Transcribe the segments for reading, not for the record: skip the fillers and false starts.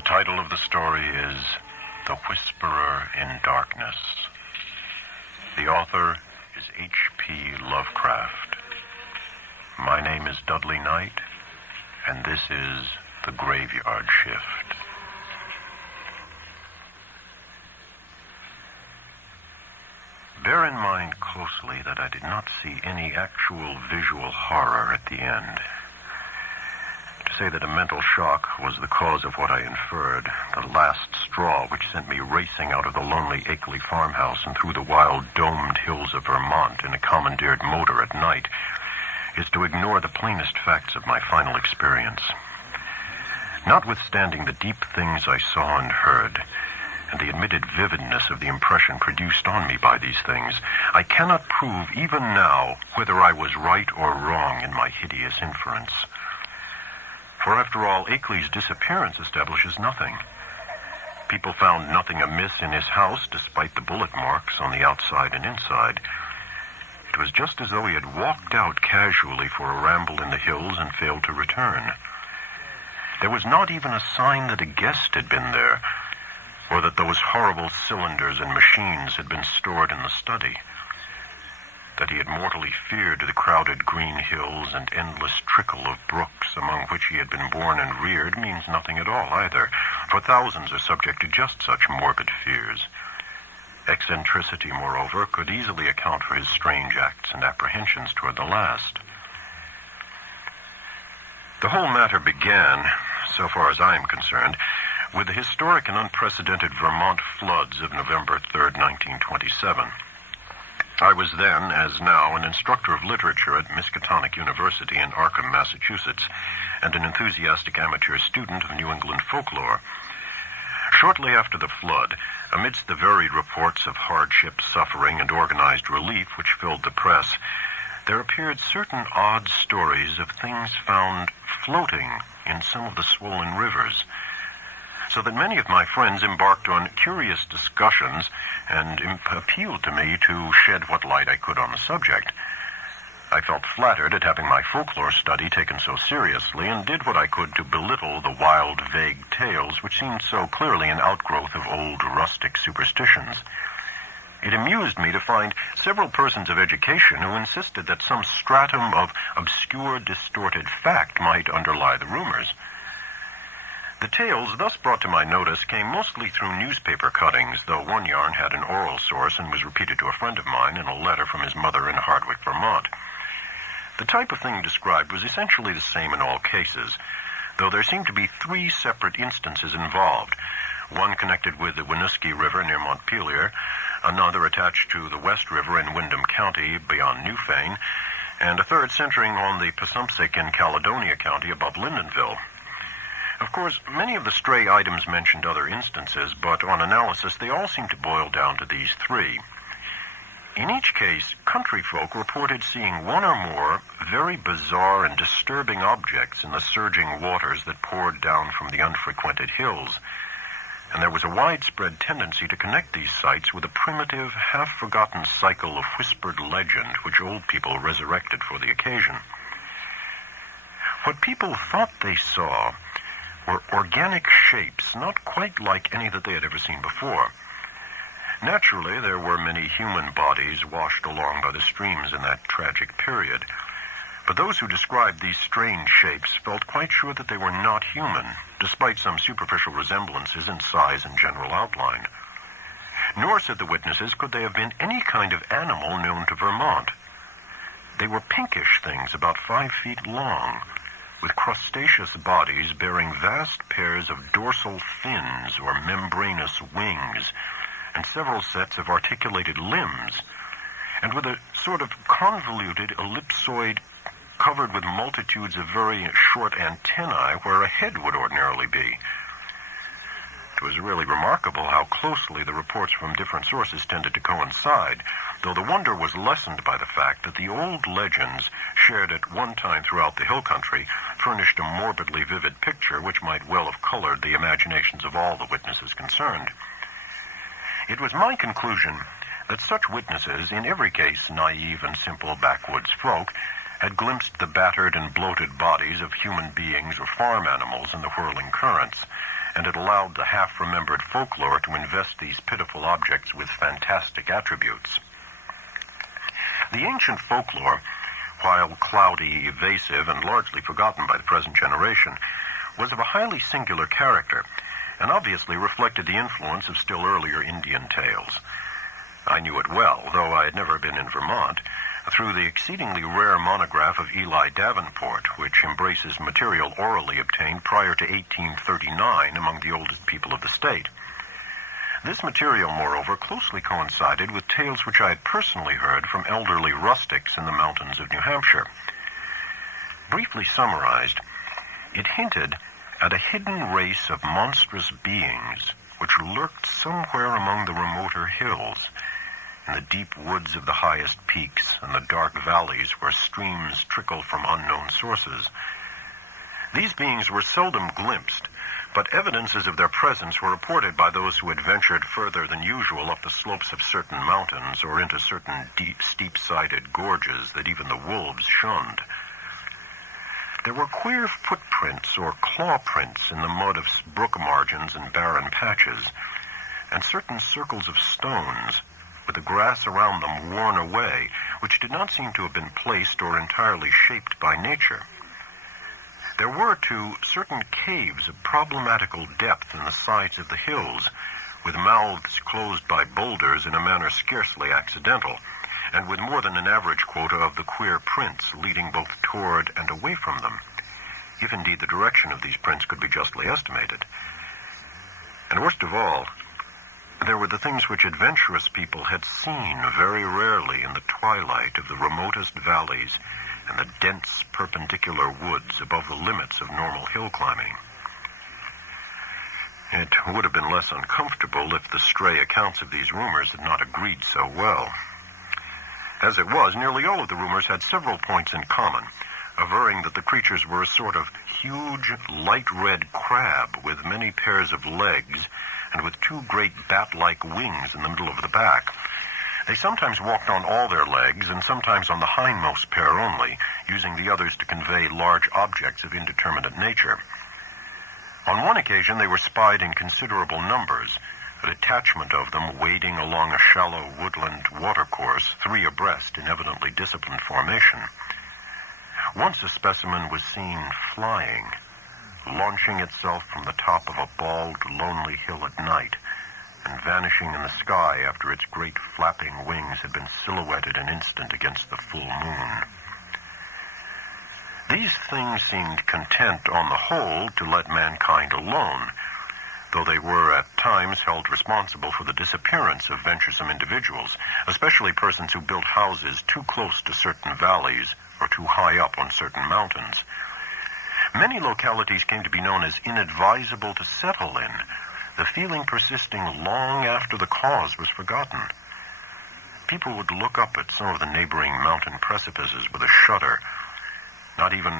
The title of the story is The Whisperer in Darkness. The author is H.P. Lovecraft. My name is Dudley Knight, and this is The Graveyard Shift. Bear in mind closely that I did not see any actual visual horror at the end. To say that a mental shock was the cause of what I inferred, the last straw which sent me racing out of the lonely Akeley farmhouse and through the wild domed hills of Vermont in a commandeered motor at night, is to ignore the plainest facts of my final experience. Notwithstanding the deep things I saw and heard, and the admitted vividness of the impression produced on me by these things, I cannot prove even now whether I was right or wrong in my hideous inference. For after all, Akeley's disappearance establishes nothing. People found nothing amiss in his house despite the bullet marks on the outside and inside. It was just as though he had walked out casually for a ramble in the hills and failed to return. There was not even a sign that a guest had been there, or that those horrible cylinders and machines had been stored in the study. That he had mortally feared the crowded green hills and endless trickle of brooks among which he had been born and reared means nothing at all either, for thousands are subject to just such morbid fears. Eccentricity, moreover, could easily account for his strange acts and apprehensions toward the last. The whole matter began, so far as I am concerned, with the historic and unprecedented Vermont floods of November 3rd, 1927. I was then, as now, an instructor of literature at Miskatonic University in Arkham, Massachusetts, and an enthusiastic amateur student of New England folklore. Shortly after the flood, amidst the varied reports of hardship, suffering, and organized relief which filled the press, there appeared certain odd stories of things found floating in some of the swollen rivers, so that many of my friends embarked on curious discussions and appealed to me to shed what light I could on the subject. I felt flattered at having my folklore study taken so seriously and did what I could to belittle the wild, vague tales which seemed so clearly an outgrowth of old rustic superstitions. It amused me to find several persons of education who insisted that some stratum of obscure, distorted fact might underlie the rumors. The tales thus brought to my notice came mostly through newspaper cuttings, though one yarn had an oral source and was repeated to a friend of mine in a letter from his mother in Hardwick, Vermont. The type of thing described was essentially the same in all cases, though there seemed to be three separate instances involved, one connected with the Winooski River near Montpelier, another attached to the West River in Windham County beyond Newfane, and a third centering on the Passumpsic in Caledonia County above Lyndonville. Of course, many of the stray items mentioned other instances, but on analysis they all seem to boil down to these three. In each case, country folk reported seeing one or more very bizarre and disturbing objects in the surging waters that poured down from the unfrequented hills, and there was a widespread tendency to connect these sights with a primitive, half-forgotten cycle of whispered legend which old people resurrected for the occasion. What people thought they saw were organic shapes not quite like any that they had ever seen before. Naturally, there were many human bodies washed along by the streams in that tragic period, but those who described these strange shapes felt quite sure that they were not human, despite some superficial resemblances in size and general outline. Nor, said the witnesses, could they have been any kind of animal known to Vermont. They were pinkish things about 5 feet long, with crustaceous bodies bearing vast pairs of dorsal fins or membranous wings, and several sets of articulated limbs, and with a sort of convoluted ellipsoid covered with multitudes of very short antennae where a head would ordinarily be. It was really remarkable how closely the reports from different sources tended to coincide, though the wonder was lessened by the fact that the old legends shared at one time throughout the hill country furnished a morbidly vivid picture which might well have colored the imaginations of all the witnesses concerned. It was my conclusion that such witnesses, in every case naive and simple backwoods folk, had glimpsed the battered and bloated bodies of human beings or farm animals in the whirling currents, and it allowed the half-remembered folklore to invest these pitiful objects with fantastic attributes. The ancient folklore, while cloudy, evasive, and largely forgotten by the present generation, was of a highly singular character, and obviously reflected the influence of still earlier Indian tales. I knew it well, though I had never been in Vermont, through the exceedingly rare monograph of Eli Davenport, which embraces material orally obtained prior to 1839 among the oldest people of the state. This material, moreover, closely coincided with tales which I had personally heard from elderly rustics in the mountains of New Hampshire. Briefly summarized, it hinted at a hidden race of monstrous beings which lurked somewhere among the remoter hills, in the deep woods of the highest peaks and the dark valleys where streams trickled from unknown sources. These beings were seldom glimpsed, but evidences of their presence were reported by those who had ventured further than usual up the slopes of certain mountains or into certain steep-sided gorges that even the wolves shunned. There were queer footprints or claw prints in the mud of brook margins and barren patches, and certain circles of stones, with the grass around them worn away, which did not seem to have been placed or entirely shaped by nature. There were, too, certain caves of problematical depth in the sides of the hills, with mouths closed by boulders in a manner scarcely accidental, and with more than an average quota of the queer prints leading both toward and away from them, if indeed the direction of these prints could be justly estimated. And worst of all, there were the things which adventurous people had seen very rarely in the twilight of the remotest valleys and the dense perpendicular woods above the limits of normal hill climbing. It would have been less uncomfortable if the stray accounts of these rumors had not agreed so well. As it was, nearly all of the rumors had several points in common, averring that the creatures were a sort of huge, light red crab with many pairs of legs and with two great bat-like wings in the middle of the back. They sometimes walked on all their legs and sometimes on the hindmost pair only, using the others to convey large objects of indeterminate nature. On one occasion they were spied in considerable numbers, a detachment of them wading along a shallow woodland watercourse, 3 abreast in evidently disciplined formation. Once a specimen was seen flying, launching itself from the top of a bald, lonely hill at night, and vanishing in the sky after its great flapping wings had been silhouetted an instant against the full moon. These things seemed content, on the whole, to let mankind alone, though they were at times held responsible for the disappearance of venturesome individuals, especially persons who built houses too close to certain valleys or too high up on certain mountains. Many localities came to be known as inadvisable to settle in, the feeling persisting long after the cause was forgotten. People would look up at some of the neighboring mountain precipices with a shudder, not even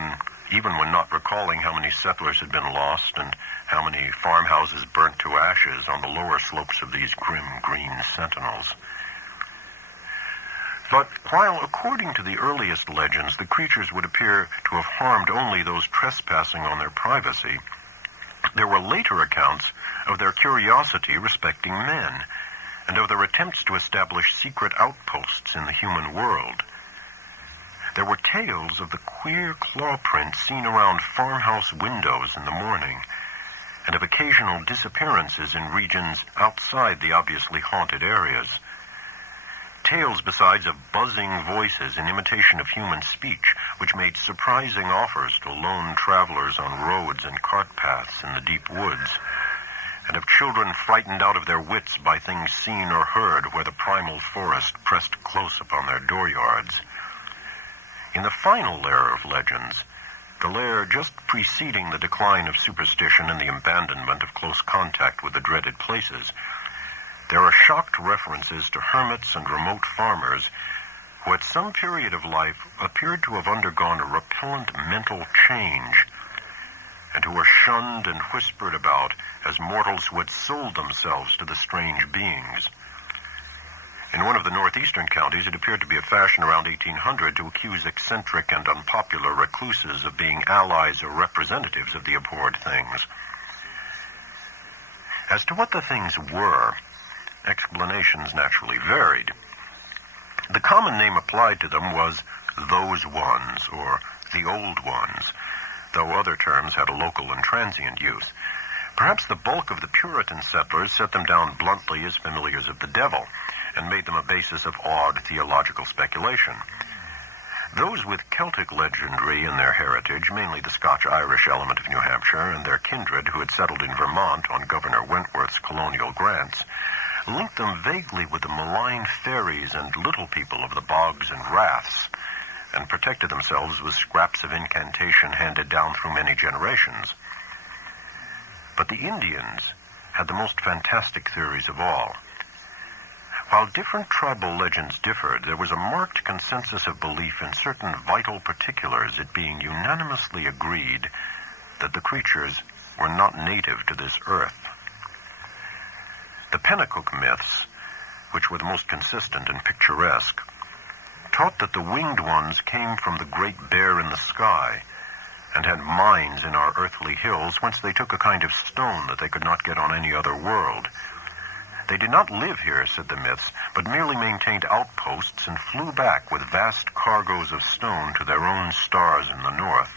when not recalling how many settlers had been lost and how many farmhouses burnt to ashes on the lower slopes of these grim green sentinels. But while, according to the earliest legends, the creatures would appear to have harmed only those trespassing on their privacy, there were later accounts of their curiosity respecting men, and of their attempts to establish secret outposts in the human world. There were tales of the queer claw prints seen around farmhouse windows in the morning, and of occasional disappearances in regions outside the obviously haunted areas. Tales, besides, of buzzing voices in imitation of human speech, which made surprising offers to lone travelers on roads and cart paths in the deep woods, and of children frightened out of their wits by things seen or heard where the primal forest pressed close upon their dooryards. In the final layer of legends, the layer just preceding the decline of superstition and the abandonment of close contact with the dreaded places, there are shocked references to hermits and remote farmers who at some period of life appeared to have undergone a repellent mental change, and who were shunned and whispered about as mortals who had sold themselves to the strange beings. In one of the northeastern counties, it appeared to be a fashion around 1800 to accuse eccentric and unpopular recluses of being allies or representatives of the abhorred things. As to what the things were, explanations naturally varied. The common name applied to them was those ones, or the old ones, though other terms had a local and transient use. Perhaps the bulk of the Puritan settlers set them down bluntly as familiars of the devil, and made them a basis of odd theological speculation. Those with Celtic legendry in their heritage, mainly the Scotch-Irish element of New Hampshire and their kindred who had settled in Vermont on Governor Wentworth's colonial grants, linked them vaguely with the malign fairies and little people of the bogs and raths, and protected themselves with scraps of incantation handed down through many generations. But the Indians had the most fantastic theories of all. While different tribal legends differed, there was a marked consensus of belief in certain vital particulars, it being unanimously agreed that the creatures were not native to this earth. The Pennacook myths, which were the most consistent and picturesque, taught that the winged ones came from the great bear in the sky and had mines in our earthly hills whence they took a kind of stone that they could not get on any other world. They did not live here, said the myths, but merely maintained outposts and flew back with vast cargoes of stone to their own stars in the north.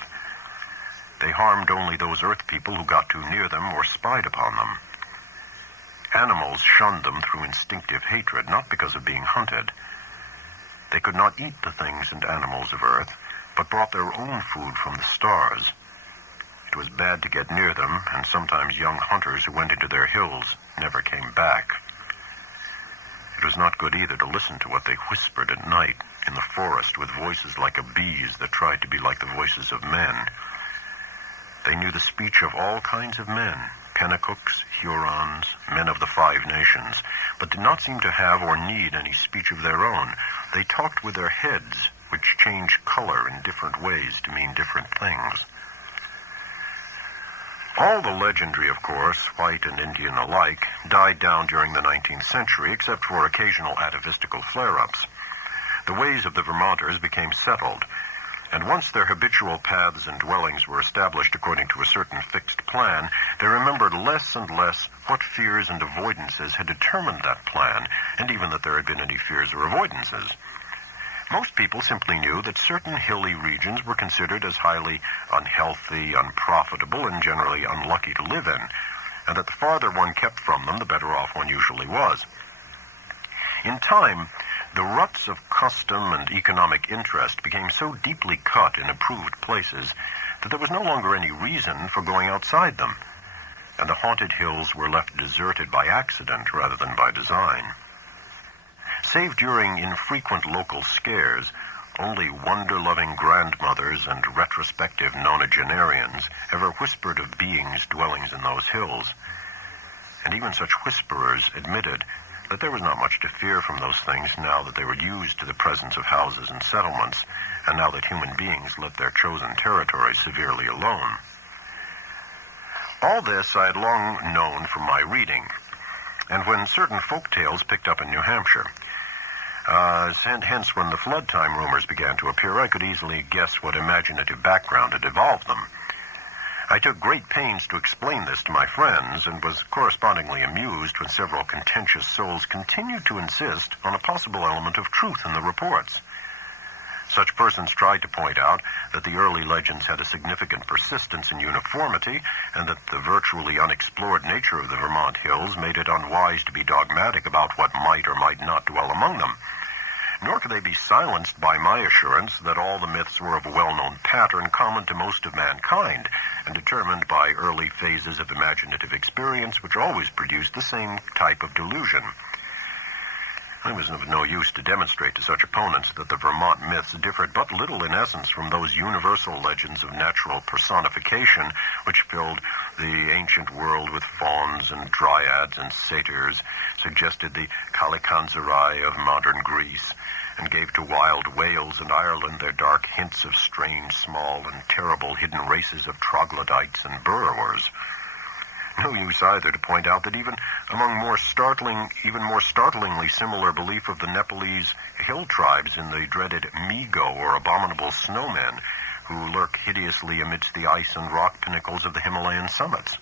They harmed only those earth people who got too near them or spied upon them. Animals shunned them through instinctive hatred, not because of being hunted. They could not eat the things and animals of earth, but brought their own food from the stars. It was bad to get near them, and sometimes young hunters who went into their hills never came back. It was not good either to listen to what they whispered at night in the forest with voices like a bee's that tried to be like the voices of men. They knew the speech of all kinds of men, Pennacooks, Hurons, men of the Five Nations, but did not seem to have or need any speech of their own. They talked with their heads, which changed color in different ways to mean different things. All the legendry, of course, white and Indian alike, died down during the 19th century, except for occasional atavistical flare-ups. The ways of the Vermonters became settled, and once their habitual paths and dwellings were established according to a certain fixed plan, they remembered less and less what fears and avoidances had determined that plan, and even that there had been any fears or avoidances. Most people simply knew that certain hilly regions were considered as highly unhealthy, unprofitable, and generally unlucky to live in, and that the farther one kept from them, the better off one usually was. In time, the ruts of custom and economic interest became so deeply cut in approved places that there was no longer any reason for going outside them, and the haunted hills were left deserted by accident rather than by design. Save during infrequent local scares, only wonder-loving grandmothers and retrospective nonagenarians ever whispered of beings dwelling in those hills. And even such whisperers admitted that there was not much to fear from those things now that they were used to the presence of houses and settlements, and now that human beings left their chosen territory severely alone. All this I had long known from my reading, and when certain folk tales picked up in New Hampshire, and hence when the flood time rumors began to appear, I could easily guess what imaginative background had evolved them. I took great pains to explain this to my friends, and was correspondingly amused when several contentious souls continued to insist on a possible element of truth in the reports. Such persons tried to point out that the early legends had a significant persistence in uniformity, and that the virtually unexplored nature of the Vermont hills made it unwise to be dogmatic about what might or might not dwell among them. Nor could they be silenced by my assurance that all the myths were of a well-known pattern common to most of mankind, and determined by early phases of imaginative experience which always produced the same type of delusion. It was of no use to demonstrate to such opponents that the Vermont myths differed but little in essence from those universal legends of natural personification which filled the ancient world with fauns and dryads and satyrs, suggested the Kalikanzarai of modern Greece, and gave to wild Wales and Ireland their dark hints of strange, small, and terrible hidden races of troglodytes and burrowers. No use either to point out that even among even more startlingly similar belief of the Nepalese hill tribes in the dreaded Migo, or abominable snowmen, who lurk hideously amidst the ice and rock pinnacles of the Himalayan summits.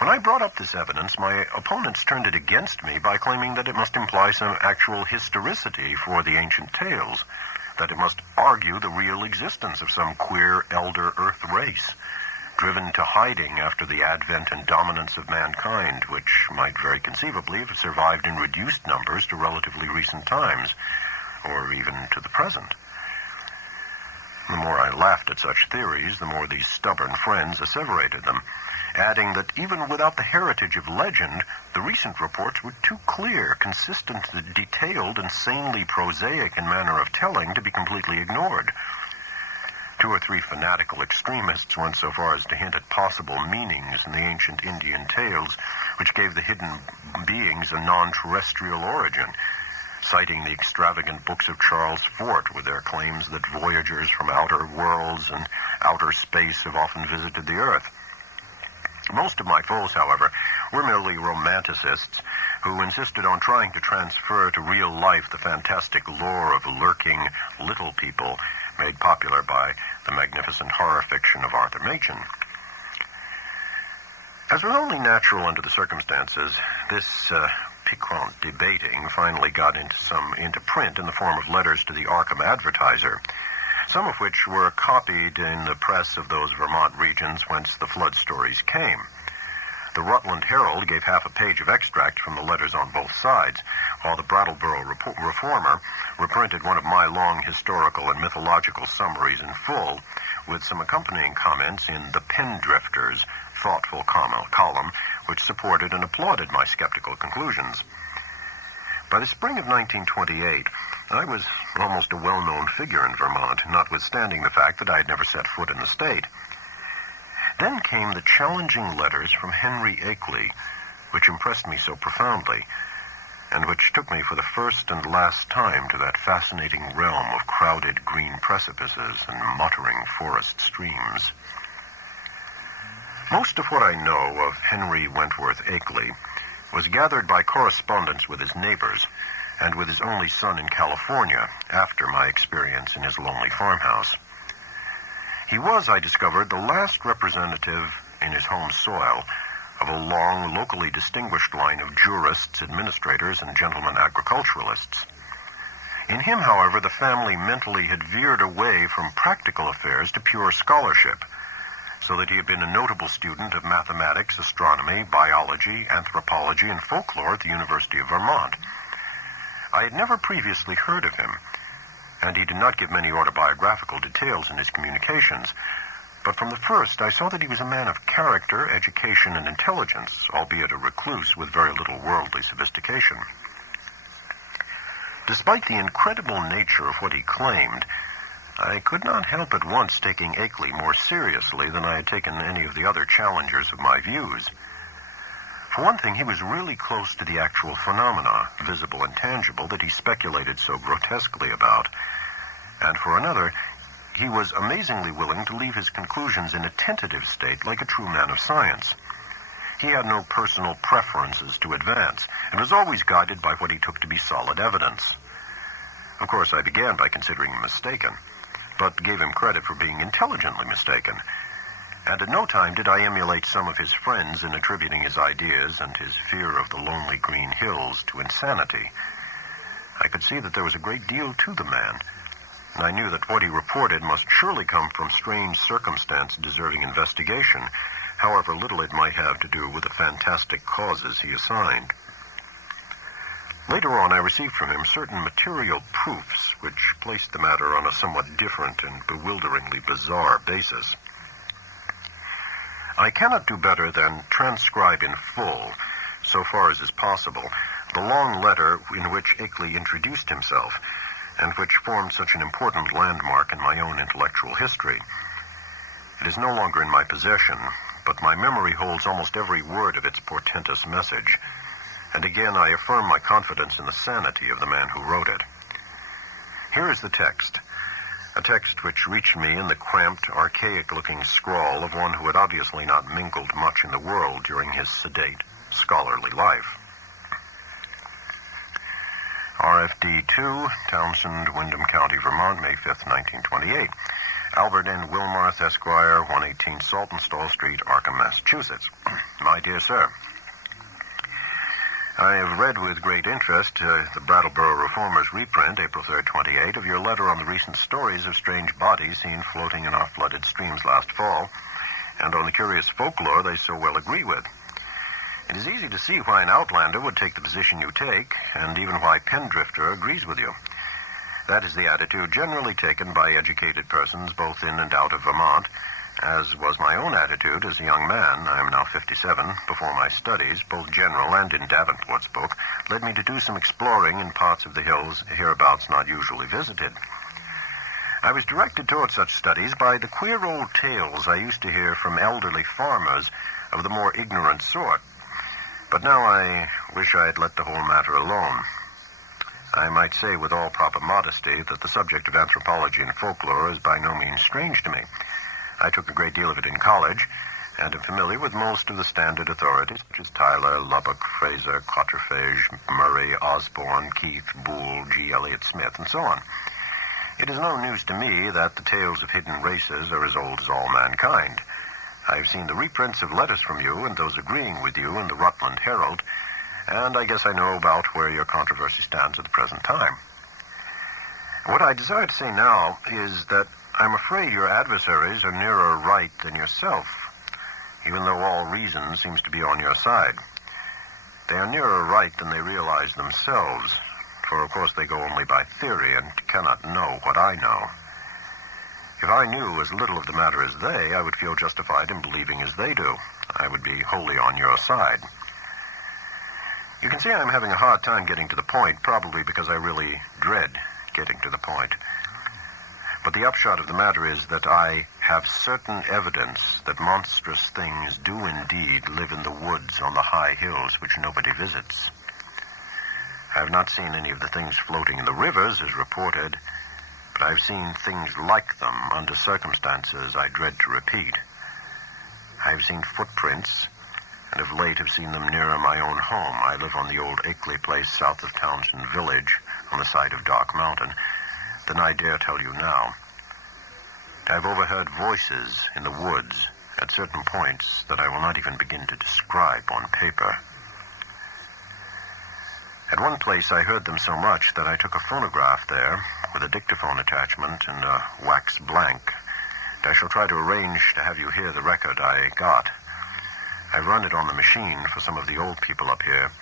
When When I brought up this evidence, my opponents turned it against me by claiming that it must imply some actual historicity for the ancient tales, that it must argue the real existence of some queer elder Earth race, driven to hiding after the advent and dominance of mankind, which might very conceivably have survived in reduced numbers to relatively recent times, or even to the present. The more I laughed at such theories, the more these stubborn friends asseverated them, adding that even without the heritage of legend, the recent reports were too clear, consistent, detailed, and sanely prosaic in manner of telling to be completely ignored. 2 or 3 fanatical extremists went so far as to hint at possible meanings in the ancient Indian tales, which gave the hidden beings a non-terrestrial origin, citing the extravagant books of Charles Fort with their claims that voyagers from outer worlds and outer space have often visited the Earth. Most of my foes, however, were merely romanticists who insisted on trying to transfer to real life the fantastic lore of lurking little people made popular by the magnificent horror fiction of Arthur Machen. As was only natural under the circumstances, this piquant debating finally got into print in the form of letters to the Arkham Advertiser, some of which were copied in the press of those Vermont regions whence the flood stories came. The Rutland Herald gave half a page of extract from the letters on both sides, while the Brattleboro Reformer reprinted one of my long historical and mythological summaries in full, with some accompanying comments in the Pendrifter's thoughtful column, which supported and applauded my skeptical conclusions. By the spring of 1928, I was almost a well-known figure in Vermont, notwithstanding the fact that I had never set foot in the state. Then came the challenging letters from Henry Akeley, which impressed me so profoundly, and which took me for the first and last time to that fascinating realm of crowded green precipices and muttering forest streams. Most of what I know of Henry Wentworth Akeley was gathered by correspondence with his neighbors and with his only son in California after my experience in his lonely farmhouse. He was, I discovered, the last representative in his home soil of a long, locally distinguished line of jurists, administrators, and gentlemen agriculturalists. In him, however, the family mentally had veered away from practical affairs to pure scholarship, so that he had been a notable student of mathematics, astronomy, biology, anthropology, and folklore at the University of Vermont. I had never previously heard of him, and he did not give many autobiographical details in his communications, but from the first I saw that he was a man of character, education, and intelligence, albeit a recluse with very little worldly sophistication. Despite the incredible nature of what he claimed, I could not help at once taking Akeley more seriously than I had taken any of the other challengers of my views. For one thing, he was really close to the actual phenomena, visible and tangible, that he speculated so grotesquely about. And for another, he was amazingly willing to leave his conclusions in a tentative state like a true man of science. He had no personal preferences to advance, and was always guided by what he took to be solid evidence. Of course, I began by considering him mistaken, but gave him credit for being intelligently mistaken. And at no time did I emulate some of his friends in attributing his ideas and his fear of the lonely green hills to insanity. I could see that there was a great deal to the man, and I knew that what he reported must surely come from strange circumstance deserving investigation, however little it might have to do with the fantastic causes he assigned. Later on, I received from him certain material proofs which placed the matter on a somewhat different and bewilderingly bizarre basis. I cannot do better than transcribe in full, so far as is possible, the long letter in which Akeley introduced himself, and which formed such an important landmark in my own intellectual history. It is no longer in my possession, but my memory holds almost every word of its portentous message, and again I affirm my confidence in the sanity of the man who wrote it. Here is the text, a text which reached me in the cramped, archaic-looking scrawl of one who had obviously not mingled much in the world during his sedate, scholarly life. RFD 2, Townsend, Windham County, Vermont, May 5th, 1928. Albert N. Wilmarth, Esquire, 118 Saltonstall Street, Arkham, Massachusetts. My dear sir, I have read with great interest the Brattleboro Reformer's reprint, April 3rd, 28, of your letter on the recent stories of strange bodies seen floating in our flooded streams last fall, and on the curious folklore they so well agree with. It is easy to see why an outlander would take the position you take, and even why Pendrifter agrees with you. That is the attitude generally taken by educated persons both in and out of Vermont, as was my own attitude as a young man. I am now 57. Before my studies, both general and in Davenport's book, led me to do some exploring in parts of the hills hereabouts not usually visited. I was directed toward such studies by the queer old tales I used to hear from elderly farmers of the more ignorant sort. But now I wish I had let the whole matter alone. I might say with all proper modesty that the subject of anthropology and folklore is by no means strange to me. I took a great deal of it in college, and am familiar with most of the standard authorities, such as Tyler, Lubbock, Fraser, Quatrefages, Murray, Osborne, Keith, Boole, G. Eliot Smith, and so on. It is no news to me that the tales of hidden races are as old as all mankind. I have seen the reprints of letters from you and those agreeing with you in the Rutland Herald, and I guess I know about where your controversy stands at the present time. What I desire to say now is that I'm afraid your adversaries are nearer right than yourself, even though all reason seems to be on your side. They are nearer right than they realize themselves, for of course they go only by theory and cannot know what I know. If I knew as little of the matter as they, I would feel justified in believing as they do. I would be wholly on your side. You can see I'm having a hard time getting to the point, probably because I really dread getting to the point. But the upshot of the matter is that I have certain evidence that monstrous things do indeed live in the woods on the high hills which nobody visits. I have not seen any of the things floating in the rivers as reported, but I have seen things like them under circumstances I dread to repeat. I have seen footprints, and of late have seen them nearer my own home. I live on the old Akeley place south of Townsend Village, on the site of Dark Mountain, than I dare tell you now. I have overheard voices in the woods at certain points that I will not even begin to describe on paper. At one place I heard them so much that I took a phonograph there with a dictaphone attachment and a wax blank. And I shall try to arrange to have you hear the record I got. I've run it on the machine for some of the old people up here,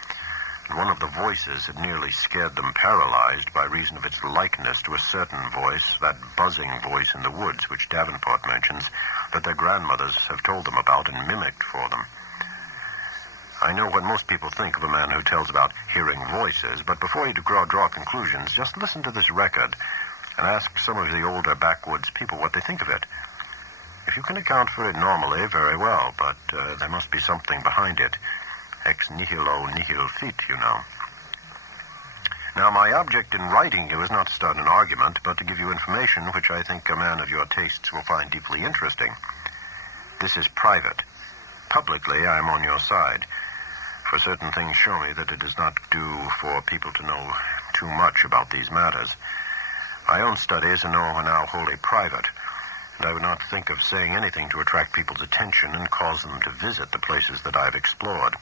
and one of the voices had nearly scared them paralyzed by reason of its likeness to a certain voice, that buzzing voice in the woods which Davenport mentions, that their grandmothers have told them about and mimicked for them. I know what most people think of a man who tells about hearing voices, but before you draw conclusions, just listen to this record and ask some of the older backwoods people what they think of it. If you can account for it normally, very well, but there must be something behind it. Ex nihilo nihil fit, you know. Now, my object in writing you is not to start an argument, but to give you information which I think a man of your tastes will find deeply interesting. This is private. Publicly, I am on your side, for certain things show me that it does not do for people to know too much about these matters. My own studies are now wholly private, and I would not think of saying anything to attract people's attention and cause them to visit the places that I have explored.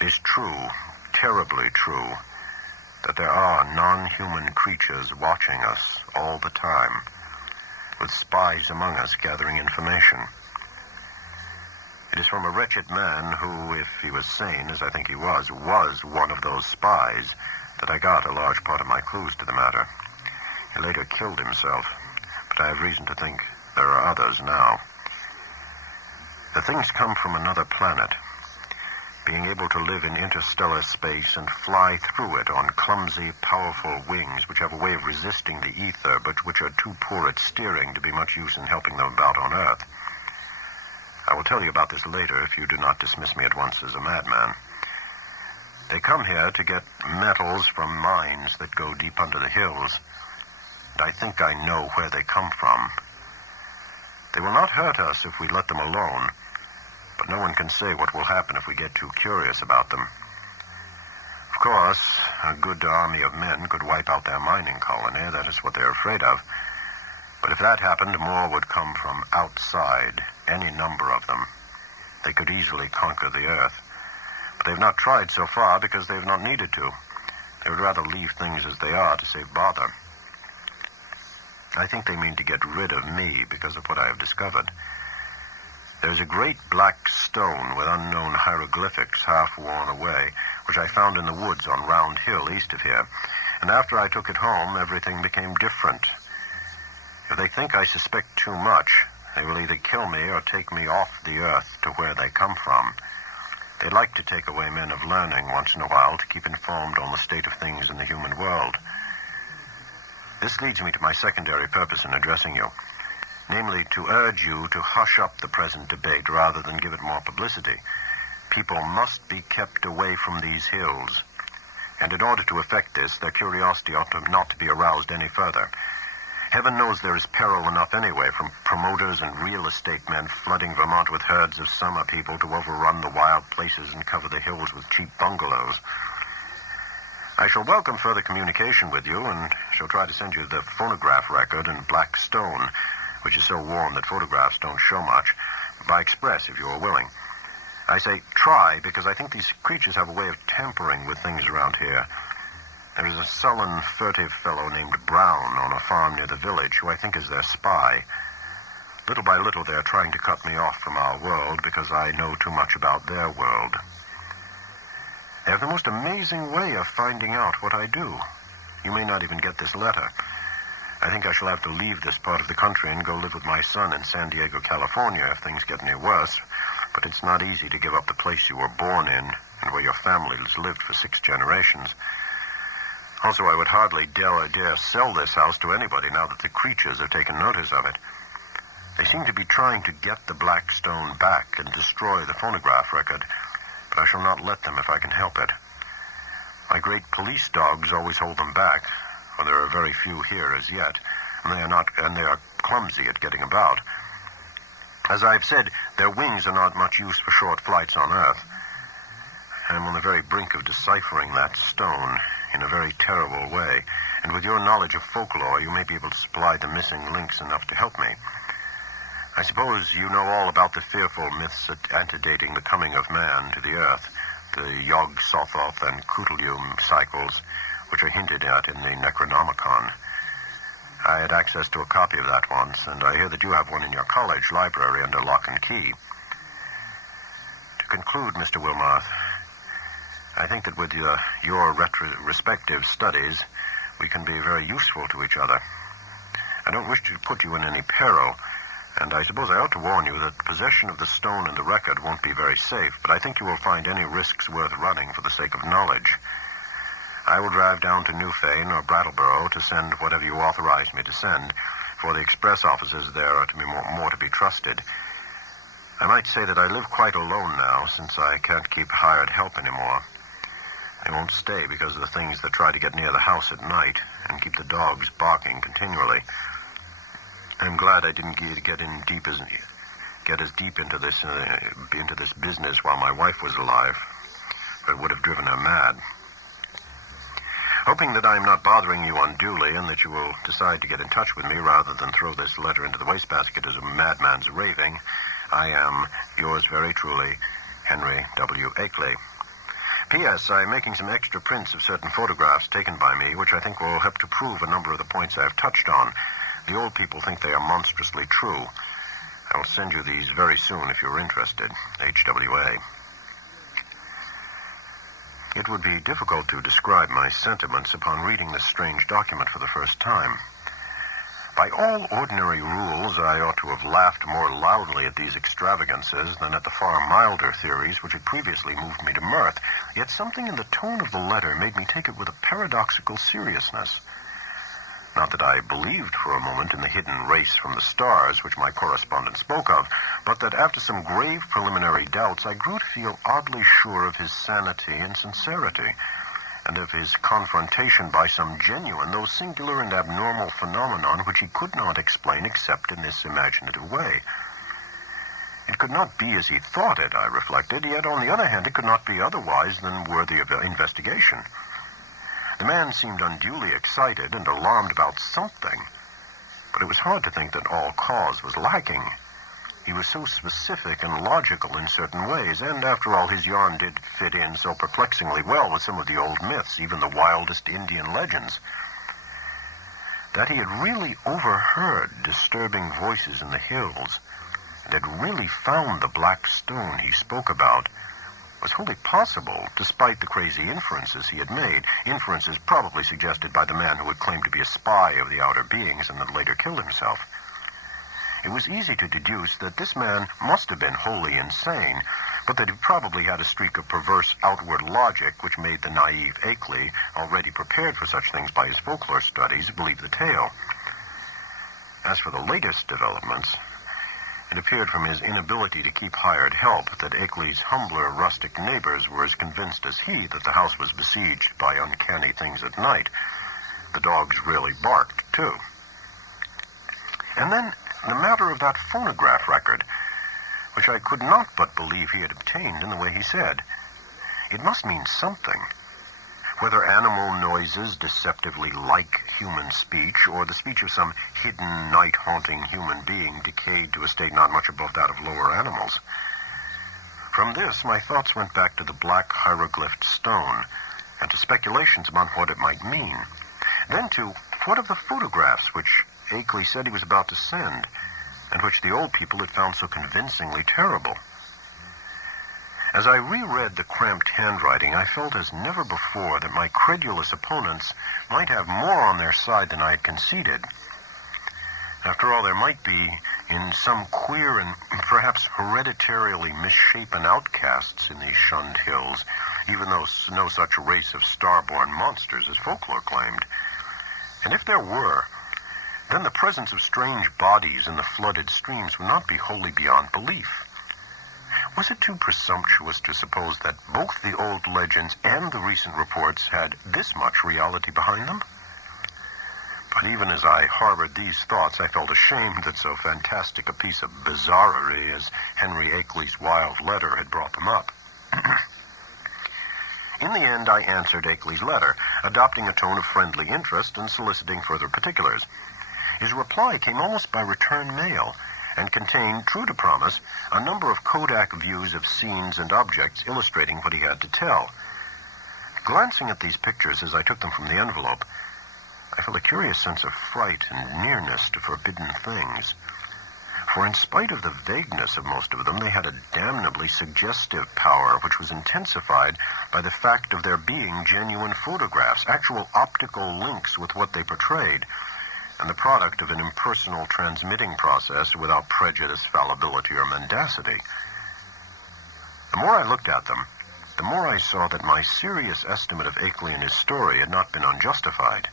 It is true, terribly true, that there are non-human creatures watching us all the time, with spies among us gathering information. It is from a wretched man who, if he was sane, as I think he was one of those spies, that I got a large part of my clues to the matter. He later killed himself, but I have reason to think there are others now. The things come from another planet, being able to live in interstellar space and fly through it on clumsy, powerful wings which have a way of resisting the ether, but which are too poor at steering to be much use in helping them about on Earth. I will tell you about this later if you do not dismiss me at once as a madman. They come here to get metals from mines that go deep under the hills, and I think I know where they come from. They will not hurt us if we let them alone, but no one can say what will happen if we get too curious about them. Of course, a good army of men could wipe out their mining colony. That is what they're afraid of. But if that happened, more would come from outside, any number of them. they could easily conquer the Earth. But they've not tried so far because they've not needed to. They would rather leave things as they are to save bother. I think they mean to get rid of me because of what I have discovered. There's a great black stone with unknown hieroglyphics half worn away, which I found in the woods on Round Hill east of here. And after I took it home, everything became different. If they think I suspect too much, they will either kill me or take me off the Earth to where they come from. They like to take away men of learning once in a while to keep informed on the state of things in the human world. This leads me to my secondary purpose in addressing you, namely to urge you to hush up the present debate rather than give it more publicity. People must be kept away from these hills, and in order to effect this, their curiosity ought not to be aroused any further. Heaven knows there is peril enough anyway from promoters and real estate men flooding Vermont with herds of summer people to overrun the wild places and cover the hills with cheap bungalows. I shall welcome further communication with you and shall try to send you the phonograph record and black stone, which is so worn that photographs don't show much, by express if you are willing. I say try because I think these creatures have a way of tampering with things around here. There is a sullen, furtive fellow named Brown on a farm near the village who I think is their spy. Little by little, they are trying to cut me off from our world because I know too much about their world. They have the most amazing way of finding out what I do. You may not even get this letter. I think I shall have to leave this part of the country and go live with my son in San Diego, California, if things get any worse. But it's not easy to give up the place you were born in and where your family has lived for 6 generations. Also, I would hardly dare sell this house to anybody now that the creatures have taken notice of it. They seem to be trying to get the black stone back and destroy the phonograph record, but I shall not let them if I can help it. My great police dogs always hold them back, for there are very few here as yet, and they are clumsy at getting about. As I've said, their wings are not much use for short flights on Earth. I'm on the very brink of deciphering that stone in a very terrible way, and with your knowledge of folklore, you may be able to supply the missing links enough to help me. I suppose you know all about the fearful myths antedating the coming of man to the Earth, the Yog-Sothoth and Kutulium cycles, which are hinted at in the Necronomicon. I had access to a copy of that once, and I hear that you have one in your college library under lock and key. To conclude, Mr. Wilmarth, I think that with your respective studies, we can be very useful to each other. I don't wish to put you in any peril, and I suppose I ought to warn you that possession of the stone and the record won't be very safe, but I think you will find any risks worth running for the sake of knowledge. I will drive down to Newfane or Brattleboro to send whatever you authorize me to send, for the express offices there are to be more to be trusted. I might say that I live quite alone now, since I can't keep hired help anymore. They won't stay because of the things that try to get near the house at night and keep the dogs barking continually. I'm glad I didn't get as deep into this business while my wife was alive, for it would have driven her mad. Hoping that I'm not bothering you unduly and that you will decide to get in touch with me rather than throw this letter into the wastebasket as a madman's raving, I am yours very truly, Henry W. Akeley. P.S. I'm making some extra prints of certain photographs taken by me, which I think will help to prove a number of the points I've touched on. The old people think they are monstrously true. I will send you these very soon if you're interested. H.W.A. It would be difficult to describe my sentiments upon reading this strange document for the first time. By all ordinary rules, I ought to have laughed more loudly at these extravagances than at the far milder theories which had previously moved me to mirth, yet something in the tone of the letter made me take it with a paradoxical seriousness. Not that I believed for a moment in the hidden race from the stars which my correspondent spoke of, but that after some grave preliminary doubts, I grew to feel oddly sure of his sanity and sincerity, and of his confrontation by some genuine, though singular and abnormal phenomenon which he could not explain except in this imaginative way. It could not be as he thought it, I reflected, yet on the other hand it could not be otherwise than worthy of investigation. The man seemed unduly excited and alarmed about something, but it was hard to think that all cause was lacking. He was so specific and logical in certain ways, and after all, his yarn did fit in so perplexingly well with some of the old myths, even the wildest Indian legends, that he had really overheard disturbing voices in the hills, and had really found the black stone he spoke about, was wholly possible, despite the crazy inferences he had made, inferences probably suggested by the man who had claimed to be a spy of the outer beings and then later killed himself. It was easy to deduce that this man must have been wholly insane, but that he probably had a streak of perverse outward logic which made the naive Akeley, already prepared for such things by his folklore studies, believe the tale. As for the latest developments, it appeared from his inability to keep hired help that Akeley's humbler rustic neighbors were as convinced as he that the house was besieged by uncanny things at night. The dogs really barked, too. And then the matter of that phonograph record, which I could not but believe he had obtained in the way he said. It must mean something. Whether animal noises deceptively like human speech, or the speech of some hidden, night-haunting human being decayed to a state not much above that of lower animals. From this, my thoughts went back to the black hieroglyphed stone, and to speculations about what it might mean. Then to, what of the photographs which Akeley said he was about to send, and which the old people had found so convincingly terrible? As I reread the cramped handwriting, I felt as never before that my credulous opponents might have more on their side than I had conceded. After all, there might be, in some queer and perhaps hereditarily misshapen outcasts in these shunned hills, even though no such race of star-born monsters as folklore claimed. And if there were, then the presence of strange bodies in the flooded streams would not be wholly beyond belief. Was it too presumptuous to suppose that both the old legends and the recent reports had this much reality behind them? But even as I harbored these thoughts, I felt ashamed that so fantastic a piece of bizarrery as Henry Akeley's wild letter had brought them up. In the end, I answered Akeley's letter, adopting a tone of friendly interest and soliciting further particulars. His reply came almost by return mail, and contained, true to promise, a number of Kodak views of scenes and objects illustrating what he had to tell. Glancing at these pictures as I took them from the envelope, I felt a curious sense of fright and nearness to forbidden things. For in spite of the vagueness of most of them, they had a damnably suggestive power which was intensified by the fact of their being genuine photographs, actual optical links with what they portrayed, and the product of an impersonal transmitting process without prejudice, fallibility, or mendacity. The more I looked at them, the more I saw that my serious estimate of Akeley and his story had not been unjustified.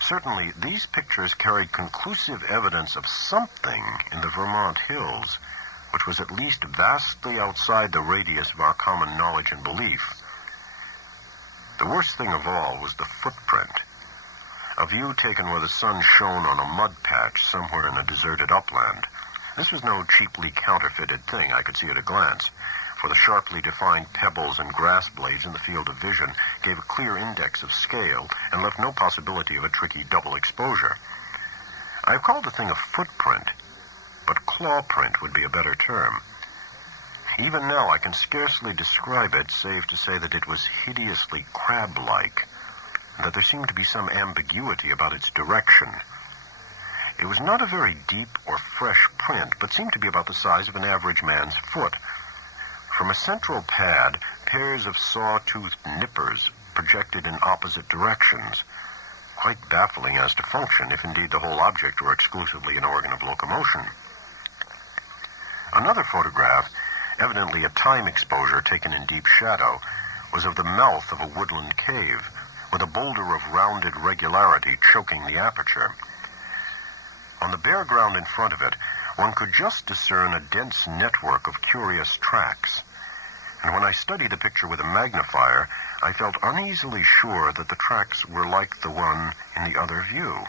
Certainly, these pictures carried conclusive evidence of something in the Vermont hills, which was at least vastly outside the radius of our common knowledge and belief. The worst thing of all was the footprint. A view taken where the sun shone on a mud patch somewhere in a deserted upland. This was no cheaply counterfeited thing, I could see at a glance, for the sharply defined pebbles and grass blades in the field of vision gave a clear index of scale and left no possibility of a tricky double exposure. I've called the thing a footprint, but claw print would be a better term. Even now I can scarcely describe it, save to say that it was hideously crab-like, and that there seemed to be some ambiguity about its direction. It was not a very deep or fresh print, but seemed to be about the size of an average man's foot. From a central pad, pairs of saw-toothed nippers projected in opposite directions, quite baffling as to function, if indeed the whole object were exclusively an organ of locomotion. Another photograph, evidently a time exposure taken in deep shadow, was of the mouth of a woodland cave, with a boulder of rounded regularity choking the aperture. On the bare ground in front of it, one could just discern a dense network of curious tracks, and when I studied the picture with a magnifier, I felt uneasily sure that the tracks were like the one in the other view.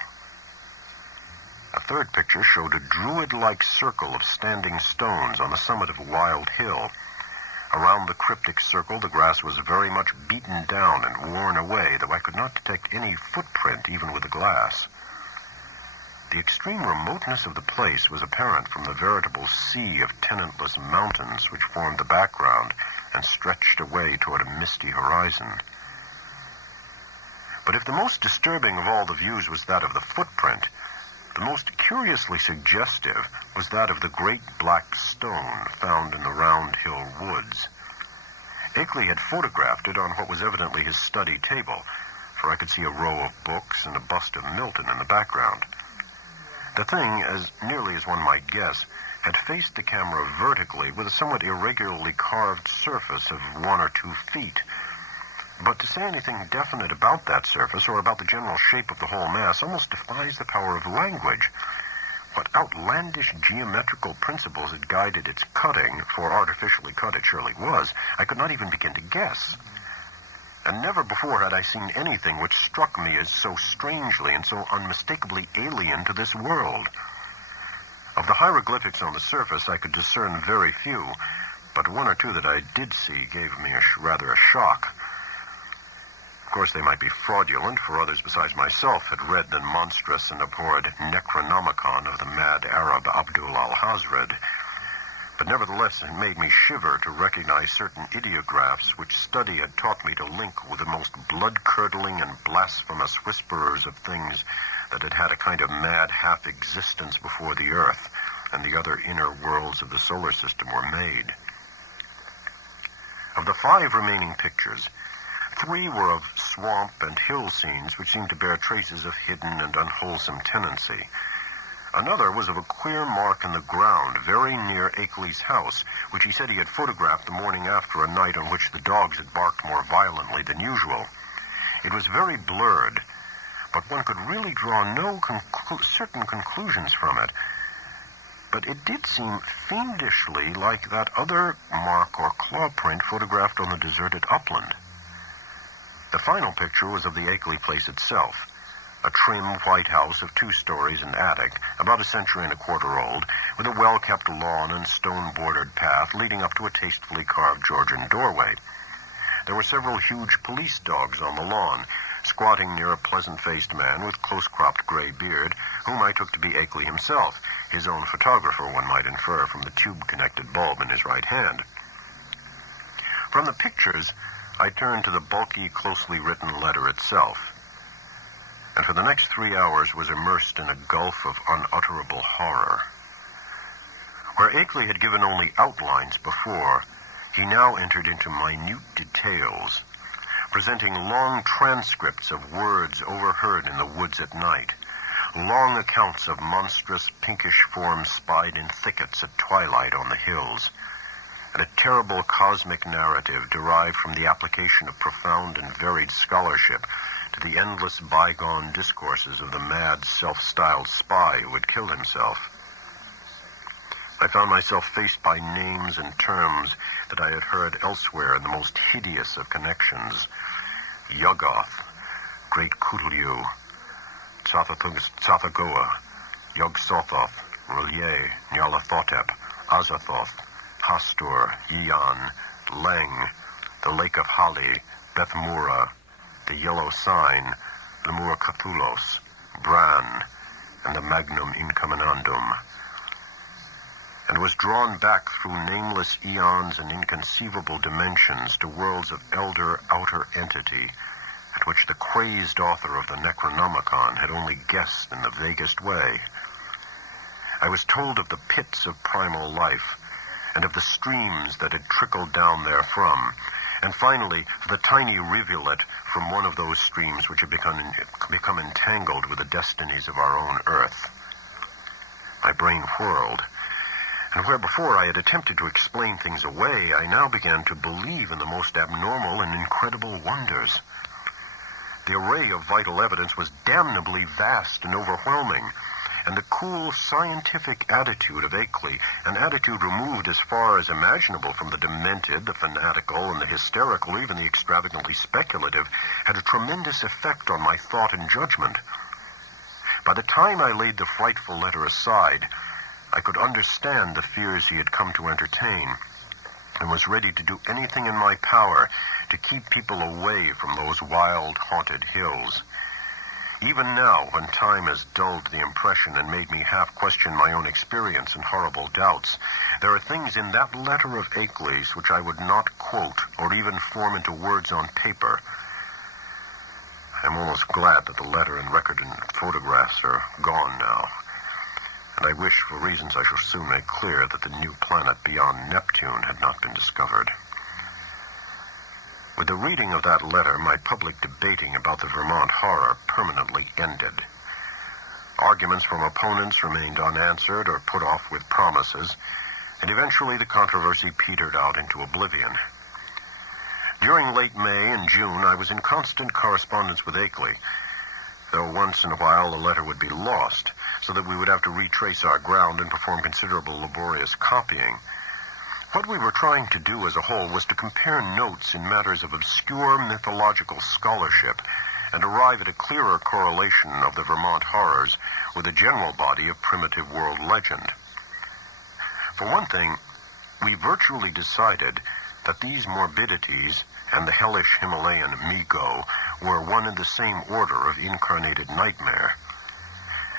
A third picture showed a druid-like circle of standing stones on the summit of a wild hill. Around the cryptic circle, the grass was very much beaten down and worn away, though I could not detect any footprint even with a glass. The extreme remoteness of the place was apparent from the veritable sea of tenantless mountains which formed the background and stretched away toward a misty horizon. But if the most disturbing of all the views was that of the footprint, the most curiously suggestive was that of the great black stone found in the Round Hill woods. Akeley had photographed it on what was evidently his study table, for I could see a row of books and a bust of Milton in the background. The thing, as nearly as one might guess, had faced the camera vertically with a somewhat irregularly carved surface of 1 or 2 feet. But to say anything definite about that surface or about the general shape of the whole mass almost defies the power of language. What outlandish geometrical principles had guided its cutting, for artificially cut it surely was, I could not even begin to guess. And never before had I seen anything which struck me as so strangely and so unmistakably alien to this world. Of the hieroglyphics on the surface, I could discern very few, but 1 or 2 that I did see gave me rather a shock. Of course, they might be fraudulent, for others besides myself had read the monstrous and abhorred Necronomicon of the mad Arab Abdul al-Hazred. But nevertheless, it made me shiver to recognize certain ideographs which study had taught me to link with the most blood-curdling and blasphemous whisperers of things that had had a kind of mad half-existence before the Earth and the other inner worlds of the solar system were made. Of the 5 remaining pictures, 3 were of swamp and hill scenes which seemed to bear traces of hidden and unwholesome tenancy. Another was of a queer mark in the ground very near Akeley's house, which he said he had photographed the morning after a night on which the dogs had barked more violently than usual. It was very blurred, but one could really draw no certain conclusions from it. But it did seem fiendishly like that other mark or claw print photographed on the deserted upland. The final picture was of the Akeley place itself, a trim white house of 2 stories and attic, about 1.25 centuries old, with a well-kept lawn and stone-bordered path leading up to a tastefully carved Georgian doorway. There were several huge police dogs on the lawn, squatting near a pleasant-faced man with close-cropped gray beard, whom I took to be Akeley himself, his own photographer, one might infer from the tube-connected bulb in his right hand. From the pictures, I turned to the bulky, closely written letter itself, and for the next 3 hours was immersed in a gulf of unutterable horror. Where Akeley had given only outlines before, he now entered into minute details, presenting long transcripts of words overheard in the woods at night, long accounts of monstrous pinkish forms spied in thickets at twilight on the hills, and a terrible cosmic narrative derived from the application of profound and varied scholarship to the endless bygone discourses of the mad, self-styled spy who had killed himself. I found myself faced by names and terms that I had heard elsewhere in the most hideous of connections. Yuggoth, Great Kutulyu, Tsathagoa, Yog-Sothoth, R'lyeh, Nyarlathotep, Azathoth, Hastur, Yian, Leng, the Lake of Hali, Beth Mura, the Yellow Sign, Lemur Cthulhos, Bran, and the Magnum Incominandum, and was drawn back through nameless eons and inconceivable dimensions to worlds of elder outer entity, at which the crazed author of the Necronomicon had only guessed in the vaguest way. I was told of the pits of primal life, and of the streams that had trickled down therefrom, and finally of the tiny rivulet from one of those streams which had become entangled with the destinies of our own earth. My brain whirled, and where before I had attempted to explain things away, I now began to believe in the most abnormal and incredible wonders. The array of vital evidence was damnably vast and overwhelming, and the cool, scientific attitude of Akeley, an attitude removed as far as imaginable from the demented, the fanatical, and the hysterical, even the extravagantly speculative, had a tremendous effect on my thought and judgment. By the time I laid the frightful letter aside, I could understand the fears he had come to entertain, and was ready to do anything in my power to keep people away from those wild, haunted hills. Even now, when time has dulled the impression and made me half question my own experience and horrible doubts, there are things in that letter of Akeley's which I would not quote or even form into words on paper. I am almost glad that the letter and record and photographs are gone now, and I wish, for reasons I shall soon make clear, that the new planet beyond Neptune had not been discovered. With the reading of that letter, my public debating about the Vermont horror permanently ended. Arguments from opponents remained unanswered or put off with promises, and eventually the controversy petered out into oblivion. During late May and June, I was in constant correspondence with Akeley, though once in a while the letter would be lost, so that we would have to retrace our ground and perform considerable laborious copying. What we were trying to do as a whole was to compare notes in matters of obscure mythological scholarship and arrive at a clearer correlation of the Vermont horrors with the general body of primitive world legend. For one thing, we virtually decided that these morbidities and the hellish Himalayan Migo were one and the same order of incarnated nightmare.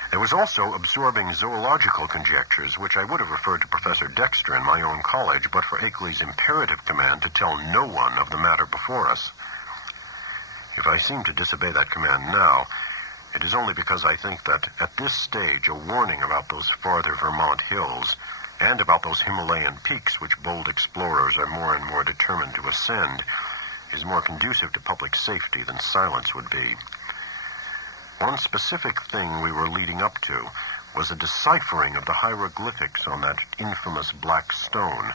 There was also absorbing zoological conjectures, which I would have referred to Professor Dexter in my own college, but for Akeley's imperative command to tell no one of the matter before us. If I seem to disobey that command now, it is only because I think that at this stage a warning about those farther Vermont hills and about those Himalayan peaks which bold explorers are more and more determined to ascend is more conducive to public safety than silence would be. One specific thing we were leading up to was a deciphering of the hieroglyphics on that infamous black stone,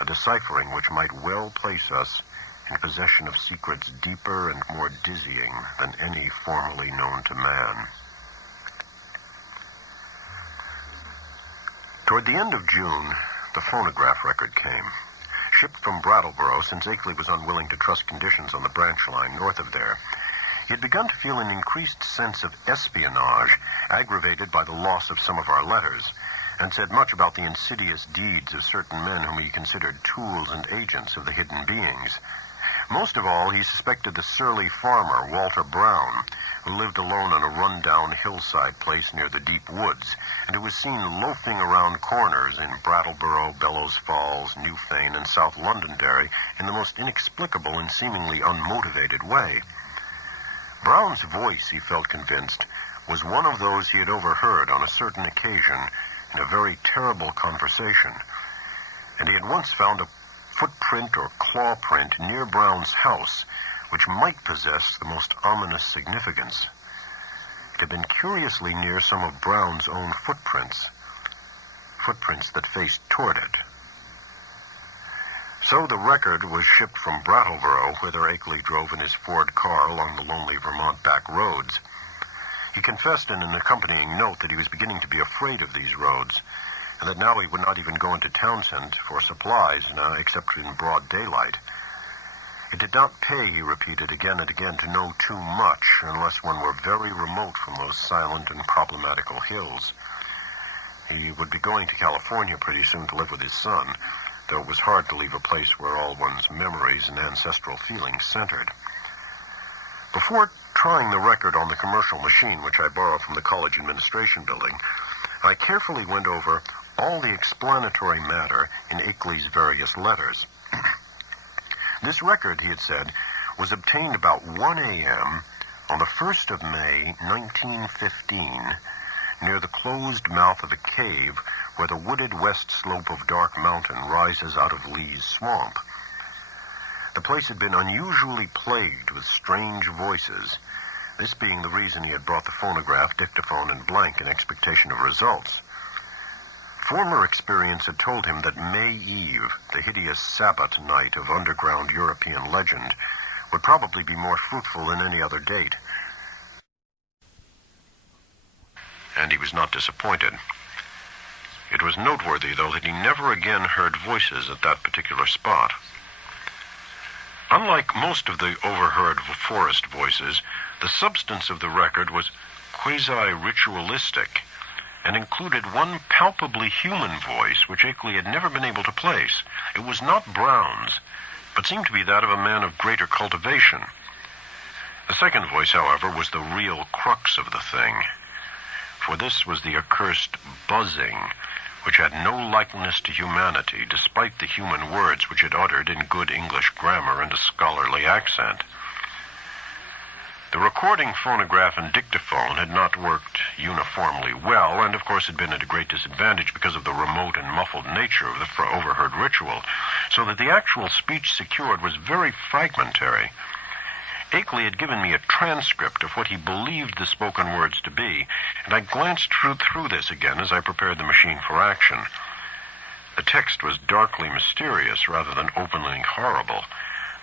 a deciphering which might well place us in possession of secrets deeper and more dizzying than any formerly known to man. Toward the end of June, the phonograph record came. Shipped from Brattleboro, since Akeley was unwilling to trust conditions on the branch line north of there, he had begun to feel an increased sense of espionage, aggravated by the loss of some of our letters, and said much about the insidious deeds of certain men whom he considered tools and agents of the hidden beings. Most of all, he suspected the surly farmer, Walter Brown, who lived alone on a run-down hillside place near the deep woods, and who was seen loafing around corners in Brattleboro, Bellows Falls, Newfane, and South Londonderry in the most inexplicable and seemingly unmotivated way. Brown's voice, he felt convinced, was one of those he had overheard on a certain occasion in a very terrible conversation, and he had once found a footprint or claw print near Brown's house, which might possess the most ominous significance. It had been curiously near some of Brown's own footprints that faced toward it. So the record was shipped from Brattleboro, whither Akeley drove in his Ford car along the lonely Vermont back roads. He confessed in an accompanying note that he was beginning to be afraid of these roads, and that now he would not even go into Townsend for supplies, except in broad daylight. It did not pay, he repeated again and again, to know too much unless one were very remote from those silent and problematical hills. He would be going to California pretty soon to live with his son, though it was hard to leave a place where all one's memories and ancestral feelings centered. Before trying the record on the commercial machine, which I borrowed from the college administration building, I carefully went over all the explanatory matter in Akeley's various letters. This record, he had said, was obtained about 1 a.m. on the 1st of May, 1915, near the closed mouth of a cave where the wooded west slope of Dark Mountain rises out of Lee's Swamp. The place had been unusually plagued with strange voices, this being the reason he had brought the phonograph, dictaphone, and blank in expectation of results. Former experience had told him that May Eve, the hideous Sabbath night of underground European legend, would probably be more fruitful than any other date. And he was not disappointed. It was noteworthy, though, that he never again heard voices at that particular spot. Unlike most of the overheard forest voices, the substance of the record was quasi-ritualistic and included one palpably human voice which Akeley had never been able to place. It was not Brown's, but seemed to be that of a man of greater cultivation. The second voice, however, was the real crux of the thing, for this was the accursed buzzing, which had no likeness to humanity, despite the human words which it uttered in good English grammar and a scholarly accent. The recording phonograph and dictaphone had not worked uniformly well, and of course had been at a great disadvantage because of the remote and muffled nature of the overheard ritual, so that the actual speech secured was very fragmentary. Akeley had given me a transcript of what he believed the spoken words to be, and I glanced through this again as I prepared the machine for action. The text was darkly mysterious rather than openly horrible,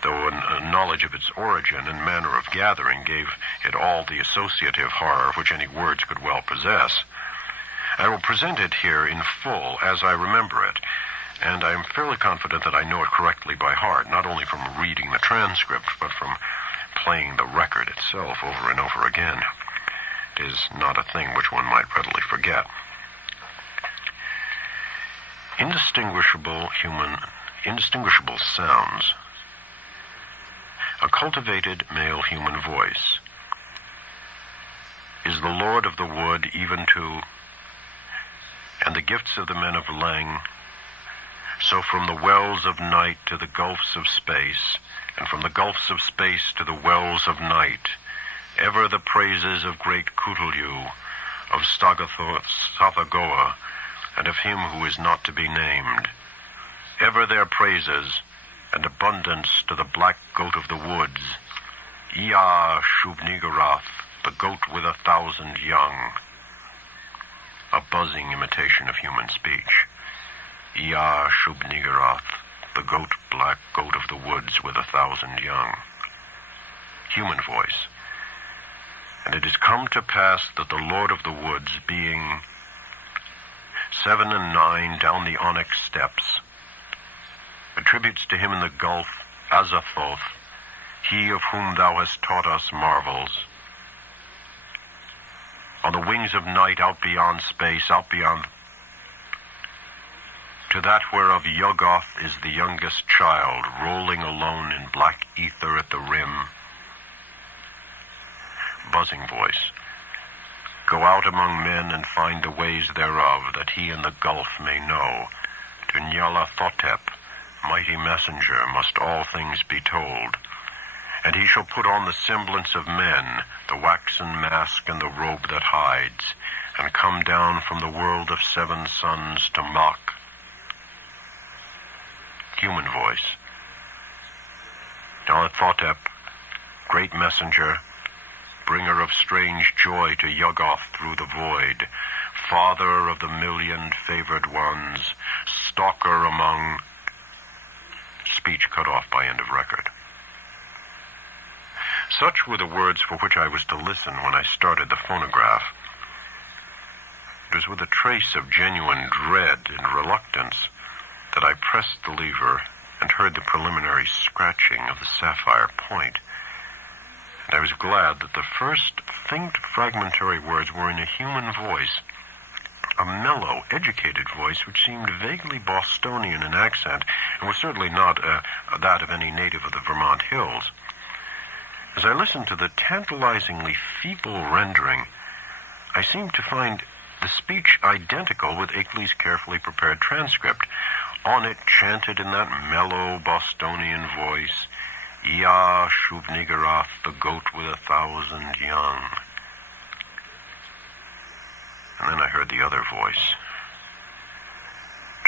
though a knowledge of its origin and manner of gathering gave it all the associative horror which any words could well possess. I will present it here in full as I remember it, and I am fairly confident that I know it correctly by heart, not only from reading the transcript, but from playing the record itself over and over again. It is not a thing which one might readily forget. Indistinguishable sounds. A cultivated male human voice is the lord of the wood even to, and the gifts of the men of Lang. So from the wells of night to the gulfs of space, and from the gulfs of space to the wells of night, ever the praises of great Cthulhu, of Sathagoa, and of him who is not to be named. Ever their praises, and abundance to the black goat of the woods, Ea Shub-Niggurath, the goat with 1,000 young. A buzzing imitation of human speech. Ea Shub-Niggurath, the black goat of the woods with 1,000 young. Human voice. And it has come to pass that the Lord of the Woods, being 7 and 9 down the onyx steps, attributes to him in the gulf Azathoth, he of whom thou hast taught us marvels. On the wings of night, out beyond space, out beyond, to that whereof Yuggoth is the youngest child, rolling alone in black ether at the rim. Buzzing voice. Go out among men and find the ways thereof, that he in the gulf may know. To Nyarlathotep, mighty messenger, must all things be told. And he shall put on the semblance of men, the waxen mask and the robe that hides, and come down from the world of 7 suns to mock. Human voice. Nyarlathotep, great messenger, bringer of strange joy to Yuggoth through the void, father of the 1,000,000 favored ones, stalker among... Speech cut off by end of record. Such were the words for which I was to listen when I started the phonograph. It was with a trace of genuine dread and reluctance that I pressed the lever and heard the preliminary scratching of the sapphire point. And I was glad that the first faint fragmentary words were in a human voice, a mellow, educated voice which seemed vaguely Bostonian in accent and was certainly not that of any native of the Vermont hills. As I listened to the tantalizingly feeble rendering, I seemed to find the speech identical with Akeley's carefully prepared transcript. On it, chanted in that mellow Bostonian voice, Ea Shub-Niggurath, the goat with 1,000 young. And then I heard the other voice.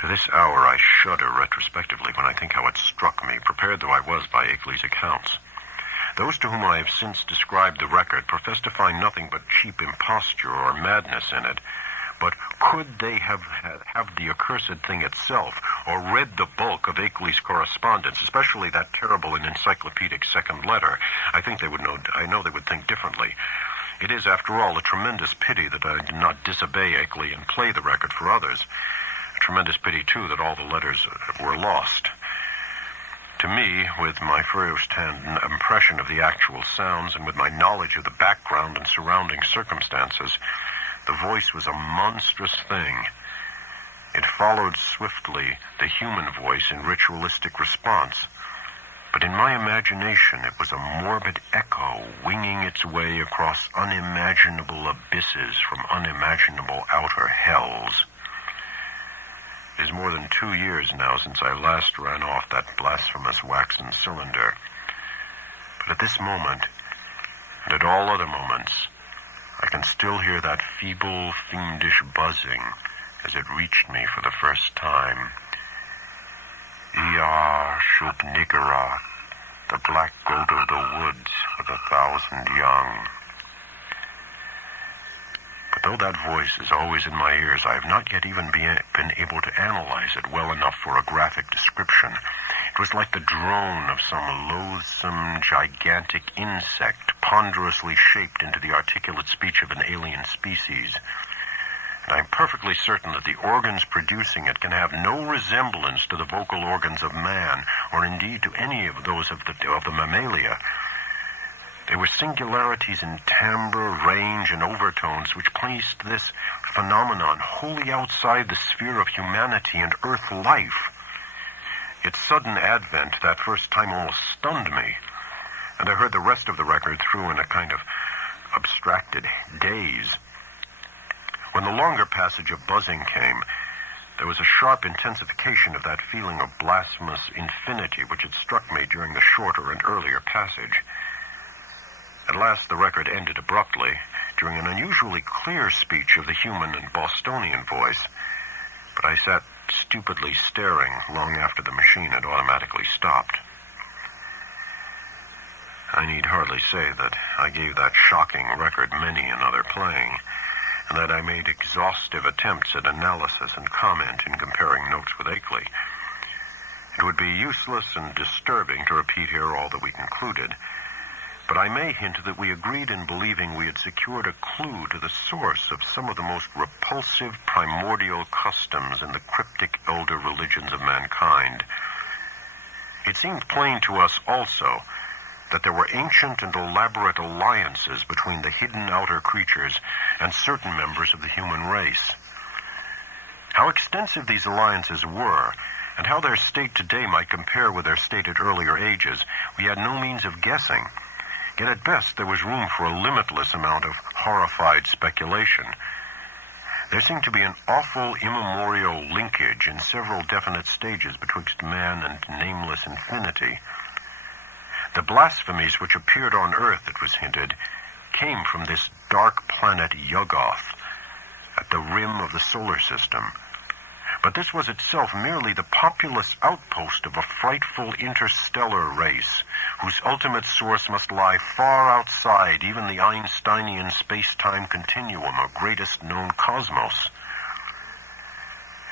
To this hour I shudder retrospectively when I think how it struck me, prepared though I was by Akeley's accounts. Those to whom I have since described the record profess to find nothing but cheap imposture or madness in it. But could they have the accursed thing itself, or read the bulk of Akeley's correspondence, especially that terrible and encyclopedic second letter, I know they would think differently. It is, after all, a tremendous pity that I did not disobey Akeley and play the record for others. A tremendous pity, too, that all the letters were lost. To me, with my first-hand impression of the actual sounds and with my knowledge of the background and surrounding circumstances, the voice was a monstrous thing. It followed swiftly the human voice in ritualistic response, but in my imagination it was a morbid echo winging its way across unimaginable abysses from unimaginable outer hells. It is more than 2 years now since I last ran off that blasphemous waxen cylinder. But at this moment, and at all other moments, I can still hear that feeble, fiendish buzzing as it reached me for the first time. Ia shub nigera, the black goat of the woods with 1,000 young. But though that voice is always in my ears, I have not yet even been able to analyze it well enough for a graphic description. It was like the drone of some loathsome, gigantic insect, ponderously shaped into the articulate speech of an alien species. And I am perfectly certain that the organs producing it can have no resemblance to the vocal organs of man, or indeed to any of those of the mammalia. There were singularities in timbre, range, and overtones which placed this phenomenon wholly outside the sphere of humanity and earth life. Its sudden advent that first time almost stunned me, and I heard the rest of the record through in a kind of abstracted daze. When the longer passage of buzzing came, there was a sharp intensification of that feeling of blasphemous infinity which had struck me during the shorter and earlier passage. At last the record ended abruptly, during an unusually clear speech of the human and Bostonian voice, but I sat stupidly staring long after the machine had automatically stopped. I need hardly say that I gave that shocking record many another playing, and that I made exhaustive attempts at analysis and comment in comparing notes with Akeley. It would be useless and disturbing to repeat here all that we concluded, but I may hint that we agreed in believing we had secured a clue to the source of some of the most repulsive primordial customs in the cryptic elder religions of mankind. It seemed plain to us also that there were ancient and elaborate alliances between the hidden outer creatures and certain members of the human race. How extensive these alliances were, and how their state today might compare with their state at earlier ages, we had no means of guessing. Yet at best there was room for a limitless amount of horrified speculation. There seemed to be an awful immemorial linkage in several definite stages betwixt man and nameless infinity. The blasphemies which appeared on Earth, it was hinted, came from this dark planet Yuggoth at the rim of the solar system. But this was itself merely the populous outpost of a frightful interstellar race, whose ultimate source must lie far outside even the Einsteinian space-time continuum of greatest known cosmos.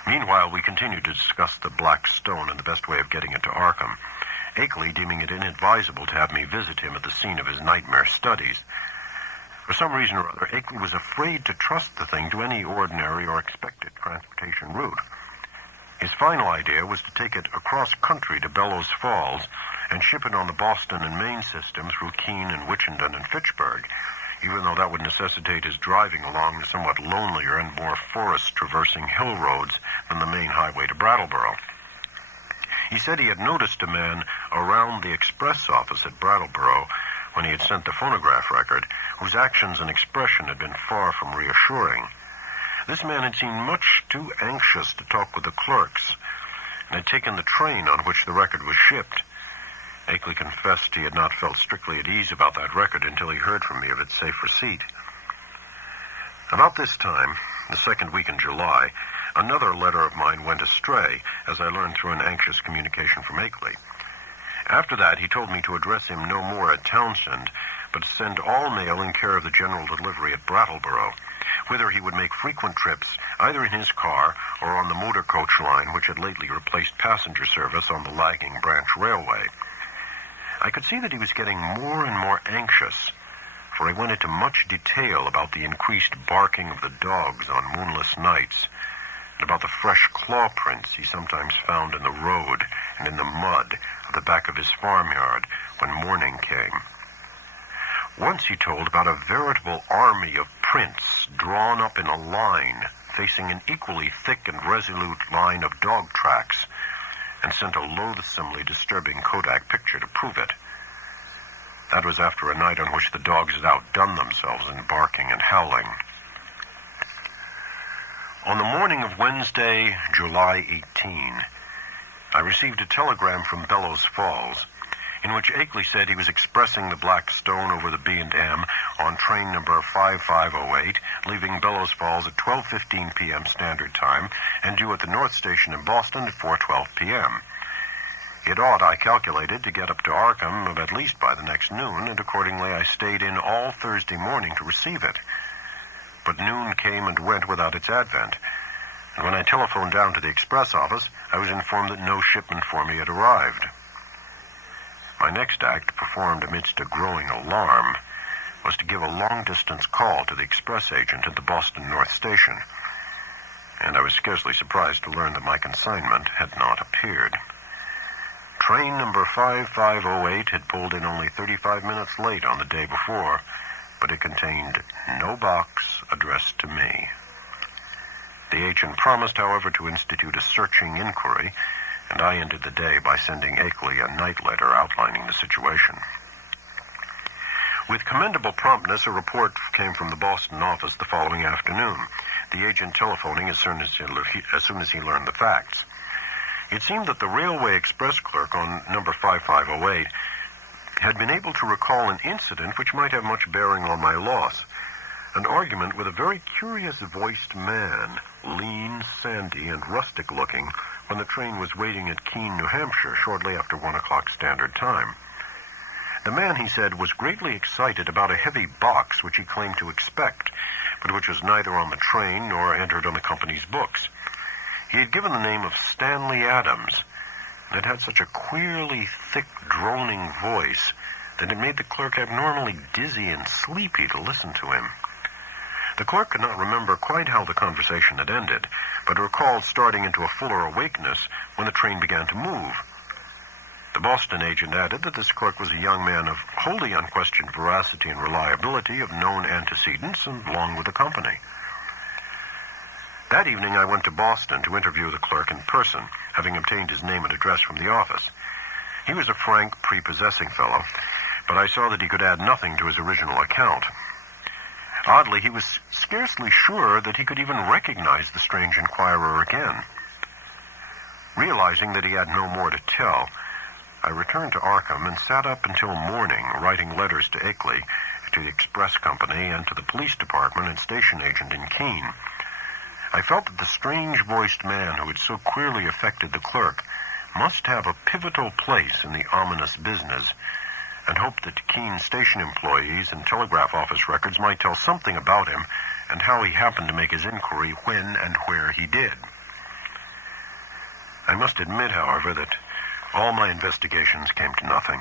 Meanwhile, we continued to discuss the Black Stone and the best way of getting it to Arkham, Akeley deeming it inadvisable to have me visit him at the scene of his nightmare studies. For some reason or other, Akeley was afraid to trust the thing to any ordinary or expected transportation route. His final idea was to take it across country to Bellows Falls and ship it on the Boston and Maine system through Keene and Wichita and Fitchburg, even though that would necessitate his driving along the somewhat lonelier and more forest-traversing hill roads than the main highway to Brattleboro. He said he had noticed a man around the express office at Brattleboro when he had sent the phonograph record, whose actions and expression had been far from reassuring. This man had seemed much too anxious to talk with the clerks, and had taken the train on which the record was shipped. Akeley confessed he had not felt strictly at ease about that record until he heard from me of its safe receipt. About this time, the second week in July, another letter of mine went astray, as I learned through an anxious communication from Akeley. After that, he told me to address him no more at Townsend, but to send all mail in care of the general delivery at Brattleboro, whither he would make frequent trips, either in his car or on the motor coach line which had lately replaced passenger service on the lagging branch railway. I could see that he was getting more and more anxious, for he went into much detail about the increased barking of the dogs on moonless nights, and about the fresh claw prints he sometimes found in the road and in the mud at the back of his farmyard when morning came. Once he told about a veritable army of prints drawn up in a line facing an equally thick and resolute line of dog tracks, and sent a loathsomely disturbing Kodak picture to prove it. That was after a night on which the dogs had outdone themselves in barking and howling. On the morning of Wednesday, July 18, I received a telegram from Bellows Falls, in which Akeley said he was expressing the Black Stone over the B&M on train number 5508, leaving Bellows Falls at 12:15 p.m. Standard Time and due at the North Station in Boston at 4:12 p.m. It ought, I calculated, to get up to Arkham at least by the next noon, and accordingly I stayed in all Thursday morning to receive it. But noon came and went without its advent, and when I telephoned down to the express office, I was informed that no shipment for me had arrived. My next act, performed amidst a growing alarm, was to give a long-distance call to the express agent at the Boston North Station, and I was scarcely surprised to learn that my consignment had not appeared. Train number 5508 had pulled in only 35 minutes late on the day before, but it contained no box addressed to me. The agent promised, however, to institute a searching inquiry, and I ended the day by sending Akeley a night letter outlining the situation. With commendable promptness, a report came from the Boston office the following afternoon, the agent telephoning as soon as he learned the facts. It seemed that the railway express clerk on number 5508 had been able to recall an incident which might have much bearing on my loss, an argument with a very curious-voiced man, lean, sandy, and rustic-looking, when the train was waiting at Keene, New Hampshire, shortly after 1 o'clock Standard Time. The man, he said, was greatly excited about a heavy box which he claimed to expect, but which was neither on the train nor entered on the company's books. He had given the name of Stanley Adams, and it had such a queerly thick, droning voice that it made the clerk abnormally dizzy and sleepy to listen to him. The clerk could not remember quite how the conversation had ended, but recalled starting into a fuller awakeness when the train began to move. The Boston agent added that this clerk was a young man of wholly unquestioned veracity and reliability, of known antecedents, and long with the company. That evening I went to Boston to interview the clerk in person, having obtained his name and address from the office. He was a frank, prepossessing fellow, but I saw that he could add nothing to his original account. Oddly, he was scarcely sure that he could even recognize the strange inquirer again. Realizing that he had no more to tell, I returned to Arkham and sat up until morning writing letters to Akeley, to the express company, and to the police department and station agent in Keene. I felt that the strange-voiced man who had so queerly affected the clerk must have a pivotal place in the ominous business, and hoped that Keene station employees and telegraph office records might tell something about him and how he happened to make his inquiry when and where he did. I must admit, however, that all my investigations came to nothing.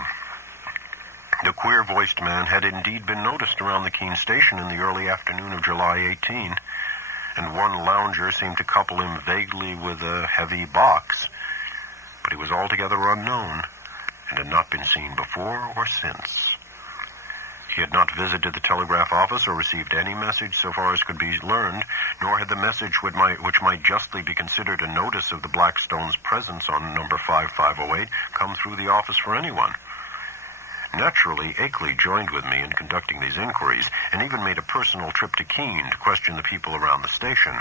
The queer-voiced man had indeed been noticed around the Keene station in the early afternoon of July 18, and one lounger seemed to couple him vaguely with a heavy box, but he was altogether unknown and had not been seen before or since. He had not visited the telegraph office or received any message so far as could be learned, nor had the message which might justly be considered a notice of the Blackstone's presence on number 5508 come through the office for anyone. Naturally, Akeley joined with me in conducting these inquiries, and even made a personal trip to Keene to question the people around the station,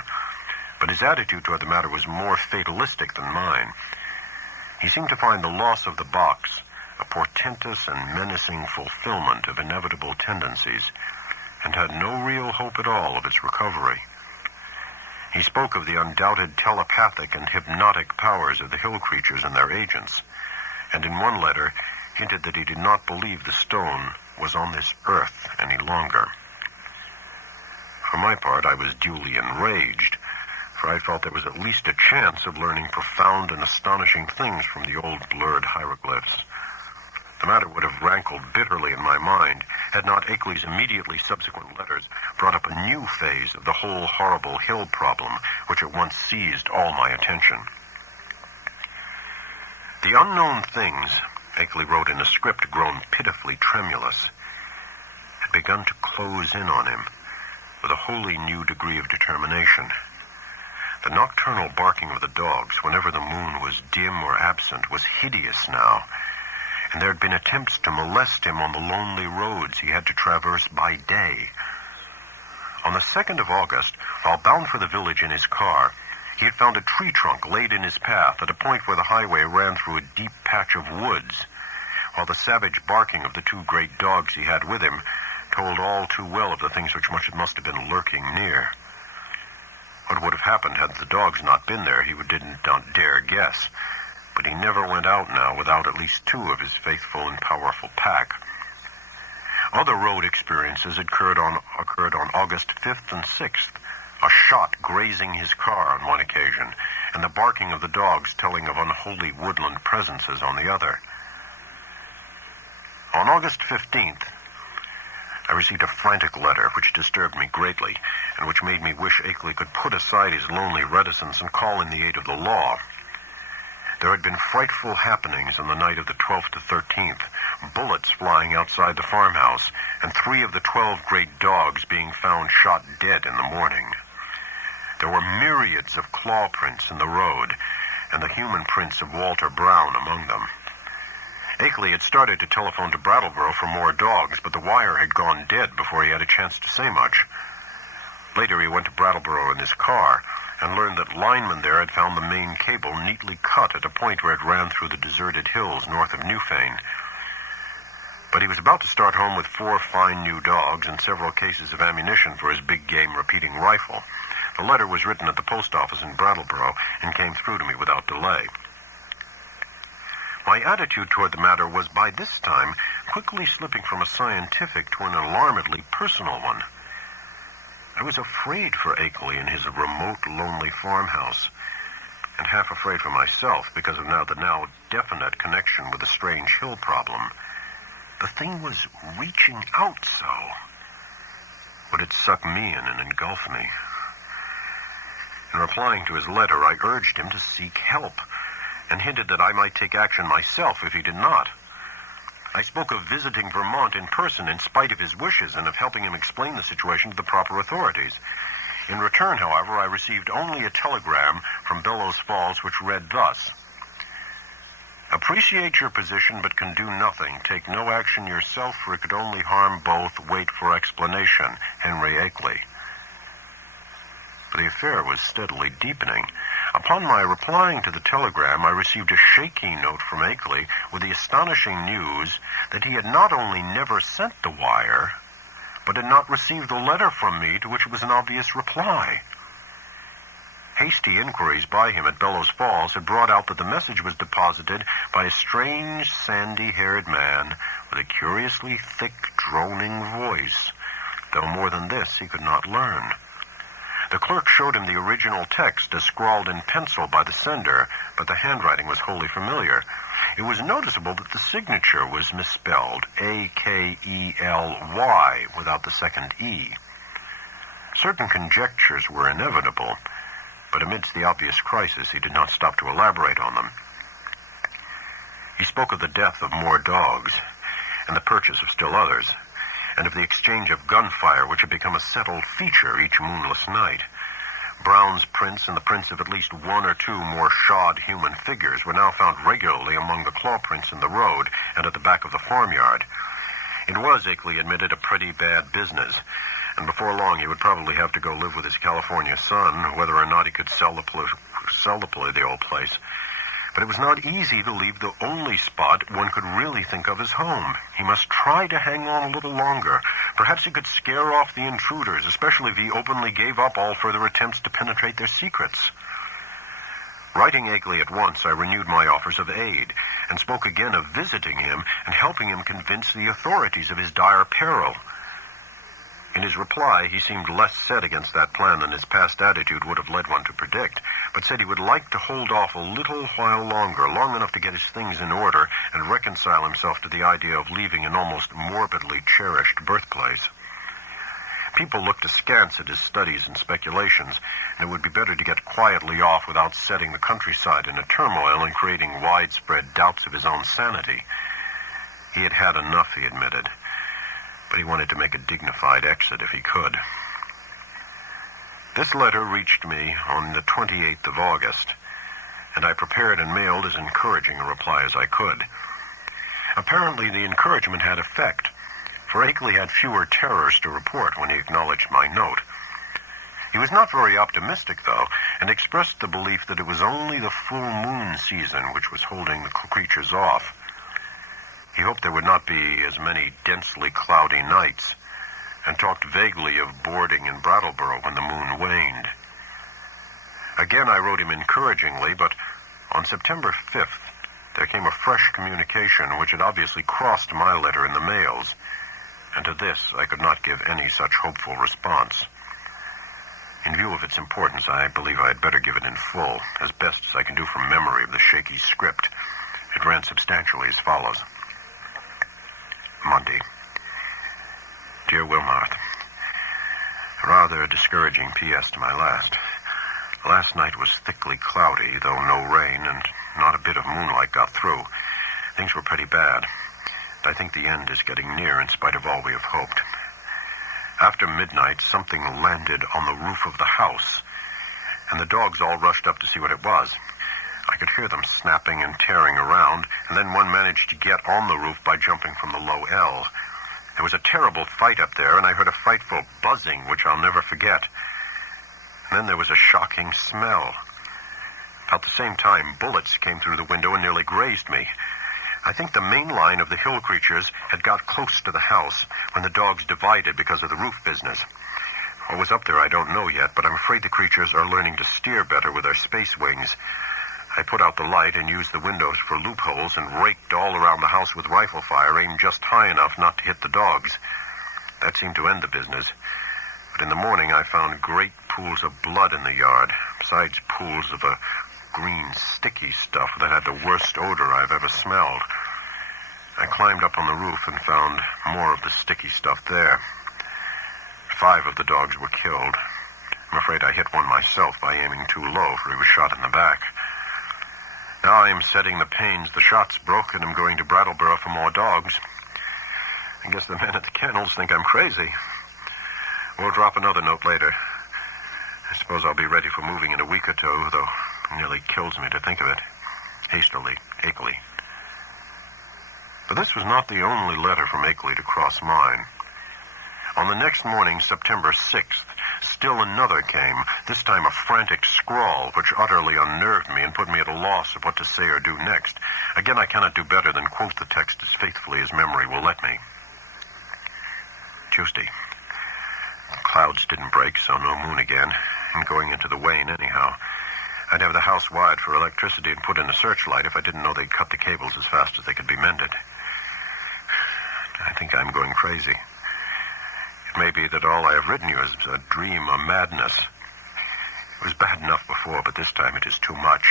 but his attitude toward the matter was more fatalistic than mine. He seemed to find the loss of the box a portentous and menacing fulfillment of inevitable tendencies, and had no real hope at all of its recovery. He spoke of the undoubted telepathic and hypnotic powers of the hill creatures and their agents, and in one letter hinted that he did not believe the stone was on this earth any longer. For my part, I was duly enraged, for I felt there was at least a chance of learning profound and astonishing things from the old blurred hieroglyphs. The matter would have rankled bitterly in my mind had not Akeley's immediately subsequent letters brought up a new phase of the whole horrible hill problem, which at once seized all my attention. The unknown things, Akeley wrote in a script grown pitifully tremulous, had begun to close in on him with a wholly new degree of determination. The nocturnal barking of the dogs, whenever the moon was dim or absent, was hideous now, and there had been attempts to molest him on the lonely roads he had to traverse by day. On the 2nd of August, while bound for the village in his car, he had found a tree trunk laid in his path at a point where the highway ran through a deep patch of woods, while the savage barking of the 2 great dogs he had with him told all too well of the things which must have been lurking near. What would have happened had the dogs not been there, he didn't dare guess, but he never went out now without at least 2 of his faithful and powerful pack. Other road experiences occurred on August 5th and 6th, a shot grazing his car on one occasion, and the barking of the dogs telling of unholy woodland presences on the other. On August 15th, I received a frantic letter which disturbed me greatly, and which made me wish Akeley could put aside his lonely reticence and call in the aid of the law. There had been frightful happenings on the night of the 12th to 13th, bullets flying outside the farmhouse, and 3 of the 12 great dogs being found shot dead in the morning. There were myriads of claw prints in the road, and the human prints of Walter Brown among them. Akeley had started to telephone to Brattleboro for more dogs, but the wire had gone dead before he had a chance to say much. Later he went to Brattleboro in his car, and learned that linemen there had found the main cable neatly cut at a point where it ran through the deserted hills north of Newfane. But he was about to start home with 4 fine new dogs and several cases of ammunition for his big game repeating rifle. The letter was written at the post office in Brattleboro and came through to me without delay. My attitude toward the matter was by this time quickly slipping from a scientific to an alarmedly personal one. I was afraid for Akeley in his remote, lonely farmhouse, and half afraid for myself because of the now definite connection with the strange hill problem. The thing was reaching out so. Would it suck me in and engulf me? In replying to his letter, I urged him to seek help, and hinted that I might take action myself if he did not. I spoke of visiting Vermont in person in spite of his wishes and of helping him explain the situation to the proper authorities. In return, however, I received only a telegram from Bellows Falls which read thus: "Appreciate your position but can do nothing. Take no action yourself, for it could only harm both. Wait for explanation. Henry Akeley." But the affair was steadily deepening. Upon my replying to the telegram, I received a shaky note from Akeley with the astonishing news that he had not only never sent the wire, but had not received the letter from me to which it was an obvious reply. Hasty inquiries by him at Bellows Falls had brought out that the message was deposited by a strange, sandy-haired man with a curiously thick, droning voice, though more than this he could not learn. The clerk showed him the original text as scrawled in pencil by the sender, but the handwriting was wholly familiar. It was noticeable that the signature was misspelled, A-K-E-L-Y, without the second E. Certain conjectures were inevitable, but amidst the obvious crisis he did not stop to elaborate on them. He spoke of the death of more dogs, and the purchase of still others, and of the exchange of gunfire which had become a settled feature each moonless night. Brown's prints and the prints of at least 1 or 2 more shod human figures were now found regularly among the claw prints in the road and at the back of the farmyard. It was, Akeley admitted, a pretty bad business, and before long he would probably have to go live with his California son, whether or not he could sell the old place. But it was not easy to leave the only spot one could really think of as home. He must try to hang on a little longer. Perhaps he could scare off the intruders, especially if he openly gave up all further attempts to penetrate their secrets. Writing Akeley at once, I renewed my offers of aid, and spoke again of visiting him and helping him convince the authorities of his dire peril. In his reply, he seemed less set against that plan than his past attitude would have led one to predict, but said he would like to hold off a little while longer, long enough to get his things in order and reconcile himself to the idea of leaving an almost morbidly cherished birthplace. People looked askance at his studies and speculations, and it would be better to get quietly off without setting the countryside in a turmoil and creating widespread doubts of his own sanity. He had had enough, he admitted, but he wanted to make a dignified exit if he could. This letter reached me on the 28th of August, and I prepared and mailed as encouraging a reply as I could. Apparently, the encouragement had effect, for Akeley had fewer terrors to report when he acknowledged my note. He was not very optimistic, though, and expressed the belief that it was only the full moon season which was holding the creatures off. He hoped there would not be as many densely cloudy nights, and talked vaguely of boarding in Brattleboro when the moon waned. Again, I wrote him encouragingly, but on September 5th, there came a fresh communication which had obviously crossed my letter in the mails, and to this I could not give any such hopeful response. In view of its importance, I believe I had better give it in full, as best as I can do from memory of the shaky script. It ran substantially as follows. Monday. Dear Wilmarth, rather a discouraging P.S. to my last. Last night was thickly cloudy, though no rain, and not a bit of moonlight got through. Things were pretty bad. I think the end is getting near in spite of all we have hoped. After midnight, something landed on the roof of the house, and the dogs all rushed up to see what it was. I could hear them snapping and tearing around, and then one managed to get on the roof by jumping from the low L. There was a terrible fight up there, and I heard a frightful buzzing, which I'll never forget. And then there was a shocking smell. About the same time, bullets came through the window and nearly grazed me. I think the main line of the hill creatures had got close to the house when the dogs divided because of the roof business. What was up there I don't know yet, but I'm afraid the creatures are learning to steer better with their space wings. I put out the light and used the windows for loopholes and raked all around the house with rifle fire, aimed just high enough not to hit the dogs. That seemed to end the business. But in the morning I found great pools of blood in the yard, besides pools of a green, sticky stuff that had the worst odor I've ever smelled. I climbed up on the roof and found more of the sticky stuff there. 5 of the dogs were killed. I'm afraid I hit one myself by aiming too low, for he was shot in the back. Now I am setting the pains. The shot's broke, and I'm going to Brattleboro for more dogs. I guess the men at the kennels think I'm crazy. We'll drop another note later. I suppose I'll be ready for moving in a week or two, though it nearly kills me to think of it. Hastily, Akeley. But this was not the only letter from Akeley to cross mine. On the next morning, September 6th, still another came, this time a frantic scrawl, which utterly unnerved me and put me at a loss of what to say or do next. Again, I cannot do better than quote the text as faithfully as memory will let me. Tuesday. Clouds didn't break, so no moon again, and going into the wane anyhow. I'd have the house wired for electricity and put in a searchlight if I didn't know they'd cut the cables as fast as they could be mended. I think I'm going crazy. It may be that all I have written you is a dream, a madness. It was bad enough before, but this time it is too much.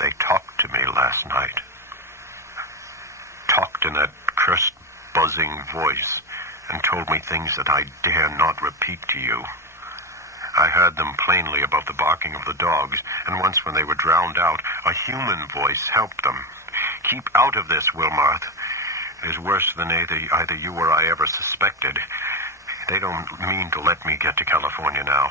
They talked to me last night. Talked in that cursed buzzing voice and told me things that I dare not repeat to you. I heard them plainly above the barking of the dogs, and once when they were drowned out, a human voice helped them. Keep out of this, Wilmarth. It is worse than either you or I ever suspected. They don't mean to let me get to California now.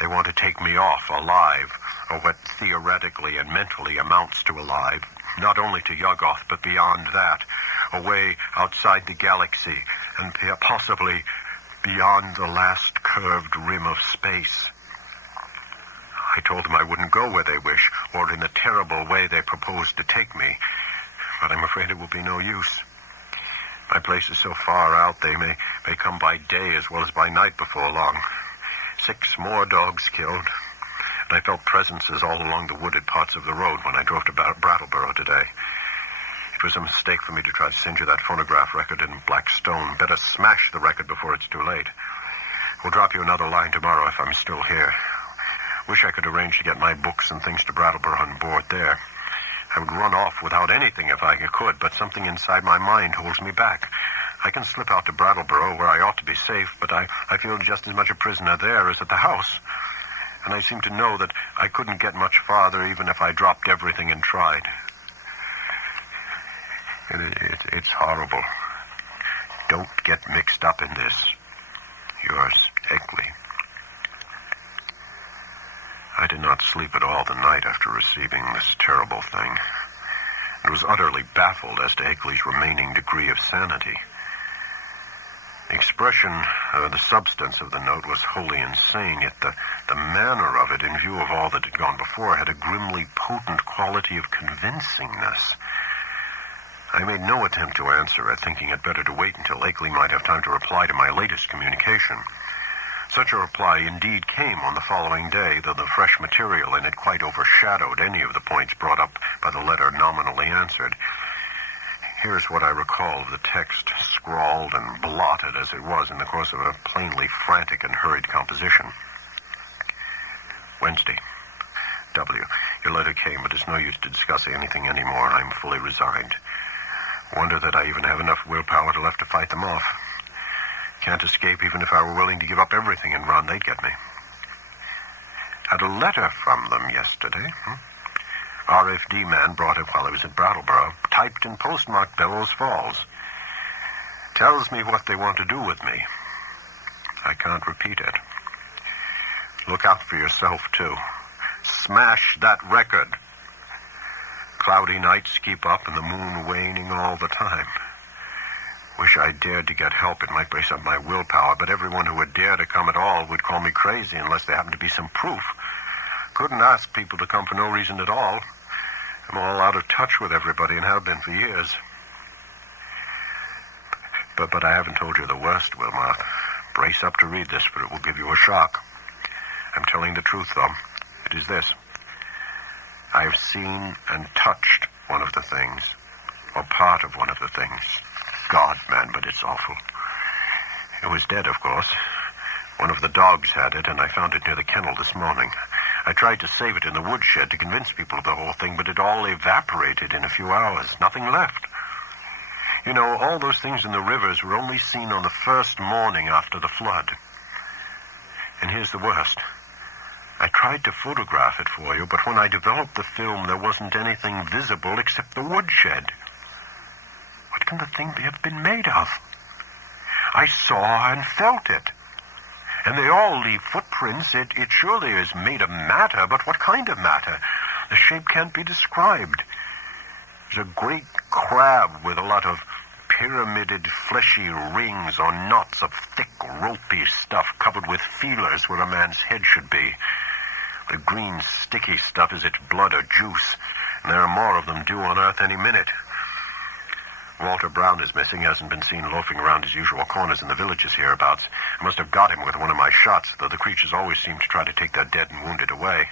They want to take me off alive, or what theoretically and mentally amounts to alive, not only to Yuggoth, but beyond that, away outside the galaxy, and possibly beyond the last curved rim of space. I told them I wouldn't go where they wish, or in the terrible way they propose to take me, but I'm afraid it will be no use. My place is so far out they may come by day as well as by night before long. 6 more dogs killed, and I felt presences all along the wooded parts of the road when I drove to Brattleboro today. It was a mistake for me to try to send you that phonograph record in black stone. Better smash the record before it's too late. We'll drop you another line tomorrow if I'm still here. Wish I could arrange to get my books and things to Brattleboro on board there. I would run off without anything if I could, but something inside my mind holds me back. I can slip out to Brattleboro, where I ought to be safe, but I feel just as much a prisoner there as at the house. And I seem to know that I couldn't get much farther even if I dropped everything and tried. It's horrible. Don't get mixed up in this. Yours, Akeley. I did not sleep at all the night after receiving this terrible thing, and was utterly baffled as to Akeley's remaining degree of sanity. The expression, the substance of the note was wholly insane, yet the manner of it, in view of all that had gone before, had a grimly potent quality of convincingness. I made no attempt to answer it, thinking it better to wait until Akeley might have time to reply to my latest communication. Such a reply indeed came on the following day, though the fresh material in it quite overshadowed any of the points brought up by the letter nominally answered. Here's what I recall of the text, scrawled and blotted as it was in the course of a plainly frantic and hurried composition. Wednesday. W. Your letter came, but it's no use to discuss anything anymore. I'm fully resigned. Wonder that I even have enough willpower left to fight them off. Can't escape even if I were willing to give up everything and run, they'd get me. Had a letter from them yesterday. RFD man brought it while I was at Brattleboro, typed and postmarked Bellows Falls. Tells me what they want to do with me. I can't repeat it. Look out for yourself, too. Smash that record. Cloudy nights keep up and the moon waning all the time. Wish I dared to get help. It might brace up my willpower, but everyone who would dare to come at all would call me crazy unless there happened to be some proof. Couldn't ask people to come for no reason at all. I'm all out of touch with everybody and have been for years. But I haven't told you the worst, Wilmarth. Brace up to read this, for it will give you a shock. I'm telling the truth, though. It is this. I've seen and touched one of the things, or part of one of the things. God, man, but it's awful. It was dead, of course. One of the dogs had it, and I found it near the kennel this morning. I tried to save it in the woodshed to convince people of the whole thing, but it all evaporated in a few hours. Nothing left. You know, all those things in the rivers were only seen on the first morning after the flood. And here's the worst. I tried to photograph it for you, but when I developed the film, there wasn't anything visible except the woodshed. What can the thing have been made of? I saw and felt it. And they all leave footprints. It surely is made of matter, but what kind of matter? The shape can't be described. There's a great crab with a lot of pyramided fleshy rings or knots of thick ropey stuff covered with feelers where a man's head should be. The green sticky stuff is its blood or juice, and there are more of them due on Earth any minute. Walter Brown is missing. He hasn't been seen loafing around his usual corners in the villages hereabouts. I must have got him with one of my shots, though the creatures always seem to try to take their dead and wounded away.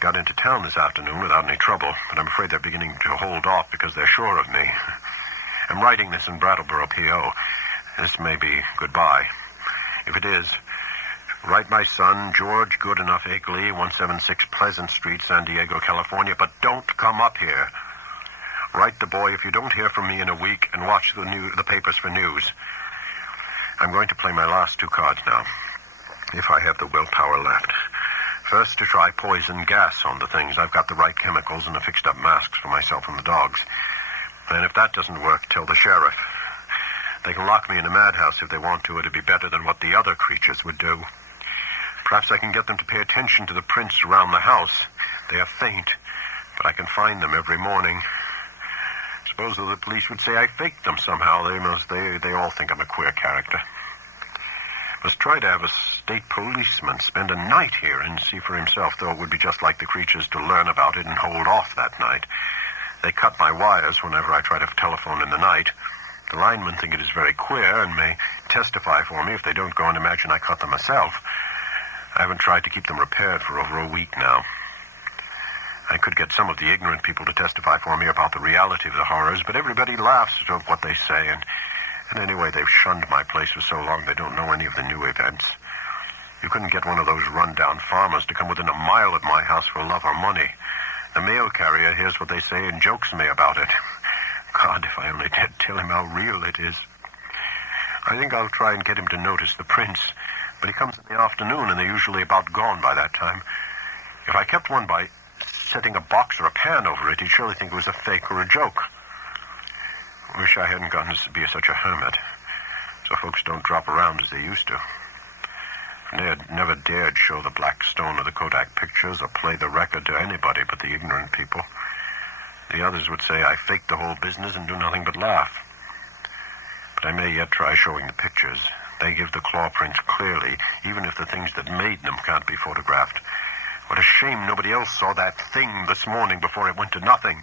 Got into town this afternoon without any trouble, but I'm afraid they're beginning to hold off because they're sure of me. I'm writing this in Brattleboro, P.O. This may be goodbye. If it is, write my son, George Goodenough Akeley, 176 Pleasant Street, San Diego, California, but don't come up here. Write the boy if you don't hear from me in a week, and watch the papers for news. I'm going to play my last two cards now, if I have the willpower left. First, to try poison gas on the things. I've got the right chemicals and the fixed-up masks for myself and the dogs. Then if that doesn't work, tell the sheriff. They can lock me in a madhouse if they want to. It'd be better than what the other creatures would do. Perhaps I can get them to pay attention to the prints around the house. They are faint, but I can find them every morning. Suppose the police would say I faked them somehow. They all think I'm a queer character. Must try to have a state policeman spend a night here and see for himself, though it would be just like the creatures to learn about it and hold off that night. They cut my wires whenever I try to telephone in the night. The linemen think it is very queer and may testify for me if they don't go and imagine I cut them myself. I haven't tried to keep them repaired for over a week now. I could get some of the ignorant people to testify for me about the reality of the horrors, but everybody laughs at what they say, and anyway, they've shunned my place for so long they don't know any of the new events. You couldn't get one of those run-down farmers to come within a mile of my house for love or money. The mail carrier hears what they say and jokes me about it. God, if I only did tell him how real it is. I think I'll try and get him to notice the prints, but he comes in the afternoon and they're usually about gone by that time. If I kept one by setting a box or a pan over it, he'd surely think it was a fake or a joke. Wish I hadn't gotten to be such a hermit, so folks don't drop around as they used to. Ned never dared show the black stone or the Kodak pictures or play the record to anybody but the ignorant people. The others would say I faked the whole business and do nothing but laugh. But I may yet try showing the pictures. They give the claw prints clearly, even if the things that made them can't be photographed. What a shame nobody else saw that thing this morning before it went to nothing.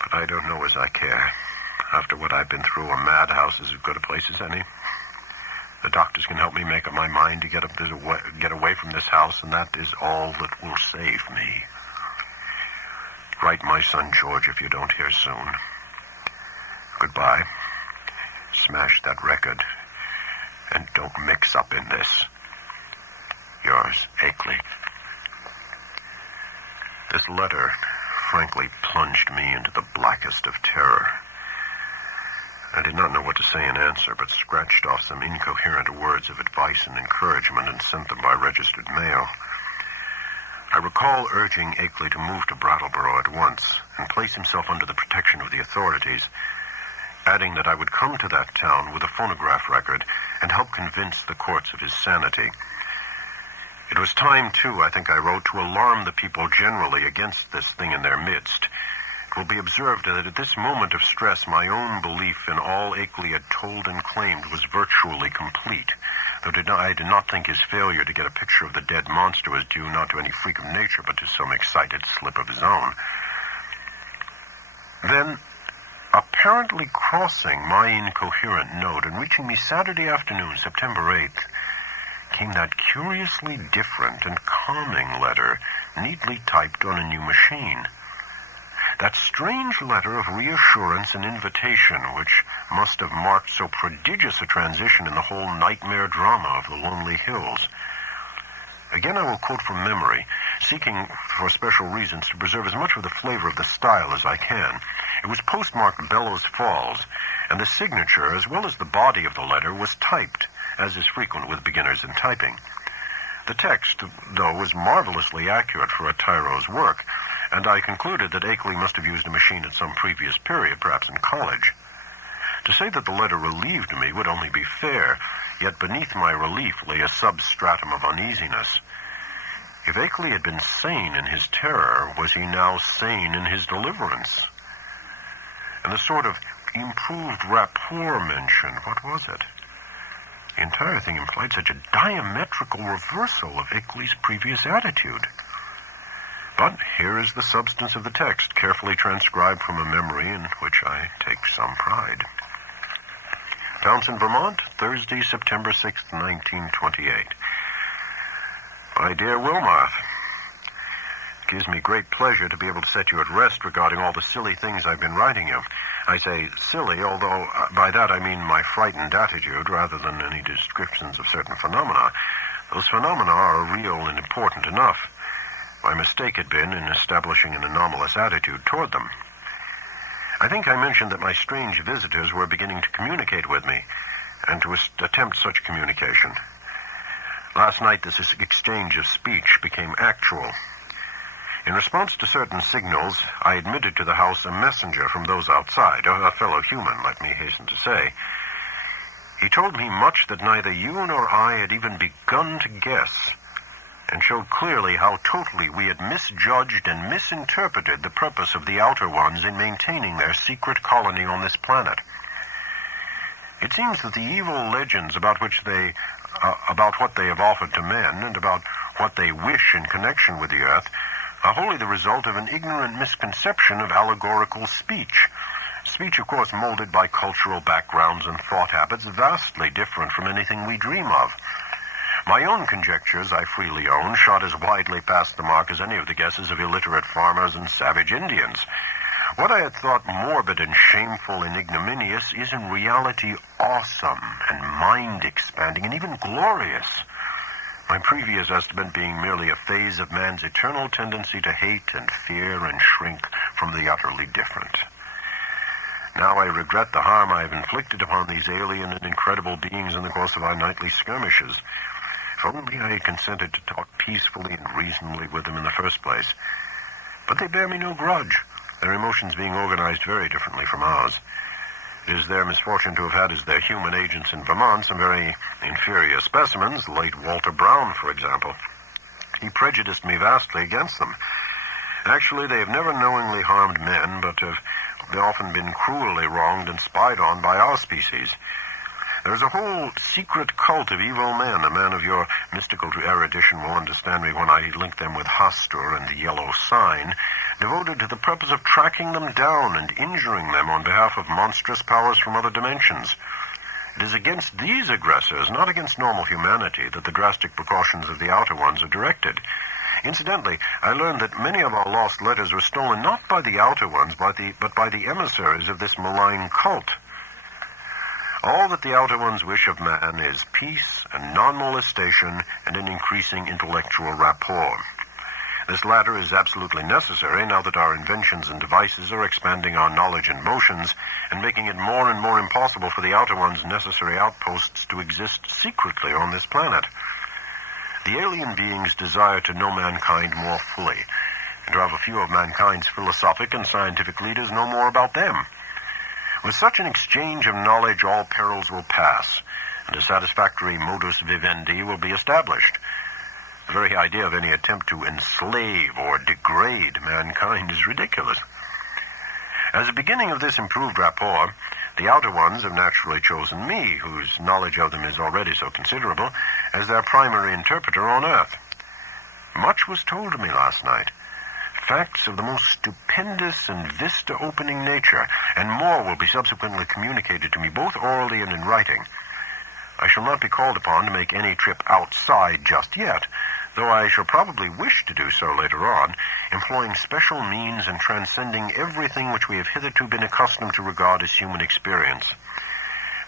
But I don't know as I care. After what I've been through, a madhouse is as good a place as any. The doctors can help me make up my mind to get away from this house, and that is all that will save me. Write my son George if you don't hear soon. Goodbye. Smash that record. And don't mix up in this. Yours, Akeley. This letter frankly plunged me into the blackest of terror. I did not know what to say in answer, but scratched off some incoherent words of advice and encouragement and sent them by registered mail. I recall urging Akeley to move to Brattleboro at once and place himself under the protection of the authorities, adding that I would come to that town with a phonograph record and help convince the courts of his sanity. It was time, too, I think I wrote, to alarm the people generally against this thing in their midst. It will be observed that at this moment of stress, my own belief in all Akeley had told and claimed was virtually complete, though I did not think his failure to get a picture of the dead monster was due not to any freak of nature, but to some excited slip of his own. Then, apparently crossing my incoherent note and reaching me Saturday afternoon, September 8th, came that curiously different and calming letter, neatly typed on a new machine. That strange letter of reassurance and invitation which must have marked so prodigious a transition in the whole nightmare drama of the Lonely Hills. Again, I will quote from memory, seeking for special reasons to preserve as much of the flavor of the style as I can. It was postmarked Bellows Falls, and the signature, as well as the body of the letter, was typed, as is frequent with beginners in typing. The text, though, was marvelously accurate for a tyro's work, and I concluded that Akeley must have used a machine at some previous period, perhaps in college. To say that the letter relieved me would only be fair, yet beneath my relief lay a substratum of uneasiness. If Akeley had been sane in his terror, was he now sane in his deliverance? And the sort of improved rapport mentioned, what was it? The entire thing implied such a diametrical reversal of Akeley's previous attitude. But here is the substance of the text, carefully transcribed from a memory in which I take some pride. Townsend, Vermont, Thursday, September 6th, 1928. My dear Wilmarth, it gives me great pleasure to be able to set you at rest regarding all the silly things I've been writing you. I say silly, although by that I mean my frightened attitude rather than any descriptions of certain phenomena. Those phenomena are real and important enough. My mistake had been in establishing an anomalous attitude toward them. I think I mentioned that my strange visitors were beginning to communicate with me, and to attempt such communication. Last night, this exchange of speech became actual. In response to certain signals, I admitted to the house a messenger from those outside, a fellow human, let me hasten to say. He told me much that neither you nor I had even begun to guess, and showed clearly how totally we had misjudged and misinterpreted the purpose of the Outer Ones in maintaining their secret colony on this planet. It seems that the evil legends about what they have offered to men and about what they wish in connection with the Earth are wholly the result of an ignorant misconception of allegorical speech. Speech, of course, molded by cultural backgrounds and thought habits vastly different from anything we dream of. My own conjectures, I freely own, shot as widely past the mark as any of the guesses of illiterate farmers and savage Indians. What I had thought morbid and shameful and ignominious is in reality awesome and mind-expanding and even glorious. My previous estimate being merely a phase of man's eternal tendency to hate and fear and shrink from the utterly different. Now I regret the harm I have inflicted upon these alien and incredible beings in the course of our nightly skirmishes. If only I had consented to talk peacefully and reasonably with them in the first place. But they bear me no grudge, their emotions being organized very differently from ours. It is their misfortune to have had as their human agents in Vermont some very inferior specimens, the late Walter Brown, for example. He prejudiced me vastly against them. Actually, they have never knowingly harmed men, but have often been cruelly wronged and spied on by our species. There is a whole secret cult of evil men. A man of your mystical erudition will understand me when I link them with Hastur and the Yellow Sign, devoted to the purpose of tracking them down and injuring them on behalf of monstrous powers from other dimensions. It is against these aggressors, not against normal humanity, that the drastic precautions of the Outer Ones are directed. Incidentally, I learned that many of our lost letters were stolen not by the Outer Ones, but by the emissaries of this malign cult. All that the Outer Ones wish of man is peace and non-molestation and an increasing intellectual rapport. This latter is absolutely necessary now that our inventions and devices are expanding our knowledge and motions and making it more and more impossible for the Outer Ones' necessary outposts to exist secretly on this planet. The alien beings desire to know mankind more fully, and to have a few of mankind's philosophic and scientific leaders know more about them. With such an exchange of knowledge, all perils will pass, and a satisfactory modus vivendi will be established. The very idea of any attempt to enslave or degrade mankind is ridiculous. As a beginning of this improved rapport, the Outer Ones have naturally chosen me, whose knowledge of them is already so considerable, as their primary interpreter on Earth. Much was told to me last night. Facts of the most stupendous and vista-opening nature, and more will be subsequently communicated to me both orally and in writing. I shall not be called upon to make any trip outside just yet, though I shall probably wish to do so later on, employing special means and transcending everything which we have hitherto been accustomed to regard as human experience.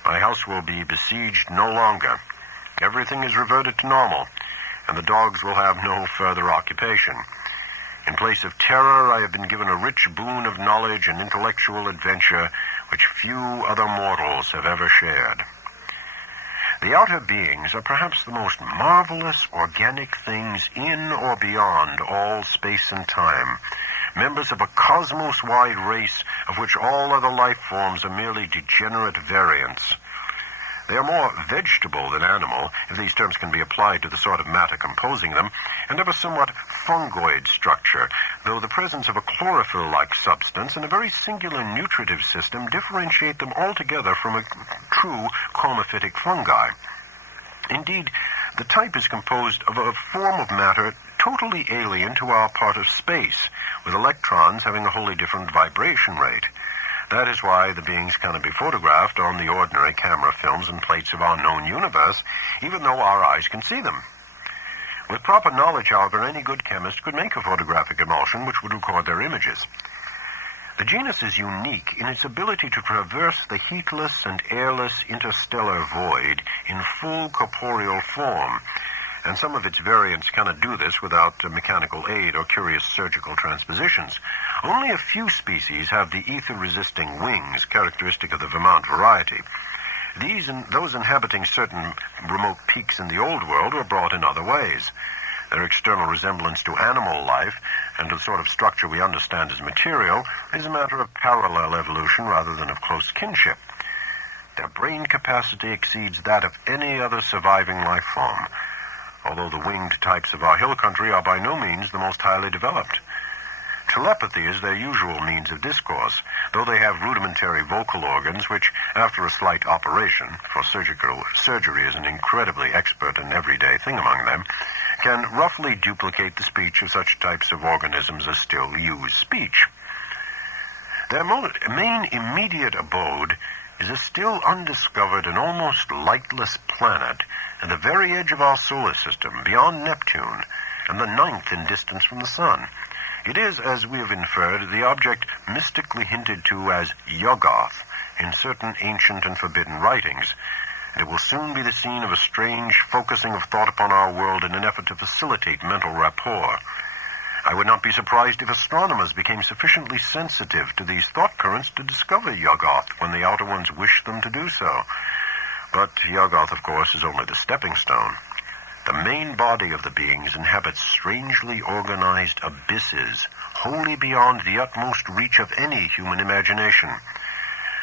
My house will be besieged no longer. Everything is reverted to normal, and the dogs will have no further occupation. In place of terror, I have been given a rich boon of knowledge and intellectual adventure which few other mortals have ever shared. The outer beings are perhaps the most marvelous organic things in or beyond all space and time, members of a cosmos-wide race of which all other life forms are merely degenerate variants. They are more vegetable than animal, if these terms can be applied to the sort of matter composing them, and of a somewhat fungoid structure, though the presence of a chlorophyll-like substance and a very singular nutritive system differentiate them altogether from a true comophytic fungi. Indeed, the type is composed of a form of matter totally alien to our part of space, with electrons having a wholly different vibration rate. That is why the beings cannot be photographed on the ordinary camera films and plates of our known universe, even though our eyes can see them. With proper knowledge, however, any good chemist could make a photographic emulsion which would record their images. The genus is unique in its ability to traverse the heatless and airless interstellar void in full corporeal form, and some of its variants cannot do this without mechanical aid or curious surgical transpositions. Only a few species have the ether-resisting wings characteristic of the Vermont variety. These and those inhabiting certain remote peaks in the Old World were brought in other ways. Their external resemblance to animal life and to the sort of structure we understand as material is a matter of parallel evolution rather than of close kinship. Their brain capacity exceeds that of any other surviving life form, although the winged types of our hill country are by no means the most highly developed. Telepathy is their usual means of discourse, though they have rudimentary vocal organs which, after a slight operation, for surgery is an incredibly expert and everyday thing among them, can roughly duplicate the speech of such types of organisms as still use speech. Their main immediate abode is a still undiscovered and almost lightless planet at the very edge of our solar system, beyond Neptune, and the 9th in distance from the Sun. It is, as we have inferred, the object mystically hinted to as Yuggoth in certain ancient and forbidden writings, and it will soon be the scene of a strange focusing of thought upon our world in an effort to facilitate mental rapport. I would not be surprised if astronomers became sufficiently sensitive to these thought currents to discover Yuggoth when the Outer Ones wish them to do so. But Yuggoth, of course, is only the stepping stone. The main body of the beings inhabits strangely organized abysses, wholly beyond the utmost reach of any human imagination.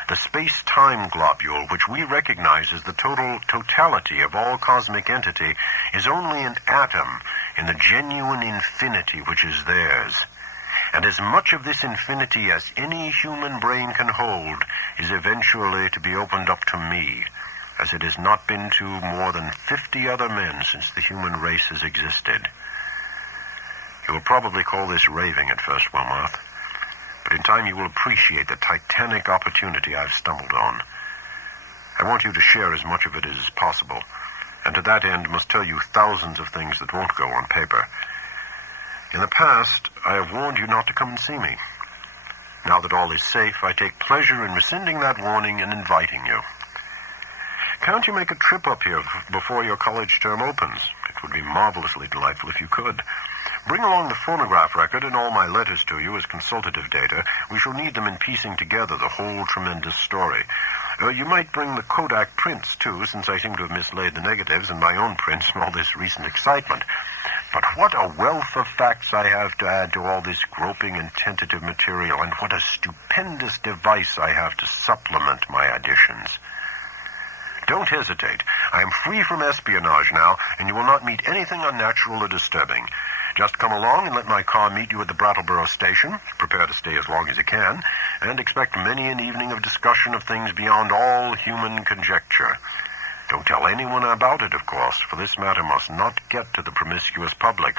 The space-time globule, which we recognize as the totality of all cosmic entity, is only an atom in the genuine infinity which is theirs. And as much of this infinity as any human brain can hold is eventually to be opened up to me, as it has not been to more than 50 other men since the human race has existed. You will probably call this raving at first, Wilmarth, but in time you will appreciate the titanic opportunity I've stumbled on. I want you to share as much of it as possible, and to that end must tell you thousands of things that won't go on paper. In the past, I have warned you not to come and see me. Now that all is safe, I take pleasure in rescinding that warning and inviting you. Can't you make a trip up here before your college term opens? It would be marvelously delightful if you could. Bring along the phonograph record and all my letters to you as consultative data. We shall need them in piecing together the whole tremendous story. You might bring the Kodak prints, too, since I seem to have mislaid the negatives and my own prints from all this recent excitement. But what a wealth of facts I have to add to all this groping and tentative material, and what a stupendous device I have to supplement my additions. Don't hesitate. I am free from espionage now, and you will not meet anything unnatural or disturbing. Just come along and let my car meet you at the Brattleboro station. Prepare to stay as long as you can, and expect many an evening of discussion of things beyond all human conjecture. Don't tell anyone about it, of course, for this matter must not get to the promiscuous public.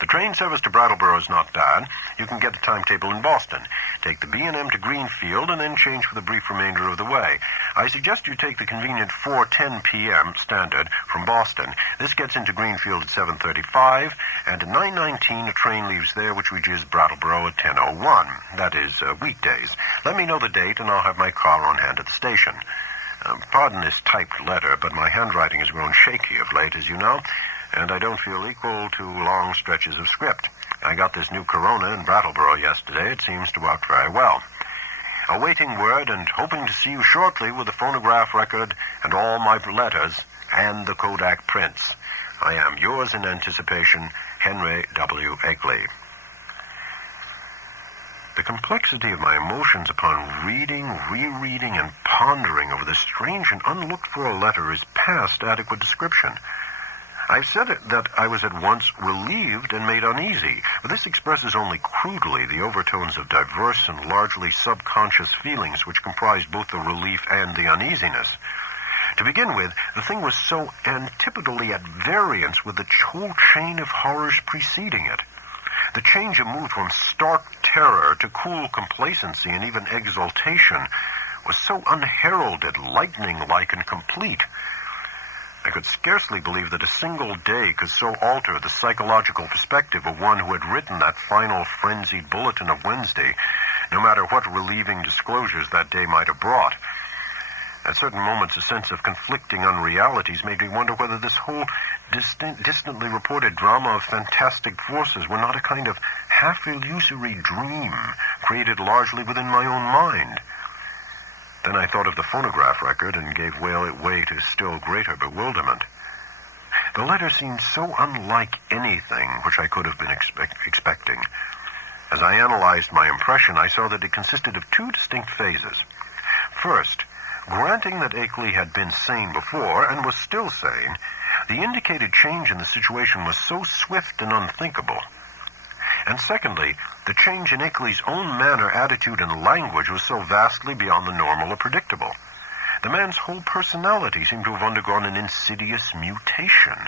The train service to Brattleboro is not bad. You can get a timetable in Boston. Take the B&M to Greenfield and then change for the brief remainder of the way. I suggest you take the convenient 4:10 p.m. standard from Boston. This gets into Greenfield at 7:35, and at 9:19 a train leaves there which reaches Brattleboro at 10:01. That is, weekdays. Let me know the date and I'll have my car on hand at the station. Pardon this typed letter, but my handwriting has grown shaky of late, as you know, and I don't feel equal to long stretches of script. I got this new Corona in Brattleboro yesterday. It seems to work very well. Awaiting word and hoping to see you shortly with the phonograph record and all my letters and the Kodak prints. I am yours in anticipation, Henry W. Akeley. The complexity of my emotions upon reading, rereading, and pondering over this strange and unlooked-for letter is past adequate description. I've said that I was at once relieved and made uneasy, but this expresses only crudely the overtones of diverse and largely subconscious feelings which comprise both the relief and the uneasiness. To begin with, the thing was so antipodally at variance with the whole chain of horrors preceding it. The change of mood from stark terror to cool complacency and even exultation was so unheralded, lightning-like, and complete. I could scarcely believe that a single day could so alter the psychological perspective of one who had written that final frenzied bulletin of Wednesday, no matter what relieving disclosures that day might have brought. At certain moments, a sense of conflicting unrealities made me wonder whether this whole distantly reported drama of fantastic forces were not a kind of half-illusory dream created largely within my own mind. Then I thought of the phonograph record and gave way to still greater bewilderment. The letter seemed so unlike anything which I could have been expecting. As I analyzed my impression, I saw that it consisted of two distinct phases. First, granting that Akeley had been sane before and was still sane, the indicated change in the situation was so swift and unthinkable. And secondly, the change in Akeley's own manner, attitude, and language was so vastly beyond the normal or predictable. The man's whole personality seemed to have undergone an insidious mutation,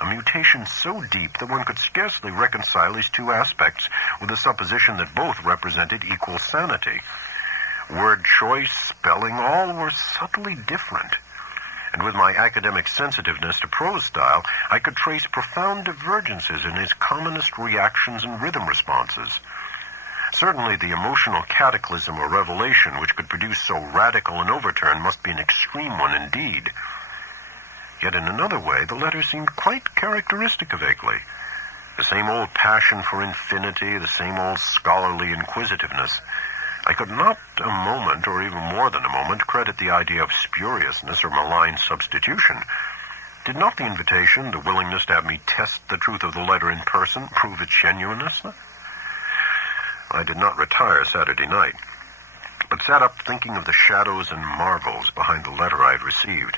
a mutation so deep that one could scarcely reconcile these two aspects with the supposition that both represented equal sanity. Word choice, spelling, all were subtly different. And with my academic sensitiveness to prose style, I could trace profound divergences in his commonest reactions and rhythm responses. Certainly the emotional cataclysm or revelation which could produce so radical an overturn must be an extreme one indeed. Yet in another way, the letter seemed quite characteristic of Akeley. The same old passion for infinity, the same old scholarly inquisitiveness. I could not a moment, or even more than a moment, credit the idea of spuriousness or malign substitution. Did not the invitation, the willingness to have me test the truth of the letter in person, prove its genuineness? I did not retire Saturday night. but sat up thinking of the shadows and marvels behind the letter I had received.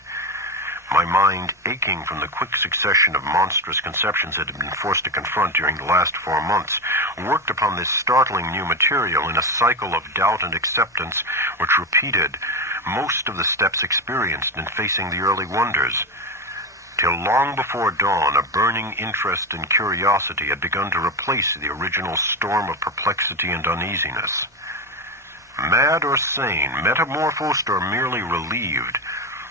My mind, aching from the quick succession of monstrous conceptions it had been forced to confront during the last 4 months, worked upon this startling new material in a cycle of doubt and acceptance which repeated most of the steps experienced in facing the early wonders. Till long before dawn, a burning interest and curiosity had begun to replace the original storm of perplexity and uneasiness. Mad or sane, metamorphosed or merely relieved,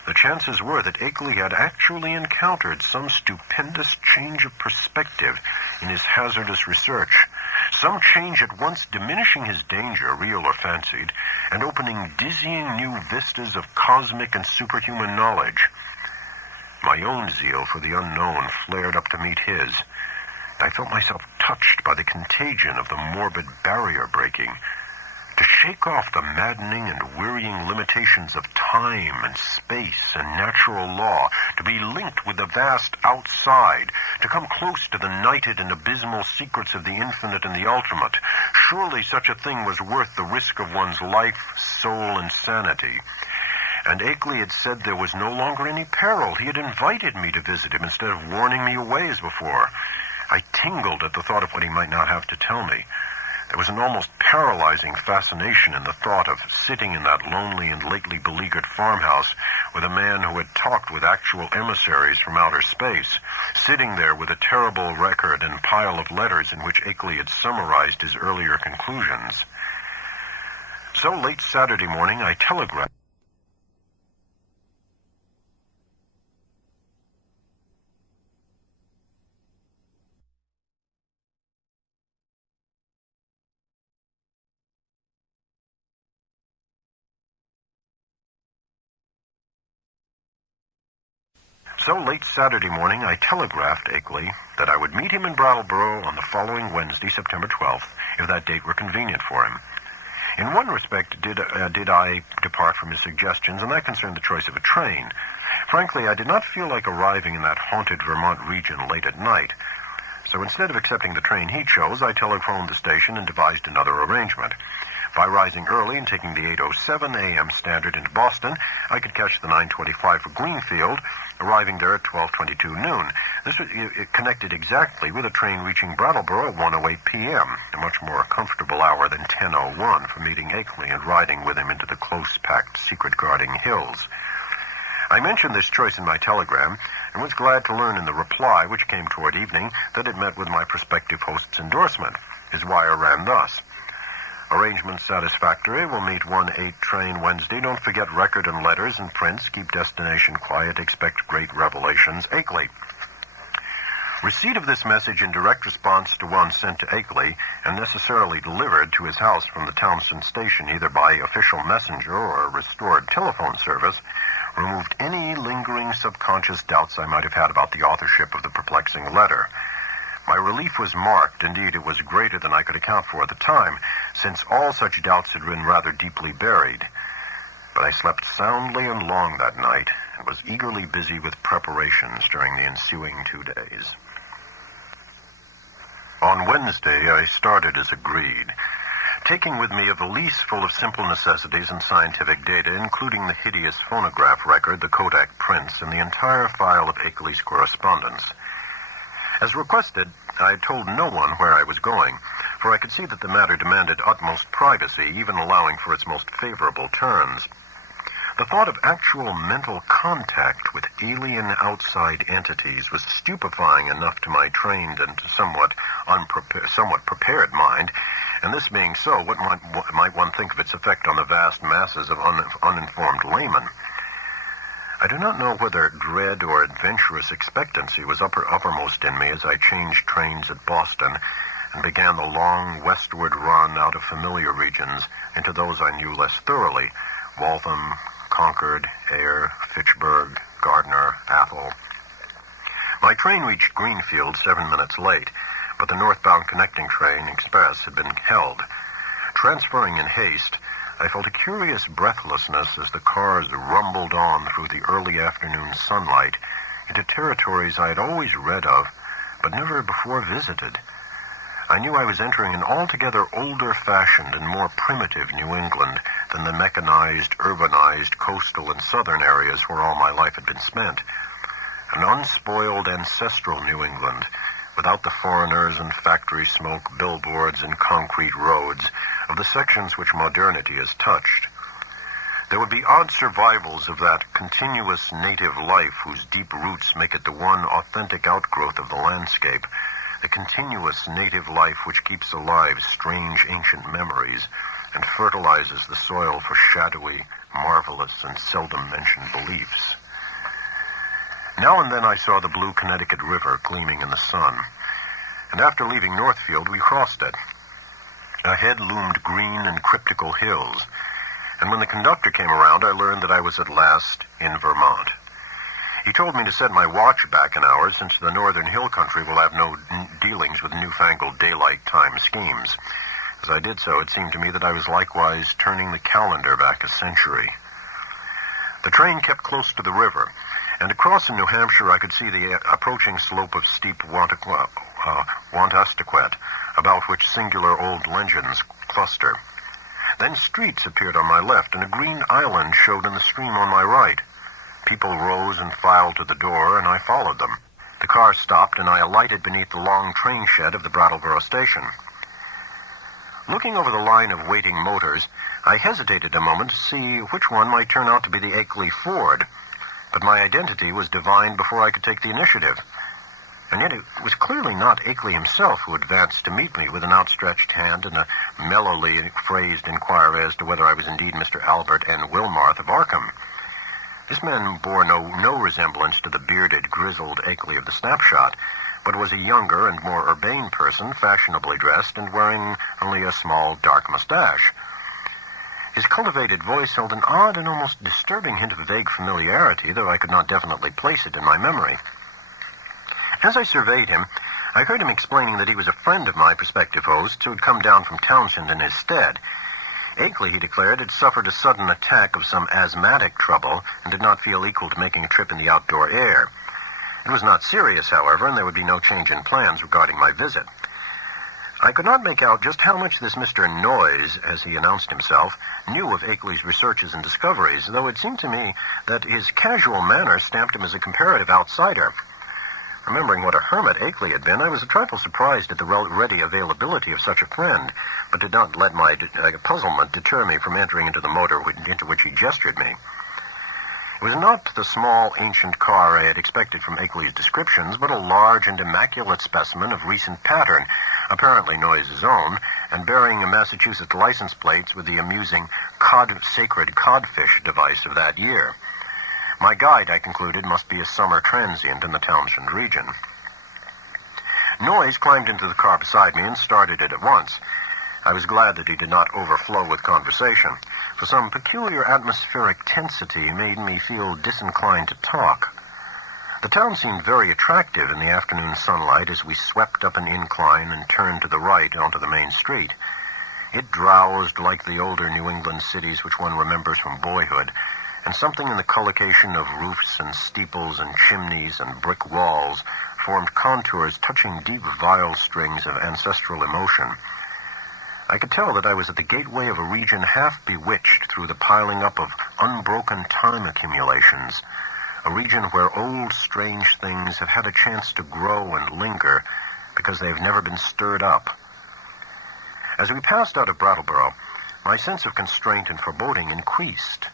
the chances were that Akeley had actually encountered some stupendous change of perspective in his hazardous research, some change at once diminishing his danger, real or fancied, and opening dizzying new vistas of cosmic and superhuman knowledge. My own zeal for the unknown flared up to meet his. I felt myself touched by the contagion of the morbid barrier breaking. To shake off the maddening and wearying limitations of time and space and natural law, to be linked with the vast outside, to come close to the nighted and abysmal secrets of the infinite and the ultimate, surely such a thing was worth the risk of one's life, soul, and sanity. And Akeley had said there was no longer any peril. He had invited me to visit him instead of warning me away as before. I tingled at the thought of what he might not have to tell me. There was an almost paralyzing fascination in the thought of sitting in that lonely and lately beleaguered farmhouse with a man who had talked with actual emissaries from outer space, sitting there with a terrible record and pile of letters in which Akeley had summarized his earlier conclusions. So late Saturday morning, I telegraphed. So late Saturday morning, I telegraphed Akeley that I would meet him in Brattleboro on the following Wednesday, September 12th, if that date were convenient for him. In one respect did I depart from his suggestions, and that concerned the choice of a train. Frankly, I did not feel like arriving in that haunted Vermont region late at night. So instead of accepting the train he chose, I telephoned the station and devised another arrangement. By rising early and taking the 8:07 a.m. Standard into Boston, I could catch the 9:25 for Greenfield, arriving there at 12:22 noon. This was connected exactly with a train reaching Brattleboro at 1:08 p.m., a much more comfortable hour than 10:01 for meeting Akeley and riding with him into the close-packed, secret-guarding hills. I mentioned this choice in my telegram, and was glad to learn in the reply, which came toward evening, that it met with my prospective host's endorsement. His wire ran thus: "Arrangements satisfactory. Will meet 1:08 train Wednesday. Don't forget record and letters and prints. Keep destination quiet. Expect great revelations. Akeley." Receipt of this message in direct response to one sent to Akeley and necessarily delivered to his house from the Townsend station, either by official messenger or a restored telephone service, removed any lingering subconscious doubts I might have had about the authorship of the perplexing letter. My relief was marked. Indeed, it was greater than I could account for at the time, since all such doubts had been rather deeply buried. But I slept soundly and long that night, and was eagerly busy with preparations during the ensuing 2 days. On Wednesday, I started as agreed, taking with me a valise full of simple necessities and scientific data, including the hideous phonograph record, the Kodak prints, and the entire file of Akeley's correspondence. As requested, I had told no one where I was going, for I could see that the matter demanded utmost privacy, even allowing for its most favorable terms. The thought of actual mental contact with alien outside entities was stupefying enough to my trained and somewhat prepared mind, and this being so, what might one think of its effect on the vast masses of uninformed laymen? I do not know whether dread or adventurous expectancy was uppermost in me as I changed trains at Boston and began the long westward run out of familiar regions into those I knew less thoroughly: Waltham, Concord, Ayr, Fitchburg, Gardner, Athol. My train reached Greenfield 7 minutes late, but the northbound connecting train, express, had been held. Transferring in haste, I felt a curious breathlessness as the cars rumbled on through the early afternoon sunlight into territories I had always read of, but never before visited. I knew I was entering an altogether older-fashioned and more primitive New England, than the mechanized, urbanized, coastal, and southern areas where all my life had been spent. An unspoiled, ancestral New England, without the foreigners and factory smoke, billboards, and concrete roads of the sections which modernity has touched. There would be odd survivals of that continuous native life whose deep roots make it the one authentic outgrowth of the landscape, the continuous native life which keeps alive strange ancient memories and fertilizes the soil for shadowy, marvelous, and seldom mentioned beliefs. Now and then I saw the blue Connecticut River gleaming in the sun, and after leaving Northfield we crossed it. Ahead loomed green and cryptical hills, and when the conductor came around, I learned that I was at last in Vermont. He told me to set my watch back an hour, since the northern hill country will have no dealings with newfangled daylight time schemes. As I did so, it seemed to me that I was likewise turning the calendar back a century. The train kept close to the river, and across in New Hampshire I could see the approaching slope of steep Wantastiquet, about which singular old legends cluster. Then streets appeared on my left, and a green island showed in the stream on my right. People rose and filed to the door, and I followed them. The car stopped, and I alighted beneath the long train shed of the Brattleboro station. Looking over the line of waiting motors, I hesitated a moment to see which one might turn out to be the Akeley Ford, but my identity was divined before I could take the initiative. And yet it was clearly not Akeley himself who advanced to meet me with an outstretched hand and a mellowly phrased inquiry as to whether I was indeed Mr. Albert N. Wilmarth of Arkham. This man bore no resemblance to the bearded, grizzled Akeley of the snapshot, but was a younger and more urbane person, fashionably dressed and wearing only a small, dark mustache. His cultivated voice held an odd and almost disturbing hint of vague familiarity, though I could not definitely place it in my memory. As I surveyed him, I heard him explaining that he was a friend of my prospective host who had come down from Townsend in his stead. Akeley, he declared, had suffered a sudden attack of some asthmatic trouble and did not feel equal to making a trip in the outdoor air. It was not serious, however, and there would be no change in plans regarding my visit. I could not make out just how much this Mr. Noyes, as he announced himself, knew of Akeley's researches and discoveries, though it seemed to me that his casual manner stamped him as a comparative outsider. Remembering what a hermit Akeley had been, I was a trifle surprised at the ready availability of such a friend, but did not let my puzzlement deter me from entering into the motor into which he gestured me. It was not the small, ancient car I had expected from Akeley's descriptions, but a large and immaculate specimen of recent pattern, apparently Noyes' own, and bearing a Massachusetts license plate with the amusing sacred codfish device of that year. My guide, I concluded, must be a summer transient in the Townsend region. Noyes climbed into the car beside me and started it at once. I was glad that he did not overflow with conversation, for some peculiar atmospheric tensity made me feel disinclined to talk. The town seemed very attractive in the afternoon sunlight as we swept up an incline and turned to the right onto the main street. It drowsed like the older New England cities which one remembers from boyhood, and something in the collocation of roofs and steeples and chimneys and brick walls formed contours touching deep viol strings of ancestral emotion. I could tell that I was at the gateway of a region half bewitched through the piling up of unbroken time accumulations, a region where old strange things have had a chance to grow and linger because they have never been stirred up. As we passed out of Brattleboro, my sense of constraint and foreboding increased.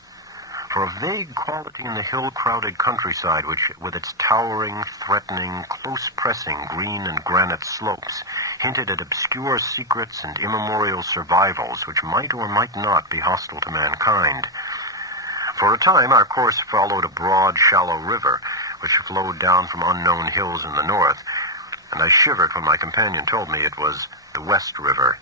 For a vague quality in the hill-crowded countryside, which, with its towering, threatening, close-pressing green and granite slopes, hinted at obscure secrets and immemorial survivals which might or might not be hostile to mankind. For a time, our course followed a broad, shallow river, which flowed down from unknown hills in the north, and I shivered when my companion told me it was the West River.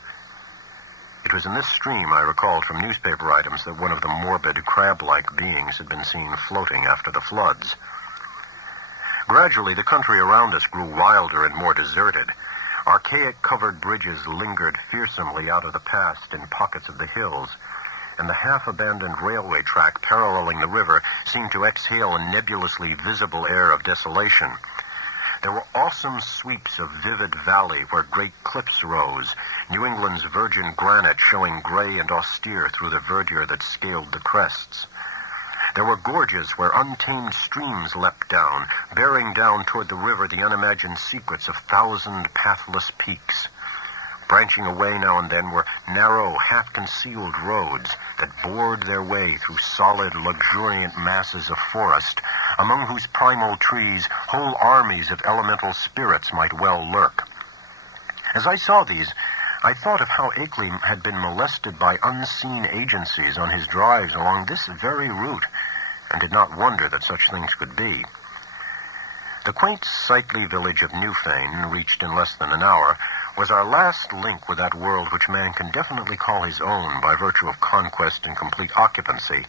It was in this stream, I recalled from newspaper items, that one of the morbid, crab-like beings had been seen floating after the floods. Gradually, the country around us grew wilder and more deserted. Archaic covered bridges lingered fearsomely out of the past in pockets of the hills, and the half-abandoned railway track paralleling the river seemed to exhale a nebulously visible air of desolation. There were awesome sweeps of vivid valley where great cliffs rose, New England's virgin granite showing gray and austere through the verdure that scaled the crests. There were gorges where untamed streams leapt down, bearing down toward the river the unimagined secrets of thousand pathless peaks. Branching away now and then were narrow, half-concealed roads that bored their way through solid, luxuriant masses of forest, among whose primal trees whole armies of elemental spirits might well lurk. As I saw these, I thought of how Akeley had been molested by unseen agencies on his drives along this very route, and did not wonder that such things could be. The quaint, sightly village of Newfane, reached in less than an hour, was our last link with that world which man can definitely call his own by virtue of conquest and complete occupancy.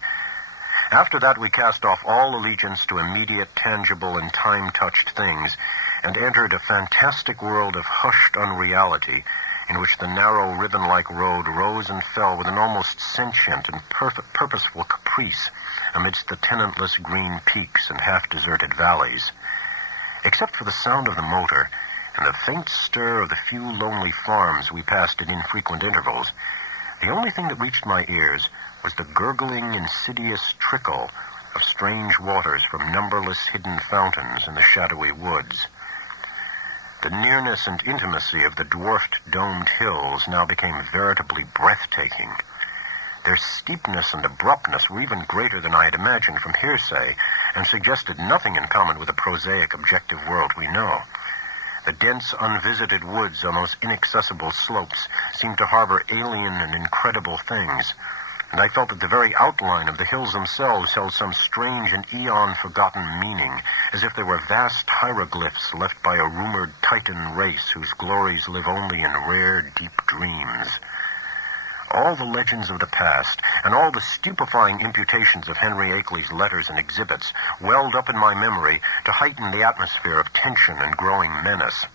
After that we cast off all allegiance to immediate, tangible, and time-touched things, and entered a fantastic world of hushed unreality, in which the narrow, ribbon-like road rose and fell with an almost sentient and purposeful caprice amidst the tenantless green peaks and half-deserted valleys. Except for the sound of the motor and the faint stir of the few lonely farms we passed at infrequent intervals, the only thing that reached my ears was the gurgling, insidious trickle of strange waters from numberless hidden fountains in the shadowy woods. The nearness and intimacy of the dwarfed, domed hills now became veritably breathtaking. Their steepness and abruptness were even greater than I had imagined from hearsay, and suggested nothing in common with the prosaic, objective world we know. The dense, unvisited woods on those inaccessible slopes seemed to harbor alien and incredible things, and I felt that the very outline of the hills themselves held some strange and eon-forgotten meaning, as if they were vast hieroglyphs left by a rumored Titan race whose glories live only in rare, deep dreams. All the legends of the past, and all the stupefying imputations of Henry Akeley's letters and exhibits, welled up in my memory to heighten the atmosphere of tension and growing menace.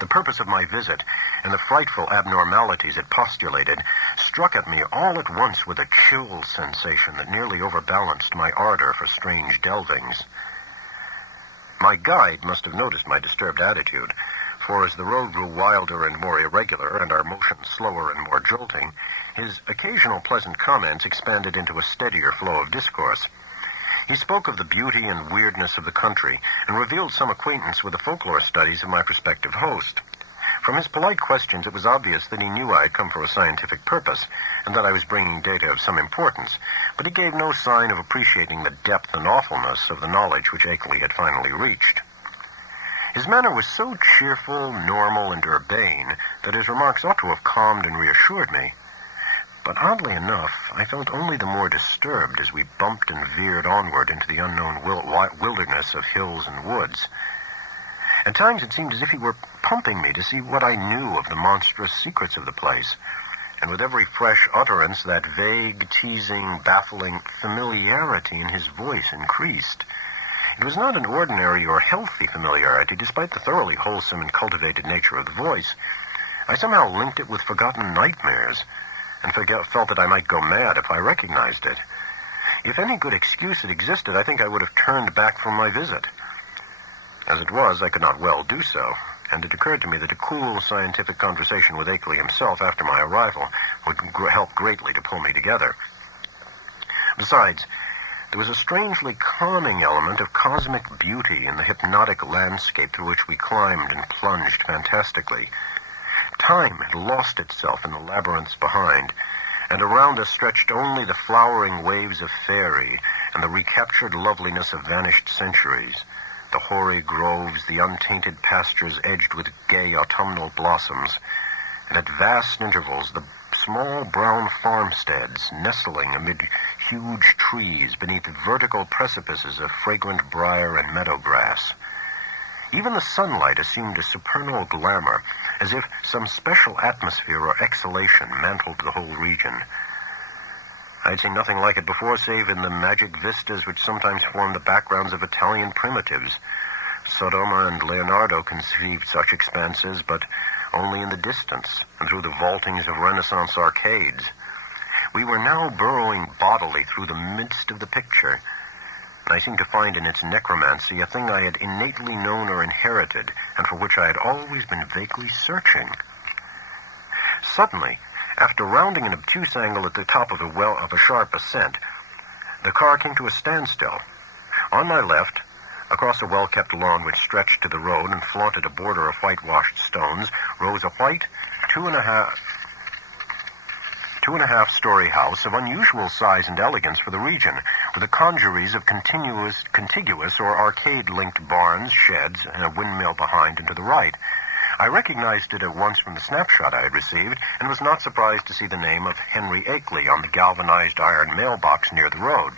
The purpose of my visit, and the frightful abnormalities it postulated, struck at me all at once with a chill sensation that nearly overbalanced my ardor for strange delvings. My guide must have noticed my disturbed attitude, for as the road grew wilder and more irregular, and our motion slower and more jolting, his occasional pleasant comments expanded into a steadier flow of discourse. He spoke of the beauty and weirdness of the country, and revealed some acquaintance with the folklore studies of my prospective host. From his polite questions, it was obvious that he knew I had come for a scientific purpose, and that I was bringing data of some importance, but he gave no sign of appreciating the depth and awfulness of the knowledge which Akeley had finally reached. His manner was so cheerful, normal, and urbane that his remarks ought to have calmed and reassured me. But oddly enough, I felt only the more disturbed as we bumped and veered onward into the unknown wilderness of hills and woods. At times it seemed as if he were pumping me to see what I knew of the monstrous secrets of the place, and with every fresh utterance that vague, teasing, baffling familiarity in his voice increased. It was not an ordinary or healthy familiarity, despite the thoroughly wholesome and cultivated nature of the voice. I somehow linked it with forgotten nightmares, and felt that I might go mad if I recognized it. If any good excuse had existed, I think I would have turned back from my visit. As it was, I could not well do so, and it occurred to me that a cool scientific conversation with Akeley himself after my arrival would help greatly to pull me together. Besides, there was a strangely calming element of cosmic beauty in the hypnotic landscape through which we climbed and plunged fantastically. Time had lost itself in the labyrinths behind, and around us stretched only the flowering waves of faerie and the recaptured loveliness of vanished centuries, the hoary groves, the untainted pastures edged with gay autumnal blossoms, and at vast intervals the small brown farmsteads nestling amid huge trees beneath vertical precipices of fragrant briar and meadow grass. Even the sunlight assumed a supernal glamour, as if some special atmosphere or exhalation mantled the whole region. I had seen nothing like it before, save in the magic vistas which sometimes formed the backgrounds of Italian primitives. Sodoma and Leonardo conceived such expanses, but only in the distance, and through the vaultings of Renaissance arcades. We were now burrowing bodily through the midst of the picture, I seemed to find in its necromancy a thing I had innately known or inherited, and for which I had always been vaguely searching. Suddenly, after rounding an obtuse angle at the top of a sharp ascent, the car came to a standstill. On my left, across a well-kept lawn which stretched to the road and flaunted a border of whitewashed stones, rose a white, two and a half story house of unusual size and elegance for the region, with a congeries of contiguous or arcade-linked barns, sheds, and a windmill behind and to the right. I recognized it at once from the snapshot I had received, and was not surprised to see the name of Henry Akeley on the galvanized iron mailbox near the road.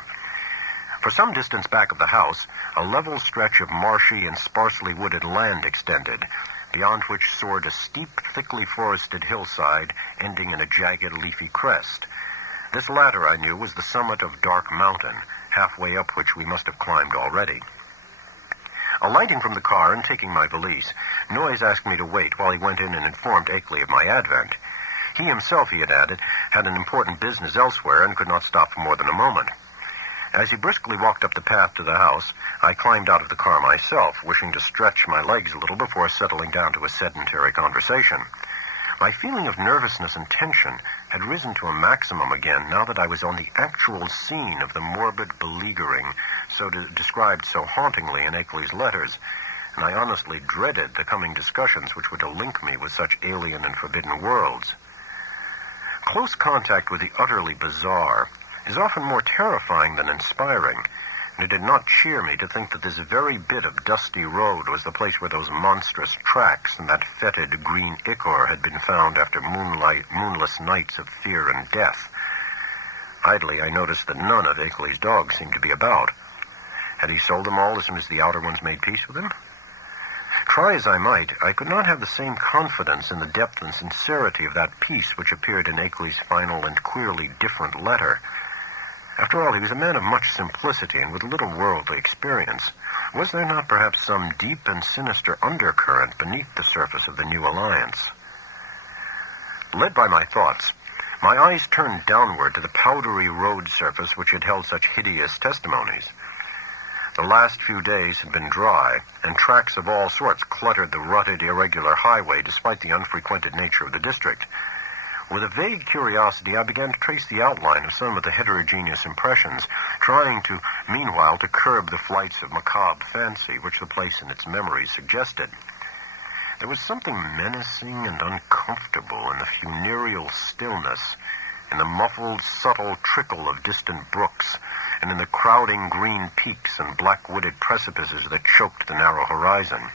For some distance back of the house, a level stretch of marshy and sparsely wooded land extended, beyond which soared a steep, thickly forested hillside ending in a jagged, leafy crest. This latter, I knew, was the summit of Dark Mountain, halfway up which we must have climbed already. Alighting from the car and taking my valise, Noyes asked me to wait while he went in and informed Akeley of my advent. He himself, he had added, had an important business elsewhere and could not stop for more than a moment. As he briskly walked up the path to the house, I climbed out of the car myself, wishing to stretch my legs a little before settling down to a sedentary conversation. My feeling of nervousness and tension had risen to a maximum again now that I was on the actual scene of the morbid beleaguering described so hauntingly in Akeley's letters, and I honestly dreaded the coming discussions which were to link me with such alien and forbidden worlds. Close contact with the utterly bizarre is often more terrifying than inspiring, and it did not cheer me to think that this very bit of dusty road was the place where those monstrous tracks and that fetid green ichor had been found after moonless nights of fear and death. Idly, I noticed that none of Akeley's dogs seemed to be about. Had he sold them all as soon as the outer ones made peace with him? Try as I might, I could not have the same confidence in the depth and sincerity of that peace which appeared in Akeley's final and queerly different letter. After all, he was a man of much simplicity and with little worldly experience. Was there not perhaps some deep and sinister undercurrent beneath the surface of the new alliance? Led by my thoughts, my eyes turned downward to the powdery road surface which had held such hideous testimonies. The last few days had been dry, and tracks of all sorts cluttered the rutted, irregular highway despite the unfrequented nature of the district. With a vague curiosity, I began to trace the outline of some of the heterogeneous impressions, trying meanwhile to curb the flights of macabre fancy which the place and its memories suggested. There was something menacing and uncomfortable in the funereal stillness, in the muffled, subtle trickle of distant brooks, and in the crowding green peaks and black-wooded precipices that choked the narrow horizon.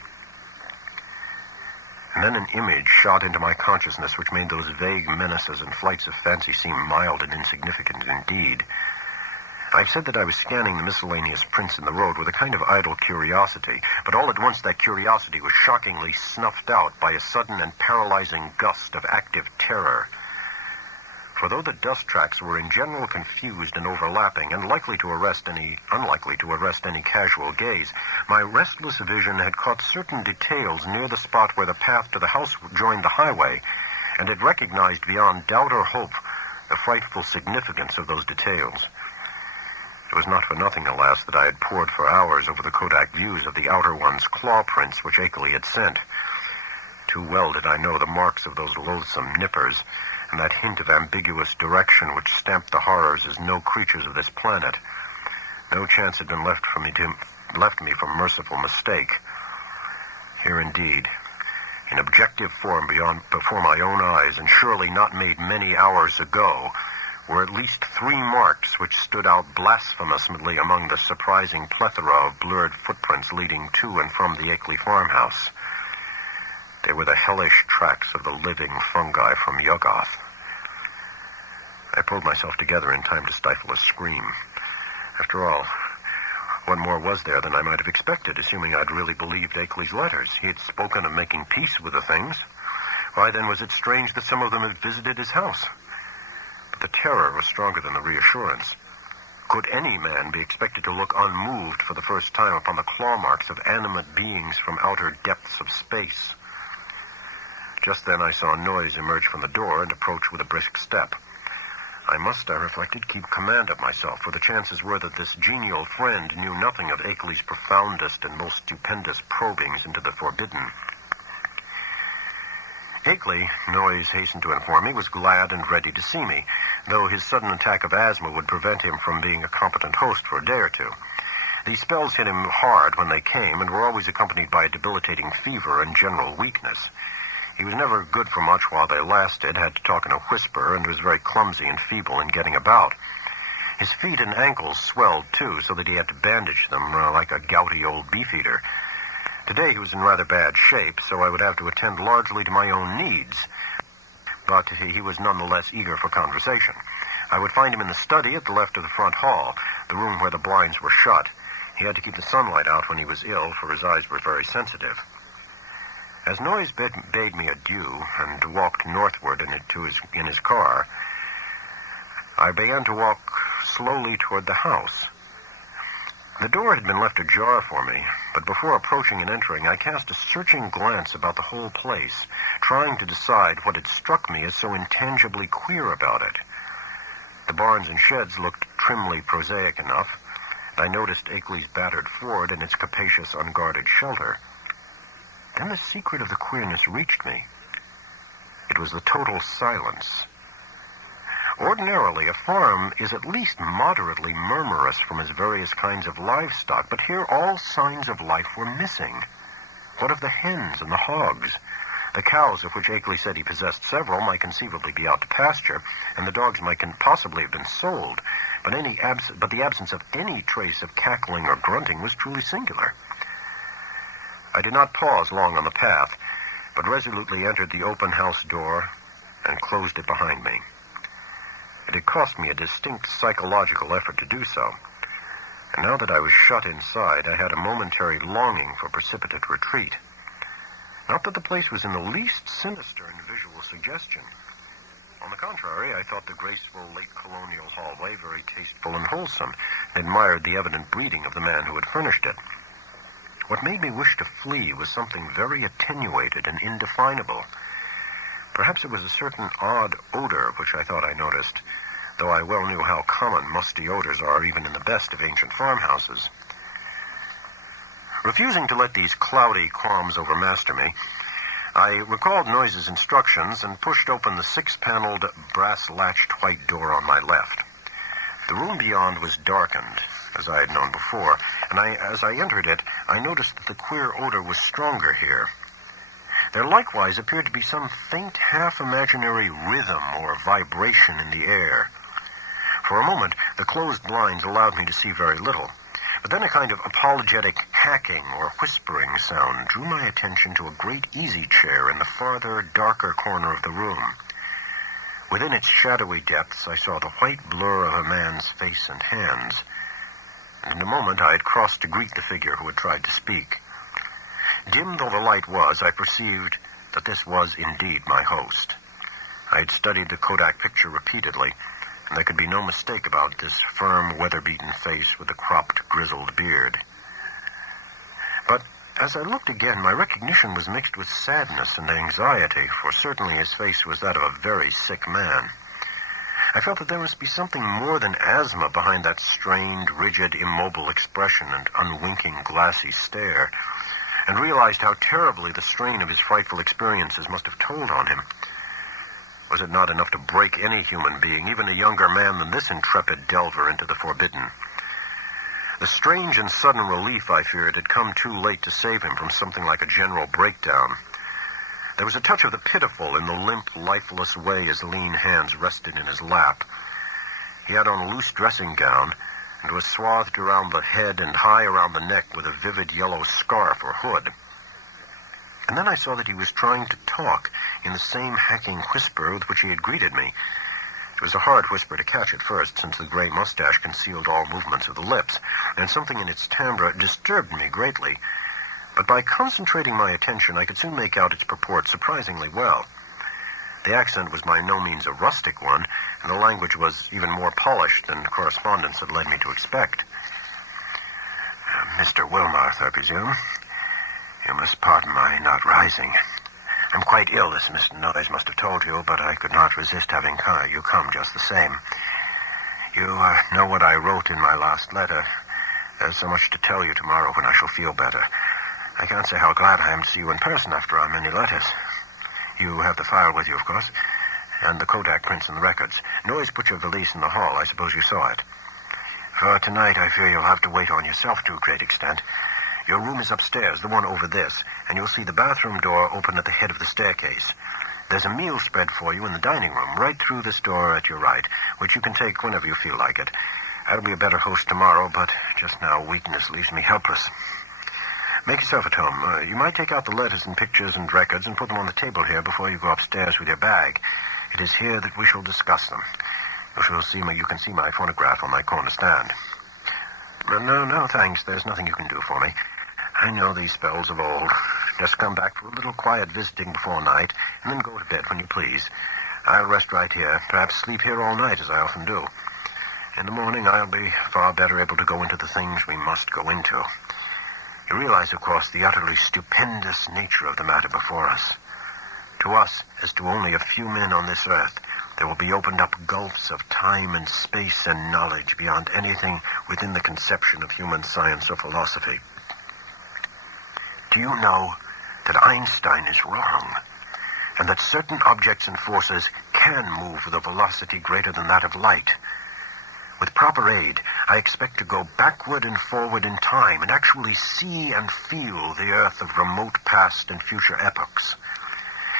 And then an image shot into my consciousness which made those vague menaces and flights of fancy seem mild and insignificant indeed. I said that I was scanning the miscellaneous prints in the road with a kind of idle curiosity, but all at once that curiosity was shockingly snuffed out by a sudden and paralyzing gust of active terror. For though the dust tracks were in general confused and overlapping and unlikely to arrest any casual gaze, my restless vision had caught certain details near the spot where the path to the house joined the highway, and had recognized beyond doubt or hope the frightful significance of those details. It was not for nothing, alas, that I had pored for hours over the Kodak views of the outer one's claw prints which Akeley had sent. Too well did I know the marks of those loathsome nippers, and that hint of ambiguous direction which stamped the horrors as no creatures of this planet. No chance had been left me for merciful mistake. Here indeed, in objective form before my own eyes, and surely not made many hours ago, were at least 3 marks which stood out blasphemously among the surprising plethora of blurred footprints leading to and from the Akeley farmhouse. They were the hellish tracks of the living fungi from Yuggoth. I pulled myself together in time to stifle a scream. After all, what more was there than I might have expected, assuming I'd really believed Akeley's letters? He had spoken of making peace with the things. Why, then, was it strange that some of them had visited his house? But the terror was stronger than the reassurance. Could any man be expected to look unmoved for the first time upon the claw marks of animate beings from outer depths of space? Just then I saw Noyes emerge from the door and approach with a brisk step. I must, I reflected, keep command of myself, for the chances were that this genial friend knew nothing of Akeley's profoundest and most stupendous probings into the forbidden. Akeley, Noyes hastened to inform me, was glad and ready to see me, though his sudden attack of asthma would prevent him from being a competent host for a day or two. These spells hit him hard when they came and were always accompanied by a debilitating fever and general weakness. He was never good for much while they lasted, had to talk in a whisper, and was very clumsy and feeble in getting about. His feet and ankles swelled, too, so that he had to bandage them like a gouty old beefeater. Today he was in rather bad shape, so I would have to attend largely to my own needs. But he was nonetheless eager for conversation. I would find him in the study at the left of the front hall, the room where the blinds were shut. He had to keep the sunlight out when he was ill, for his eyes were very sensitive. As Noyes bade me adieu and walked northward in his car, I began to walk slowly toward the house. The door had been left ajar for me, but before approaching and entering, I cast a searching glance about the whole place, trying to decide what had struck me as so intangibly queer about it. The barns and sheds looked trimly prosaic enough. I noticed Akeley's battered Ford and its capacious, unguarded shelter. Then the secret of the queerness reached me. It was the total silence. Ordinarily, a farm is at least moderately murmurous from its various kinds of livestock, but here all signs of life were missing. What of the hens and the hogs? The cows, of which Akeley said he possessed several, might conceivably be out to pasture, and the dogs might possibly have been sold, but the absence of any trace of cackling or grunting was truly singular. I did not pause long on the path, but resolutely entered the open house door and closed it behind me. It had cost me a distinct psychological effort to do so, and now that I was shut inside, I had a momentary longing for precipitate retreat. Not that the place was in the least sinister in visual suggestion. On the contrary, I thought the graceful late colonial hallway very tasteful and wholesome, and admired the evident breeding of the man who had furnished it. What made me wish to flee was something very attenuated and indefinable. Perhaps it was a certain odd odor which I thought I noticed, though I well knew how common musty odors are even in the best of ancient farmhouses. Refusing to let these cloudy qualms overmaster me, I recalled Noyes' instructions and pushed open the 6-paneled, brass-latched white door on my left. The room beyond was darkened, as I had known before, and as I entered it, I noticed that the queer odor was stronger here. There likewise appeared to be some faint, half-imaginary rhythm or vibration in the air. For a moment, the closed blinds allowed me to see very little, but then a kind of apologetic hacking or whispering sound drew my attention to a great easy chair in the farther, darker corner of the room. Within its shadowy depths, I saw the white blur of a man's face and hands, and in a moment I had crossed to greet the figure who had tried to speak. Dim though the light was, I perceived that this was indeed my host. I had studied the Kodak picture repeatedly, and there could be no mistake about this firm, weather-beaten face with the cropped, grizzled beard. But as I looked again, my recognition was mixed with sadness and anxiety, for certainly his face was that of a very sick man. I felt that there must be something more than asthma behind that strained, rigid, immobile expression and unwinking, glassy stare, and realized how terribly the strain of his frightful experiences must have told on him. Was it not enough to break any human being, even a younger man than this intrepid delver, into the forbidden? The strange and sudden relief, I feared, had come too late to save him from something like a general breakdown. There was a touch of the pitiful in the limp, lifeless way his lean hands rested in his lap. He had on a loose dressing gown, and was swathed around the head and high around the neck with a vivid yellow scarf or hood. And then I saw that he was trying to talk in the same hacking whisper with which he had greeted me. It was a hard whisper to catch at first, since the gray mustache concealed all movements of the lips, and something in its timbre disturbed me greatly. But by concentrating my attention, I could soon make out its purport surprisingly well. The accent was by no means a rustic one, and the language was even more polished than correspondence had led me to expect. Mr. Wilmarth, I presume. You must pardon my not rising. I'm quite ill, as Mr. Noyes must have told you, but I could not resist having you come just the same. You know what I wrote in my last letter. There's so much to tell you tomorrow when I shall feel better. I can't say how glad I am to see you in person after our many letters. You have the file with you, of course, and the Kodak prints and the records. Noyes put your valise in the hall. I suppose you saw it. For tonight, I fear you'll have to wait on yourself to a great extent. Your room is upstairs, the one over this, and you'll see the bathroom door open at the head of the staircase. There's a meal spread for you in the dining room, right through this door at your right, which you can take whenever you feel like it. I'll be a better host tomorrow, but just now weakness leaves me helpless. Make yourself at home. You might take out the letters and pictures and records and put them on the table here before you go upstairs with your bag. It is here that we shall discuss them. You can see my phonograph on my corner stand. No, thanks. There's nothing you can do for me. I know these spells of old. Just come back for a little quiet visiting before night, and then go to bed when you please. I'll rest right here, perhaps sleep here all night, as I often do. In the morning, I'll be far better able to go into the things we must go into. You realize, of course, the utterly stupendous nature of the matter before us. To us, as to only a few men on this earth, there will be opened up gulfs of time and space and knowledge beyond anything within the conception of human science or philosophy. Do you know that Einstein is wrong, and that certain objects and forces can move with a velocity greater than that of light? With proper aid, I expect to go backward and forward in time and actually see and feel the Earth of remote past and future epochs.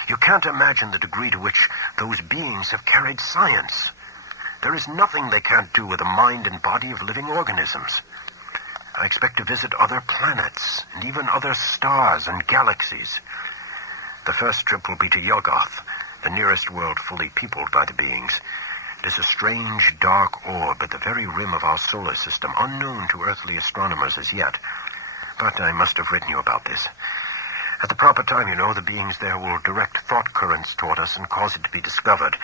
You can't imagine the degree to which those beings have carried science. There is nothing they can't do with the mind and body of living organisms. I expect to visit other planets and even other stars and galaxies. The first trip will be to Yuggoth, the nearest world fully peopled by the beings. It is a strange, dark orb at the very rim of our solar system, unknown to earthly astronomers as yet. But I must have written you about this. At the proper time, the beings there will direct thought currents toward us and cause it to be discovered,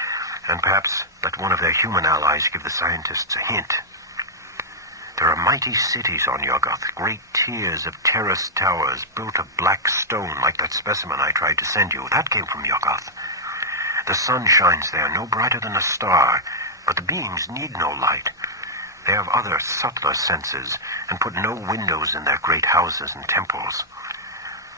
and perhaps let one of their human allies give the scientists a hint. There are mighty cities on Yuggoth, great tiers of terraced towers built of black stone like that specimen I tried to send you. That came from Yuggoth. The sun shines there no brighter than a star, but the beings need no light. They have other, subtler senses and put no windows in their great houses and temples.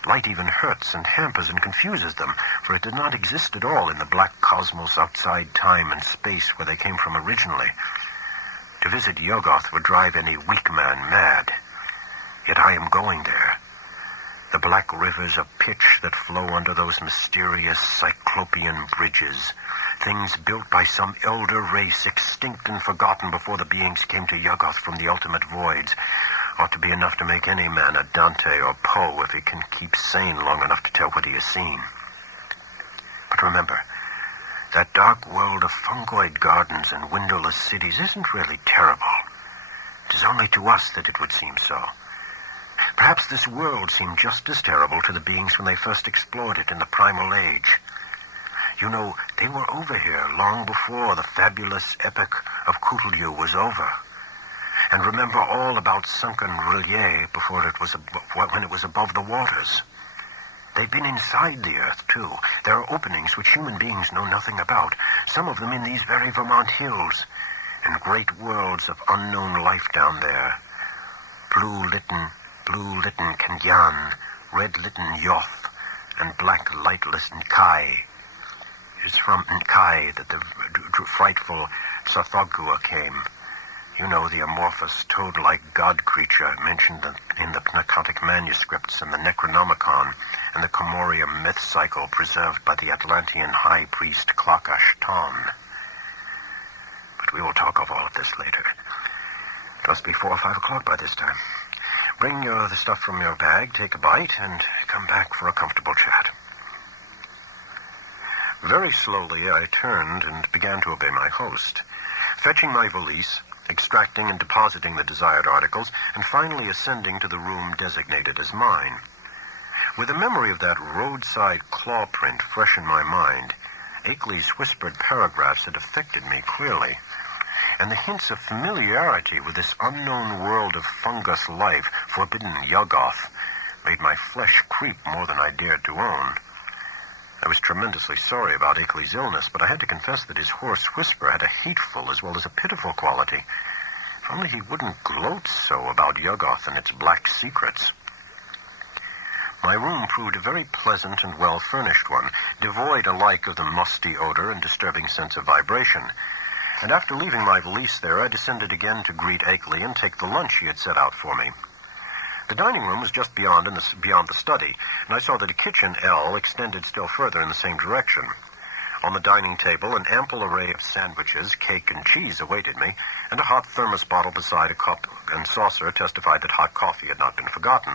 Light even hurts and hampers and confuses them, for it did not exist at all in the black cosmos outside time and space where they came from originally. To visit Yuggoth would drive any weak man mad. Yet I am going there. The black rivers of pitch that flow under those mysterious cyclopean bridges, things built by some elder race extinct and forgotten before the beings came to Yuggoth from the ultimate voids, ought to be enough to make any man a Dante or Poe if he can keep sane long enough to tell what he has seen. But remember, that dark world of fungoid gardens and windowless cities isn't really terrible. It is only to us that it would seem so. Perhaps this world seemed just as terrible to the beings when they first explored it in the primal age. They were over here long before the fabulous epic of Cthulhu was over. And remember all about sunken Rillier when it was above the waters. They've been inside the earth, too. There are openings which human beings know nothing about, some of them in these very Vermont hills, and great worlds of unknown life down there. Blue-litten Kenyan, red-litten Yoth, and black lightless Nkai. It is from Nkai that the frightful Tsathoggua came. The amorphous toad-like god creature mentioned in the Pnakotic manuscripts and the Necronomicon and the Comorium myth cycle preserved by the Atlantean high priest Klakash Ton. But we will talk of all of this later. It must be 4 or 5 o'clock by this time. Bring the stuff from your bag, take a bite, and come back for a comfortable chat. Very slowly I turned and began to obey my host, fetching my valise, extracting and depositing the desired articles, and finally ascending to the room designated as mine. With the memory of that roadside claw print fresh in my mind, Akeley's whispered paragraphs had affected me clearly, and the hints of familiarity with this unknown world of fungus life, forbidden Yuggoth, made my flesh creep more than I dared to own. I was tremendously sorry about Akeley's illness, but I had to confess that his hoarse whisper had a hateful as well as a pitiful quality. If only he wouldn't gloat so about Yuggoth and its black secrets. My room proved a very pleasant and well-furnished one, devoid alike of the musty odor and disturbing sense of vibration. And after leaving my valise there, I descended again to greet Akeley and take the lunch he had set out for me. The dining room was just beyond the study, and I saw that a kitchen L extended still further in the same direction. On the dining table, an ample array of sandwiches, cake, and cheese awaited me, and a hot thermos bottle beside a cup and saucer testified that hot coffee had not been forgotten.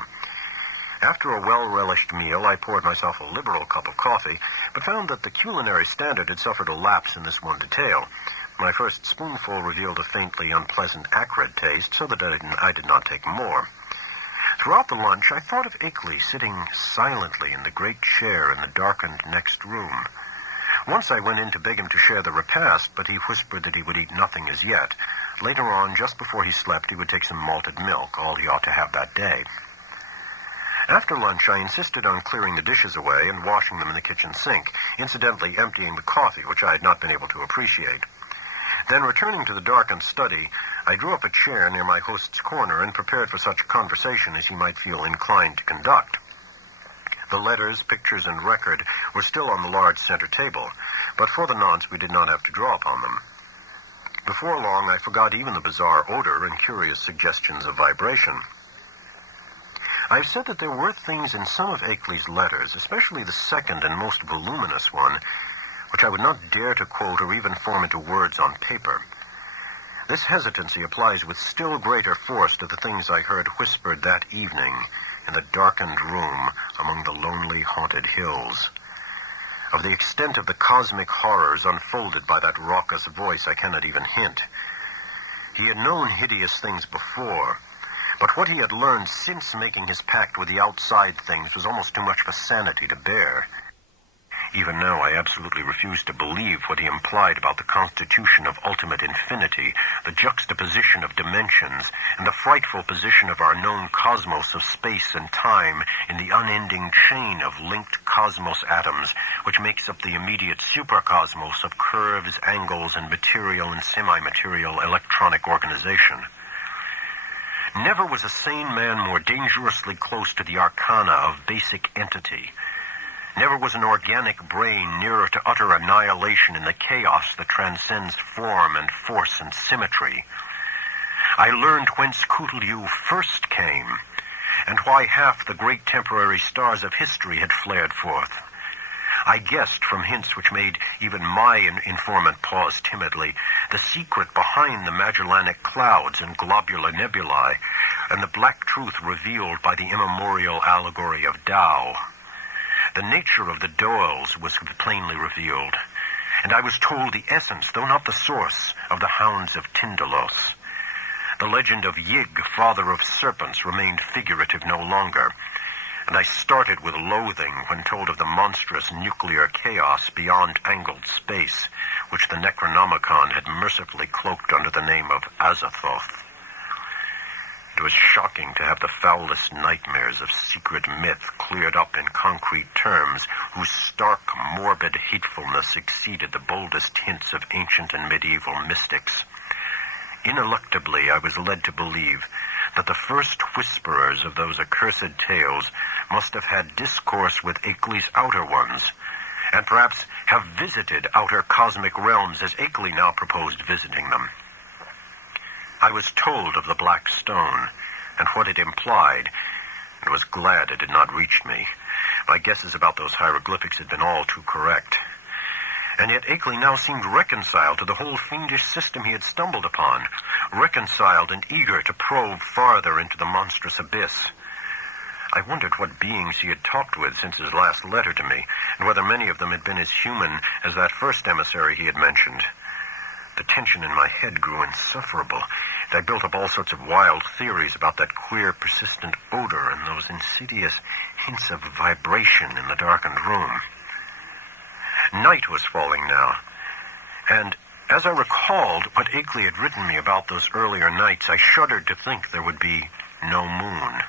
After a well-relished meal, I poured myself a liberal cup of coffee, but found that the culinary standard had suffered a lapse in this one detail. My first spoonful revealed a faintly unpleasant, acrid taste, so that I did not take more. Throughout the lunch, I thought of Akeley sitting silently in the great chair in the darkened next room. Once I went in to beg him to share the repast, but he whispered that he would eat nothing as yet. Later on, just before he slept, he would take some malted milk, all he ought to have that day. After lunch, I insisted on clearing the dishes away and washing them in the kitchen sink, incidentally emptying the coffee, which I had not been able to appreciate. Then, returning to the darkened study, I drew up a chair near my host's corner and prepared for such conversation as he might feel inclined to conduct. The letters, pictures, and record were still on the large center table, but for the nonce we did not have to draw upon them. Before long, I forgot even the bizarre odor and curious suggestions of vibration. I've said that there were things in some of Akeley's letters, especially the second and most voluminous one, which I would not dare to quote or even form into words on paper. This hesitancy applies with still greater force to the things I heard whispered that evening in the darkened room among the lonely, haunted hills. Of the extent of the cosmic horrors unfolded by that raucous voice I cannot even hint. He had known hideous things before, but what he had learned since making his pact with the outside things was almost too much for sanity to bear. Even now, I absolutely refuse to believe what he implied about the constitution of ultimate infinity, the juxtaposition of dimensions, and the frightful position of our known cosmos of space and time in the unending chain of linked cosmos atoms, which makes up the immediate supercosmos of curves, angles, and material and semi-material electronic organization. Never was a sane man more dangerously close to the arcana of basic entity. Never was an organic brain nearer to utter annihilation in the chaos that transcends form and force and symmetry. I learned whence Cthulhu first came, and why half the great temporary stars of history had flared forth. I guessed from hints which made even my informant pause timidly the secret behind the Magellanic clouds and globular nebulae, and the black truth revealed by the immemorial allegory of Tao. The nature of the Doels was plainly revealed, and I was told the essence, though not the source, of the hounds of Tyndalos. The legend of Yig, father of serpents, remained figurative no longer, and I started with loathing when told of the monstrous nuclear chaos beyond angled space, which the Necronomicon had mercifully cloaked under the name of Azathoth. It was shocking to have the foulest nightmares of secret myth cleared up in concrete terms, whose stark, morbid hatefulness exceeded the boldest hints of ancient and medieval mystics. Ineluctably, I was led to believe that the first whisperers of those accursed tales must have had discourse with Akeley's outer ones, and perhaps have visited outer cosmic realms as Akeley now proposed visiting them. I was told of the Black Stone and what it implied, and was glad it had not reached me. My guesses about those hieroglyphics had been all too correct. And yet Akeley now seemed reconciled to the whole fiendish system he had stumbled upon, reconciled and eager to probe farther into the monstrous abyss. I wondered what beings he had talked with since his last letter to me, and whether many of them had been as human as that first emissary he had mentioned. The tension in my head grew insufferable, and I built up all sorts of wild theories about that queer, persistent odor and those insidious hints of vibration in the darkened room. Night was falling now, and as I recalled what Akeley had written me about those earlier nights, I shuddered to think there would be no moon.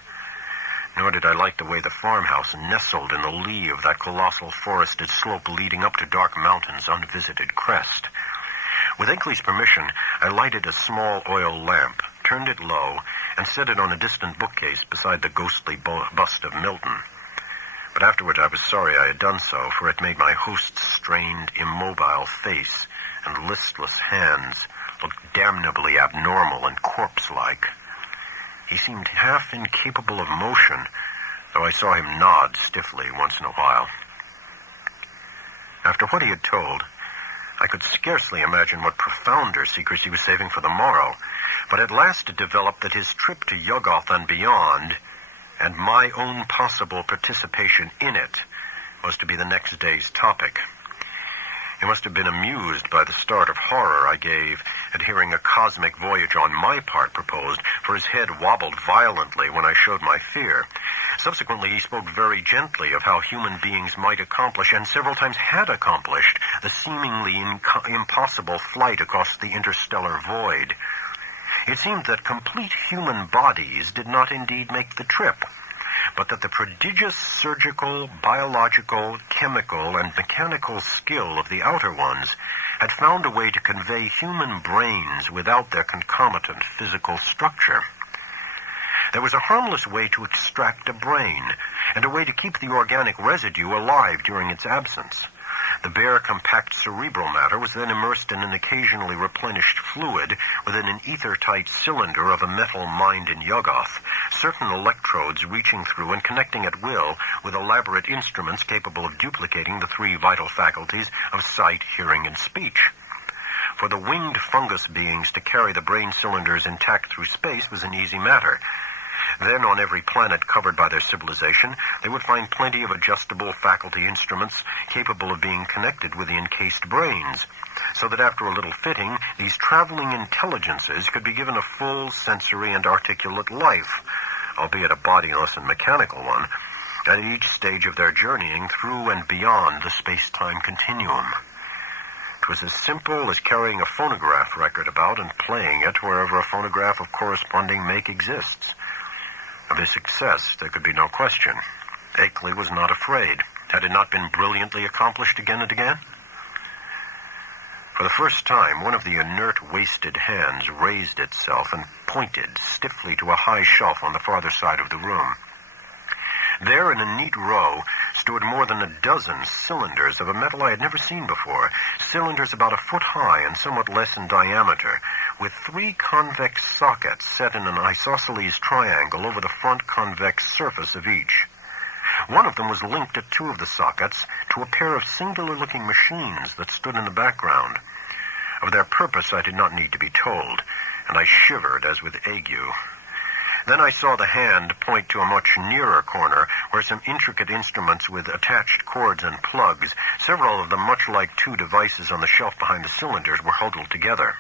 Nor did I like the way the farmhouse nestled in the lee of that colossal forested slope leading up to Dark Mountain's unvisited crest. With Egley's permission, I lighted a small oil lamp, turned it low, and set it on a distant bookcase beside the ghostly bust of Milton. But afterward I was sorry I had done so, for it made my host's strained, immobile face and listless hands look damnably abnormal and corpse-like. He seemed half incapable of motion, though I saw him nod stiffly once in a while. After what he had told, I could scarcely imagine what profounder secrets he was saving for the morrow, but at last it developed that his trip to Yuggoth and beyond, and my own possible participation in it, was to be the next day's topic. He must have been amused by the start of horror I gave at hearing a cosmic voyage on my part proposed, for his head wobbled violently when I showed my fear. Subsequently, he spoke very gently of how human beings might accomplish, and several times had accomplished, the seemingly impossible flight across the interstellar void. It seemed that complete human bodies did not indeed make the trip, but that the prodigious surgical, biological, chemical, and mechanical skill of the outer ones had found a way to convey human brains without their concomitant physical structure. There was a harmless way to extract a brain, and a way to keep the organic residue alive during its absence. The bare, compact cerebral matter was then immersed in an occasionally replenished fluid within an ether-tight cylinder of a metal mined in Yuggoth, certain electrodes reaching through and connecting at will with elaborate instruments capable of duplicating the three vital faculties of sight, hearing, and speech. For the winged fungus beings to carry the brain cylinders intact through space was an easy matter. Then, on every planet covered by their civilization, they would find plenty of adjustable faculty instruments capable of being connected with the encased brains, so that after a little fitting, these traveling intelligences could be given a full sensory and articulate life, albeit a bodiless and mechanical one, at each stage of their journeying through and beyond the space-time continuum. It was as simple as carrying a phonograph record about and playing it wherever a phonograph of corresponding make exists. Of his success, there could be no question. Akeley was not afraid. Had it not been brilliantly accomplished again and again? For the first time, one of the inert, wasted hands raised itself and pointed stiffly to a high shelf on the farther side of the room. There, in a neat row, stood more than a dozen cylinders of a metal I had never seen before, cylinders about a foot high and somewhat less in diameter, with three convex sockets set in an isosceles triangle over the front convex surface of each. One of them was linked at two of the sockets to a pair of singular-looking machines that stood in the background. Of their purpose I did not need to be told, and I shivered as with ague. Then I saw the hand point to a much nearer corner where some intricate instruments with attached cords and plugs, several of them much like two devices on the shelf behind the cylinders, were huddled together.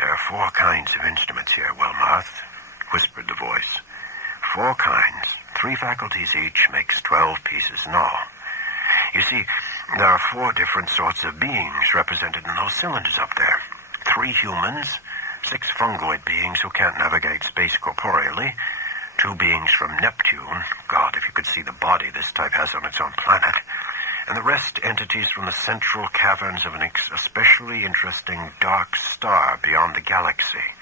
"There are 4 kinds of instruments here, Wilmarth," whispered the voice. 4 kinds, 3 faculties each, makes 12 pieces in all. You see, there are 4 different sorts of beings represented in those cylinders up there. 3 humans, 6 fungoid beings who can't navigate space corporeally, 2 beings from Neptune, God, if you could see the body this type has on its own planet, and the rest entities from the central caverns of an especially interesting dark star beyond the galaxy.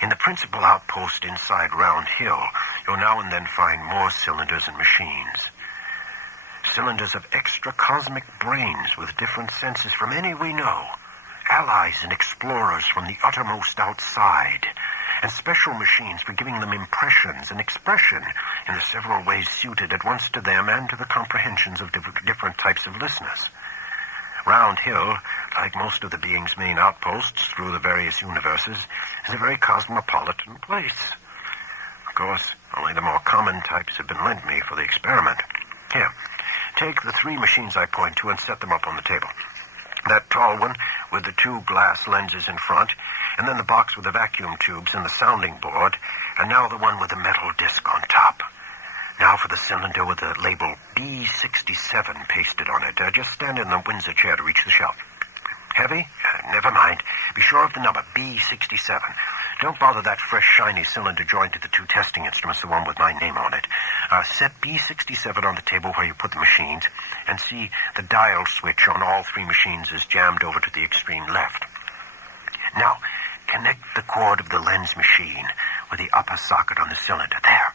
In the principal outpost inside Round Hill, you'll now and then find more cylinders and machines. Cylinders of extra cosmic brains with different senses from any we know, allies and explorers from the uttermost outside, and special machines for giving them impressions and expression in the several ways suited at once to them and to the comprehensions of different types of listeners. Round Hill, like most of the being's main outposts through the various universes, is a very cosmopolitan place. Of course, only the more common types have been lent me for the experiment. Here, take the 3 machines I point to and set them up on the table. That tall one with the 2 glass lenses in front, and then the box with the vacuum tubes and the sounding board, and now the one with the metal disc on top. Now for the cylinder with the label B67 pasted on it. Just stand in the Windsor chair to reach the shelf. Heavy? Never mind. Be sure of the number, B67. Don't bother that fresh, shiny cylinder joined to the two testing instruments, the one with my name on it. Set B67 on the table where you put the machines, and see the dial switch on all three machines is jammed over to the extreme left. Now, connect the cord of the lens machine with the upper socket on the cylinder. There.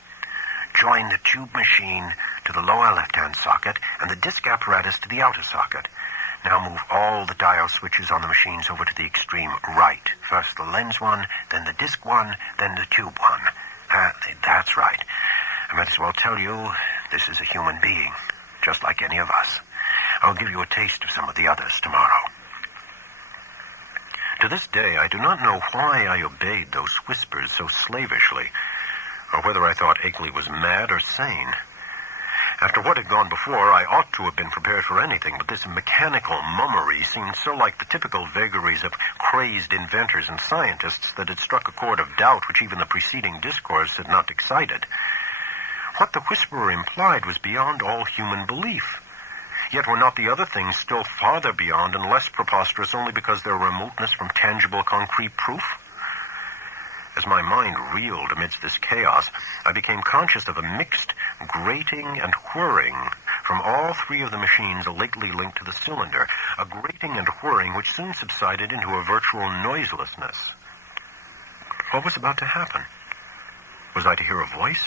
Join the tube machine to the lower left-hand socket and the disc apparatus to the outer socket. Now move all the dial switches on the machines over to the extreme right. First the lens one, then the disc one, then the tube one. That's right. I might as well tell you, this is a human being, just like any of us. I'll give you a taste of some of the others tomorrow. To this day, I do not know why I obeyed those whispers so slavishly, or whether I thought Akeley was mad or sane. After what had gone before, I ought to have been prepared for anything, but this mechanical mummery seemed so like the typical vagaries of crazed inventors and scientists that it struck a chord of doubt which even the preceding discourse had not excited. What the whisperer implied was beyond all human belief. Yet were not the other things still farther beyond and less preposterous only because their remoteness from tangible concrete proof? As my mind reeled amidst this chaos, I became conscious of a mixed grating and whirring from all three of the machines lately linked to the cylinder, a grating and whirring which soon subsided into a virtual noiselessness. What was about to happen? Was I to hear a voice?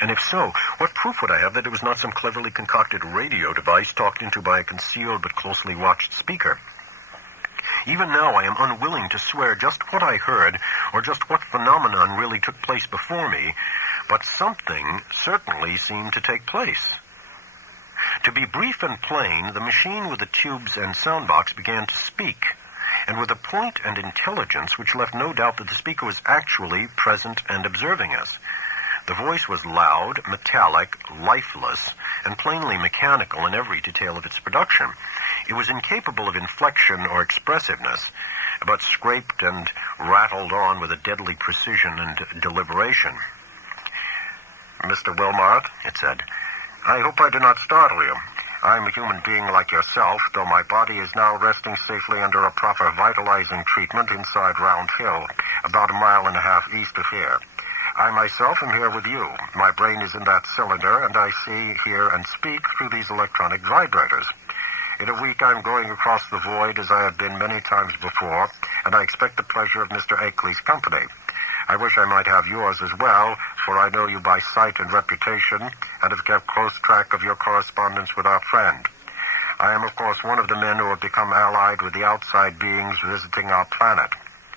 And if so, what proof would I have that it was not some cleverly concocted radio device talked into by a concealed but closely watched speaker? Even now I am unwilling to swear just what I heard or just what phenomenon really took place before me, but something certainly seemed to take place. To be brief and plain, the machine with the tubes and soundbox began to speak, and with a point and intelligence which left no doubt that the speaker was actually present and observing us. The voice was loud, metallic, lifeless, and plainly mechanical in every detail of its production. It was incapable of inflection or expressiveness, but scraped and rattled on with a deadly precision and deliberation. "Mr. Wilmarth," it said, "I hope I do not startle you. I'm a human being like yourself, though my body is now resting safely under a proper vitalizing treatment inside Round Hill, about 1.5 miles east of here. I myself am here with you. My brain is in that cylinder, and I see, hear, and speak through these electronic vibrators. In a week I'm going across the void as I have been many times before, and I expect the pleasure of Mr. Akeley's company. I wish I might have yours as well, for I know you by sight and reputation, and have kept close track of your correspondence with our friend. I am, of course, one of the men who have become allied with the outside beings visiting our planet.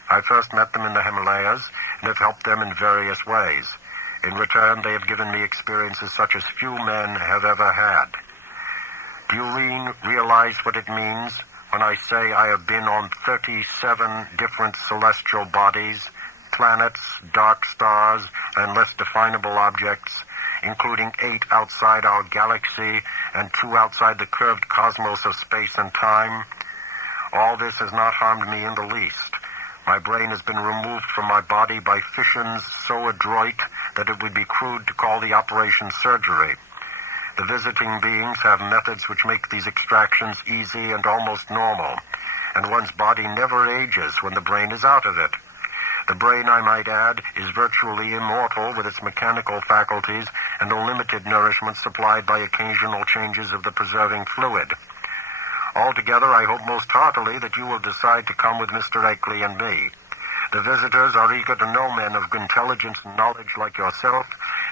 I first met them in the Himalayas, and have helped them in various ways. In return, they have given me experiences such as few men have ever had. Do you realize what it means when I say I have been on 37 different celestial bodies, planets, dark stars, and less definable objects, including 8 outside our galaxy and 2 outside the curved cosmos of space and time? All this has not harmed me in the least. My brain has been removed from my body by fissions so adroit that it would be crude to call the operation surgery. The visiting beings have methods which make these extractions easy and almost normal, and one's body never ages when the brain is out of it. The brain, I might add, is virtually immortal with its mechanical faculties and a limited nourishment supplied by occasional changes of the preserving fluid. Altogether, I hope most heartily that you will decide to come with Mr. Akeley and me. The visitors are eager to know men of intelligence and knowledge like yourself,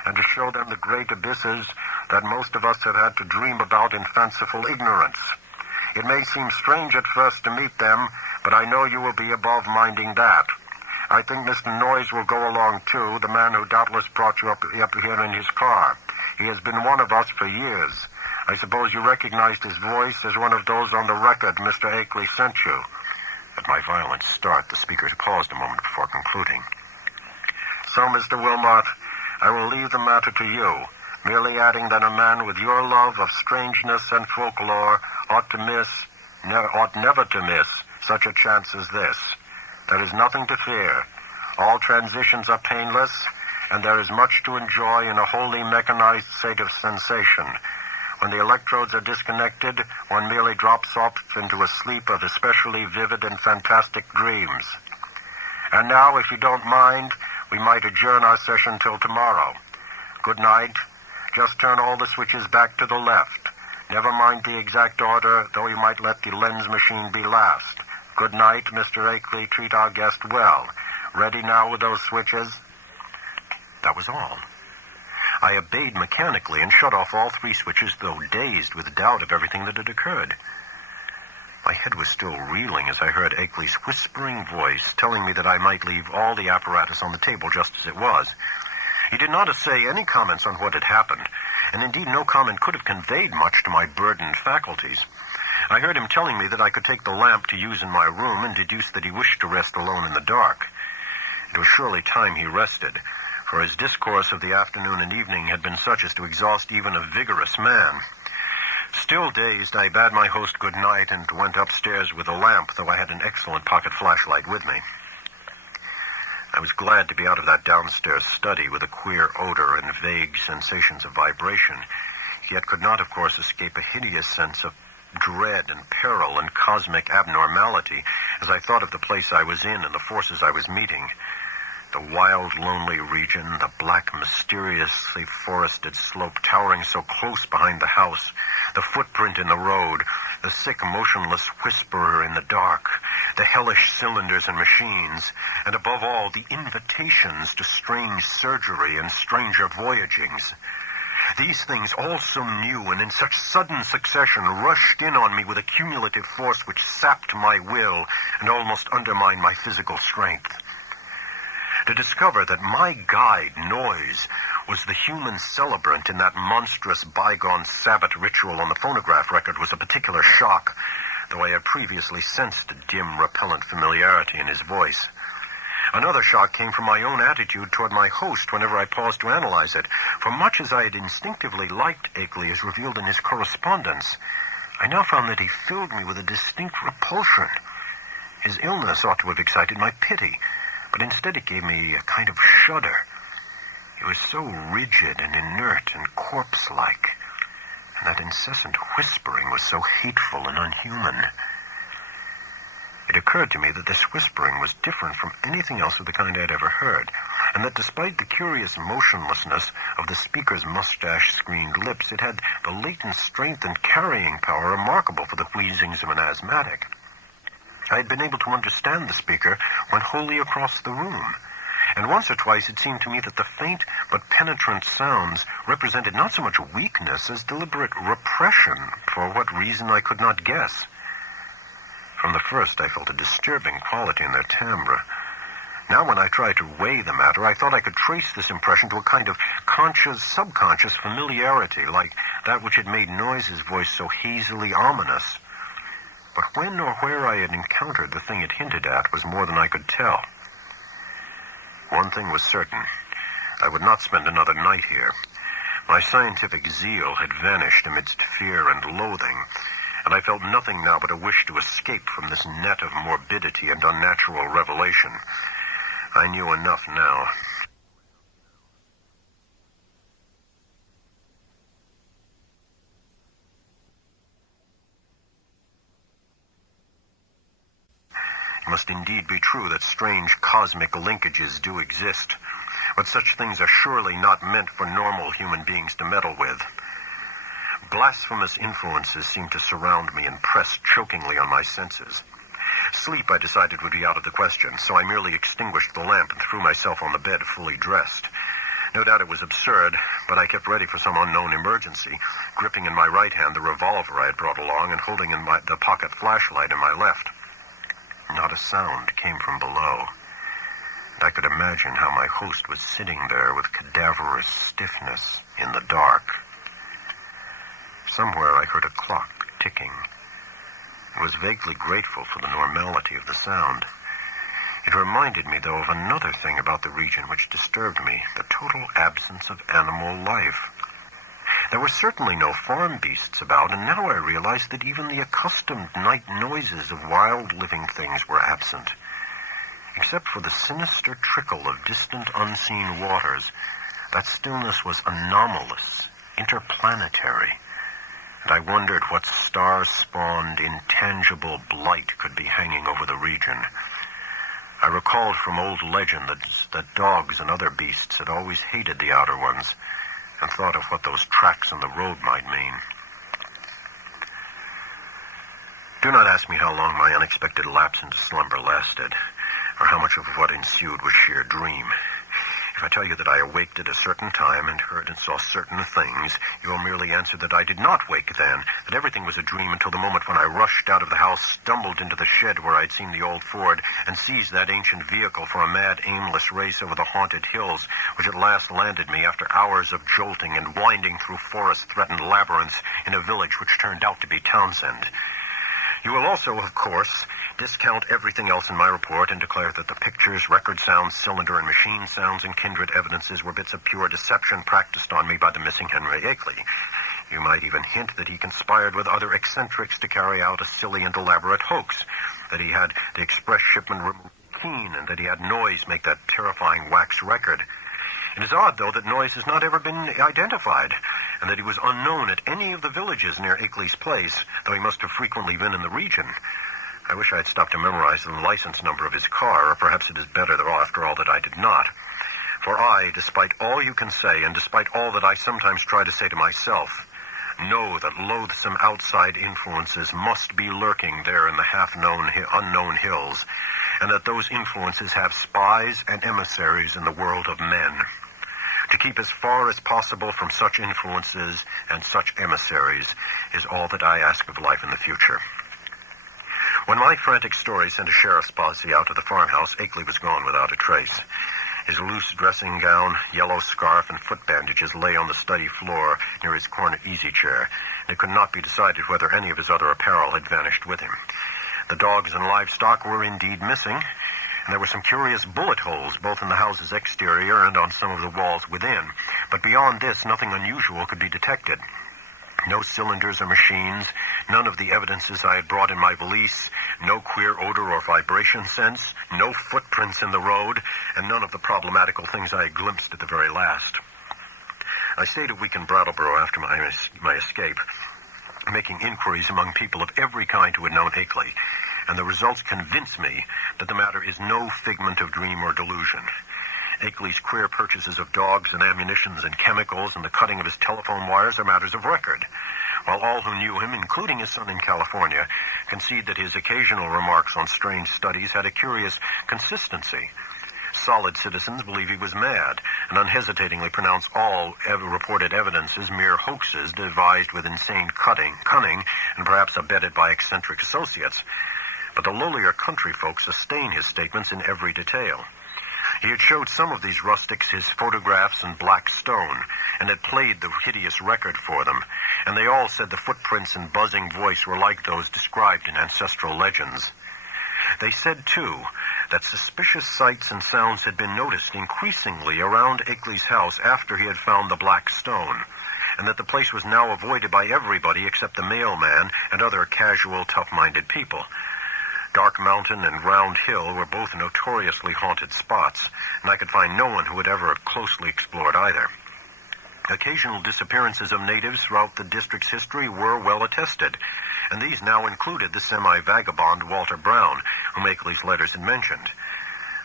and to show them the great abysses that most of us have had to dream about in fanciful ignorance. It may seem strange at first to meet them, but I know you will be above minding that. I think Mr. Noyes will go along too, the man who doubtless brought you up here in his car. He has been one of us for years. I suppose you recognized his voice as one of those on the record Mr. Akeley sent you." At my violent start, the speaker paused a moment before concluding. "So, Mr. Wilmarth, I will leave the matter to you, merely adding that a man with your love of strangeness and folklore ought never to miss such a chance as this. There is nothing to fear. All transitions are painless, and there is much to enjoy in a wholly mechanized state of sensation. When the electrodes are disconnected, one merely drops off into a sleep of especially vivid and fantastic dreams. And now, if you don't mind, we might adjourn our session till tomorrow. Good night. Just turn all the switches back to the left. Never mind the exact order, though you might let the lens machine be last. Good night, Mr. Akeley. Treat our guest well. Ready now with those switches? That was all. I obeyed mechanically and shut off all 3 switches, though dazed with doubt of everything that had occurred. My head was still reeling as I heard Akeley's whispering voice telling me that I might leave all the apparatus on the table just as it was. He did not essay any comments on what had happened, and indeed no comment could have conveyed much to my burdened faculties. I heard him telling me that I could take the lamp to use in my room and deduced that he wished to rest alone in the dark. It was surely time he rested, for his discourse of the afternoon and evening had been such as to exhaust even a vigorous man. Still dazed, I bade my host good night and went upstairs with a lamp, though I had an excellent pocket flashlight with me. I was glad to be out of that downstairs study with a queer odor and vague sensations of vibration, yet could not, of course, escape a hideous sense of dread and peril and cosmic abnormality as I thought of the place I was in and the forces I was meeting. The wild, lonely region, the black, mysteriously forested slope towering so close behind the house, the footprint in the road, the sick, motionless whisperer in the dark, the hellish cylinders and machines, and above all, the invitations to strange surgery and stranger voyagings. These things, all so new and in such sudden succession, rushed in on me with a cumulative force which sapped my will and almost undermined my physical strength. To discover that my guide, Noise, was the human celebrant in that monstrous bygone Sabbath ritual on the phonograph record was a particular shock, though I had previously sensed a dim, repellent familiarity in his voice. Another shock came from my own attitude toward my host whenever I paused to analyze it, for much as I had instinctively liked Akeley as revealed in his correspondence, I now found that he filled me with a distinct repulsion. His illness ought to have excited my pity, but instead it gave me a kind of shudder. He was so rigid and inert and corpse-like, and that incessant whispering was so hateful and unhuman. It occurred to me that this whispering was different from anything else of the kind I had ever heard, and that despite the curious motionlessness of the speaker's mustache-screened lips, it had the latent strength and carrying power remarkable for the wheezings of an asthmatic. I had been able to understand the speaker when wholly across the room, and once or twice it seemed to me that the faint but penetrant sounds represented not so much weakness as deliberate repression, for what reason I could not guess. From the first I felt a disturbing quality in their timbre. Now when I tried to weigh the matter, I thought I could trace this impression to a kind of conscious, subconscious familiarity, like that which had made Noise's voice so hazily ominous. But when or where I had encountered the thing it hinted at was more than I could tell. One thing was certain. I would not spend another night here. My scientific zeal had vanished amidst fear and loathing, and I felt nothing now but a wish to escape from this net of morbidity and unnatural revelation. I knew enough now. It must indeed be true that strange cosmic linkages do exist, but such things are surely not meant for normal human beings to meddle with. Blasphemous influences seemed to surround me and press chokingly on my senses. Sleep, I decided, would be out of the question, so I merely extinguished the lamp and threw myself on the bed fully dressed. No doubt it was absurd, but I kept ready for some unknown emergency, gripping in my right hand the revolver I had brought along and holding in the pocket flashlight in my left. Not a sound came from below, and I could imagine how my host was sitting there with cadaverous stiffness in the dark. Somewhere I heard a clock ticking. I was vaguely grateful for the normality of the sound. It reminded me, though, of another thing about the region which disturbed me, the total absence of animal life. There were certainly no farm beasts about, and now I realized that even the accustomed night noises of wild living things were absent. Except for the sinister trickle of distant unseen waters, that stillness was anomalous, interplanetary, and I wondered what star-spawned, intangible blight could be hanging over the region. I recalled from old legend that dogs and other beasts had always hated the outer ones, and thought of what those tracks on the road might mean. Do not ask me how long my unexpected lapse into slumber lasted, or how much of what ensued was sheer dream. If I tell you that I awaked at a certain time and heard and saw certain things, you will merely answer that I did not wake then, that everything was a dream until the moment when I rushed out of the house, stumbled into the shed where I'd seen the old Ford, and seized that ancient vehicle for a mad, aimless race over the haunted hills, which at last landed me after hours of jolting and winding through forest-threatened labyrinths in a village which turned out to be Townsend. You will also, of course, discount everything else in my report and declare that the pictures, record sounds, cylinder and machine sounds, and kindred evidences were bits of pure deception practiced on me by the missing Henry Akeley. You might even hint that he conspired with other eccentrics to carry out a silly and elaborate hoax, that he had the express shipment removed keen, and that he had Noyes make that terrifying wax record. It is odd, though, that Noyes has not ever been identified, and that he was unknown at any of the villages near Akeley's place, though he must have frequently been in the region. I wish I had stopped to memorize the license number of his car, or perhaps it is better, after all, that I did not. For I, despite all you can say, and despite all that I sometimes try to say to myself, know that loathsome outside influences must be lurking there in the half-known, unknown hills, and that those influences have spies and emissaries in the world of men. To keep as far as possible from such influences and such emissaries is all that I ask of life in the future. When my frantic story sent a sheriff's posse out to the farmhouse, Akeley was gone without a trace. His loose dressing gown, yellow scarf, and foot bandages lay on the study floor near his corner easy-chair, and it could not be decided whether any of his other apparel had vanished with him. The dogs and livestock were indeed missing, and there were some curious bullet holes both in the house's exterior and on some of the walls within, but beyond this nothing unusual could be detected. No cylinders or machines, none of the evidences I had brought in my valise, no queer odor or vibration sense, no footprints in the road, and none of the problematical things I had glimpsed at the very last. I stayed a week in Brattleboro after my escape, making inquiries among people of every kind who had known Akeley, and the results convince me that the matter is no figment of dream or delusion. Akeley's queer purchases of dogs and ammunitions and chemicals and the cutting of his telephone wires are matters of record, while all who knew him, including his son in California, concede that his occasional remarks on strange studies had a curious consistency. Solid citizens believe he was mad, and unhesitatingly pronounce all reported evidences mere hoaxes devised with insane cunning, and perhaps abetted by eccentric associates. But the lowlier country folk sustain his statements in every detail. He had showed some of these rustics his photographs in black stone, and had played the hideous record for them, and they all said the footprints and buzzing voice were like those described in ancestral legends. They said, too, that suspicious sights and sounds had been noticed increasingly around Akeley's house after he had found the black stone, and that the place was now avoided by everybody except the mailman and other casual, tough-minded people. Dark Mountain and Round Hill were both notoriously haunted spots, and I could find no one who had ever closely explored either. Occasional disappearances of natives throughout the district's history were well attested, and these now included the semi-vagabond Walter Brown, whom Akeley's letters had mentioned.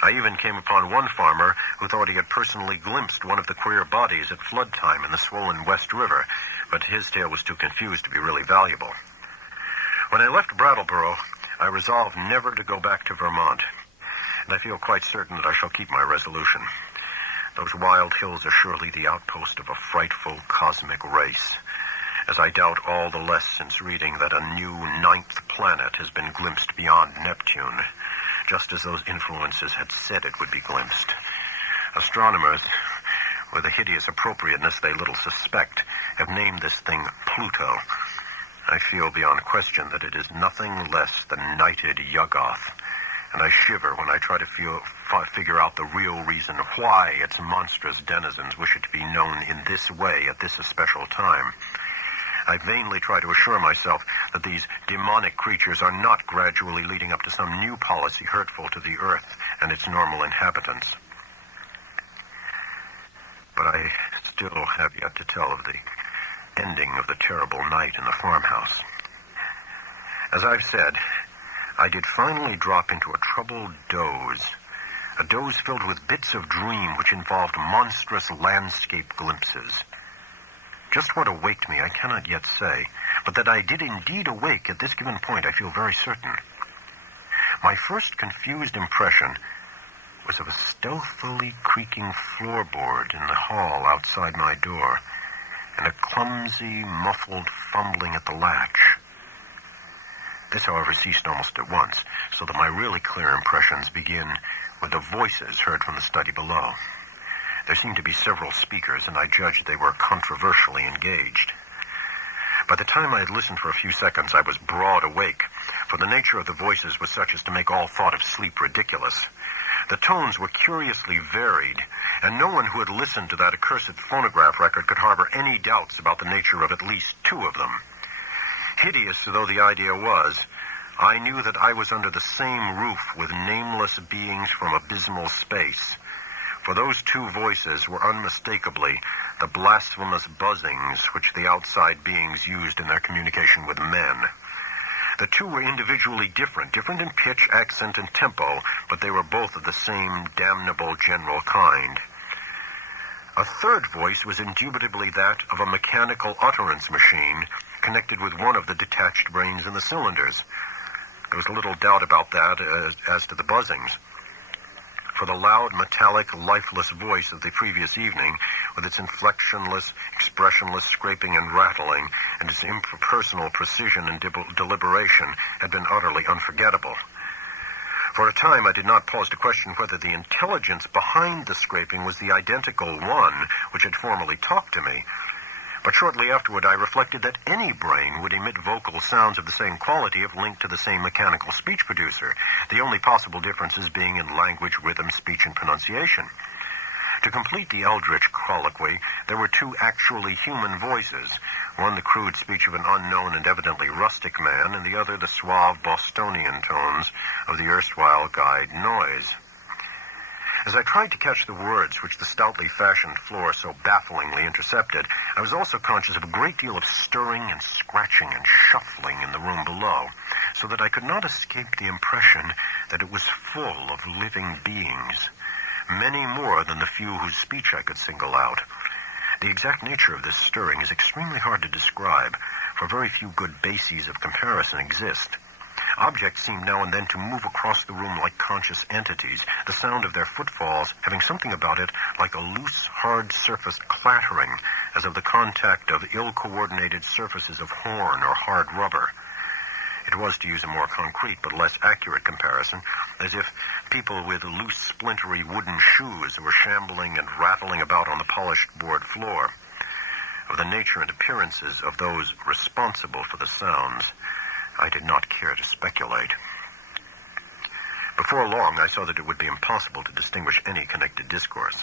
I even came upon one farmer who thought he had personally glimpsed one of the queer bodies at flood time in the swollen West River, but his tale was too confused to be really valuable. When I left Brattleboro, I resolved never to go back to Vermont, and I feel quite certain that I shall keep my resolution. Those wild hills are surely the outpost of a frightful cosmic race, as I doubt all the less since reading that a new 9th planet has been glimpsed beyond Neptune, just as those influences had said it would be glimpsed. Astronomers, with a hideous appropriateness they little suspect, have named this thing Pluto. I feel beyond question that it is nothing less than knighted Yuggoth, and I shiver when I try to figure out the real reason why its monstrous denizens wish it to be known in this way at this especial time. I vainly try to assure myself that these demonic creatures are not gradually leading up to some new policy hurtful to the earth and its normal inhabitants. But I still have yet to tell of the ending of the terrible night in the farmhouse. As I've said, I did finally drop into a troubled doze a doze filled with bits of dream which involved monstrous landscape glimpses. Just what awaked me I cannot yet say, but that I did indeed awake at this given point I feel very certain. My first confused impression was of a stealthily creaking floorboard in the hall outside my door, and a clumsy, muffled fumbling at the latch. This, however, ceased almost at once, so that my really clear impressions begin with the voices heard from the study below. There seemed to be several speakers, and I judged they were controversially engaged. By the time I had listened for a few seconds, I was broad awake, for the nature of the voices was such as to make all thought of sleep ridiculous. The tones were curiously varied, and no one who had listened to that accursed phonograph record could harbor any doubts about the nature of at least two of them. Hideous though the idea was, I knew that I was under the same roof with nameless beings from abysmal space, for those two voices were unmistakably the blasphemous buzzings which the outside beings used in their communication with men. The two were individually different in pitch, accent, and tempo, but they were both of the same damnable general kind. A third voice was indubitably that of a mechanical utterance machine connected with one of the detached brains in the cylinders. There was little doubt about that as to the buzzings, for the loud, metallic, lifeless voice of the previous evening, with its inflectionless, expressionless scraping and rattling, and its impersonal precision and deliberation, had been utterly unforgettable. For a time I did not pause to question whether the intelligence behind the scraping was the identical one which had formerly talked to me. But shortly afterward I reflected that any brain would emit vocal sounds of the same quality if linked to the same mechanical speech producer, the only possible differences being in language, rhythm, speech, and pronunciation. To complete the eldritch colloquy, there were two actually human voices, one the crude speech of an unknown and evidently rustic man, and the other the suave Bostonian tones of the erstwhile guide Noise. As I tried to catch the words which the stoutly fashioned floor so bafflingly intercepted, I was also conscious of a great deal of stirring and scratching and shuffling in the room below, so that I could not escape the impression that it was full of living beings, many more than the few whose speech I could single out. The exact nature of this stirring is extremely hard to describe, for very few good bases of comparison exist. Objects seemed now and then to move across the room like conscious entities, the sound of their footfalls having something about it like a loose, hard-surfaced clattering, as of the contact of ill-coordinated surfaces of horn or hard rubber. It was, to use a more concrete but less accurate comparison, as if people with loose, splintery wooden shoes were shambling and rattling about on the polished board floor. Of the nature and appearances of those responsible for the sounds, I did not care to speculate. Before long, I saw that it would be impossible to distinguish any connected discourse.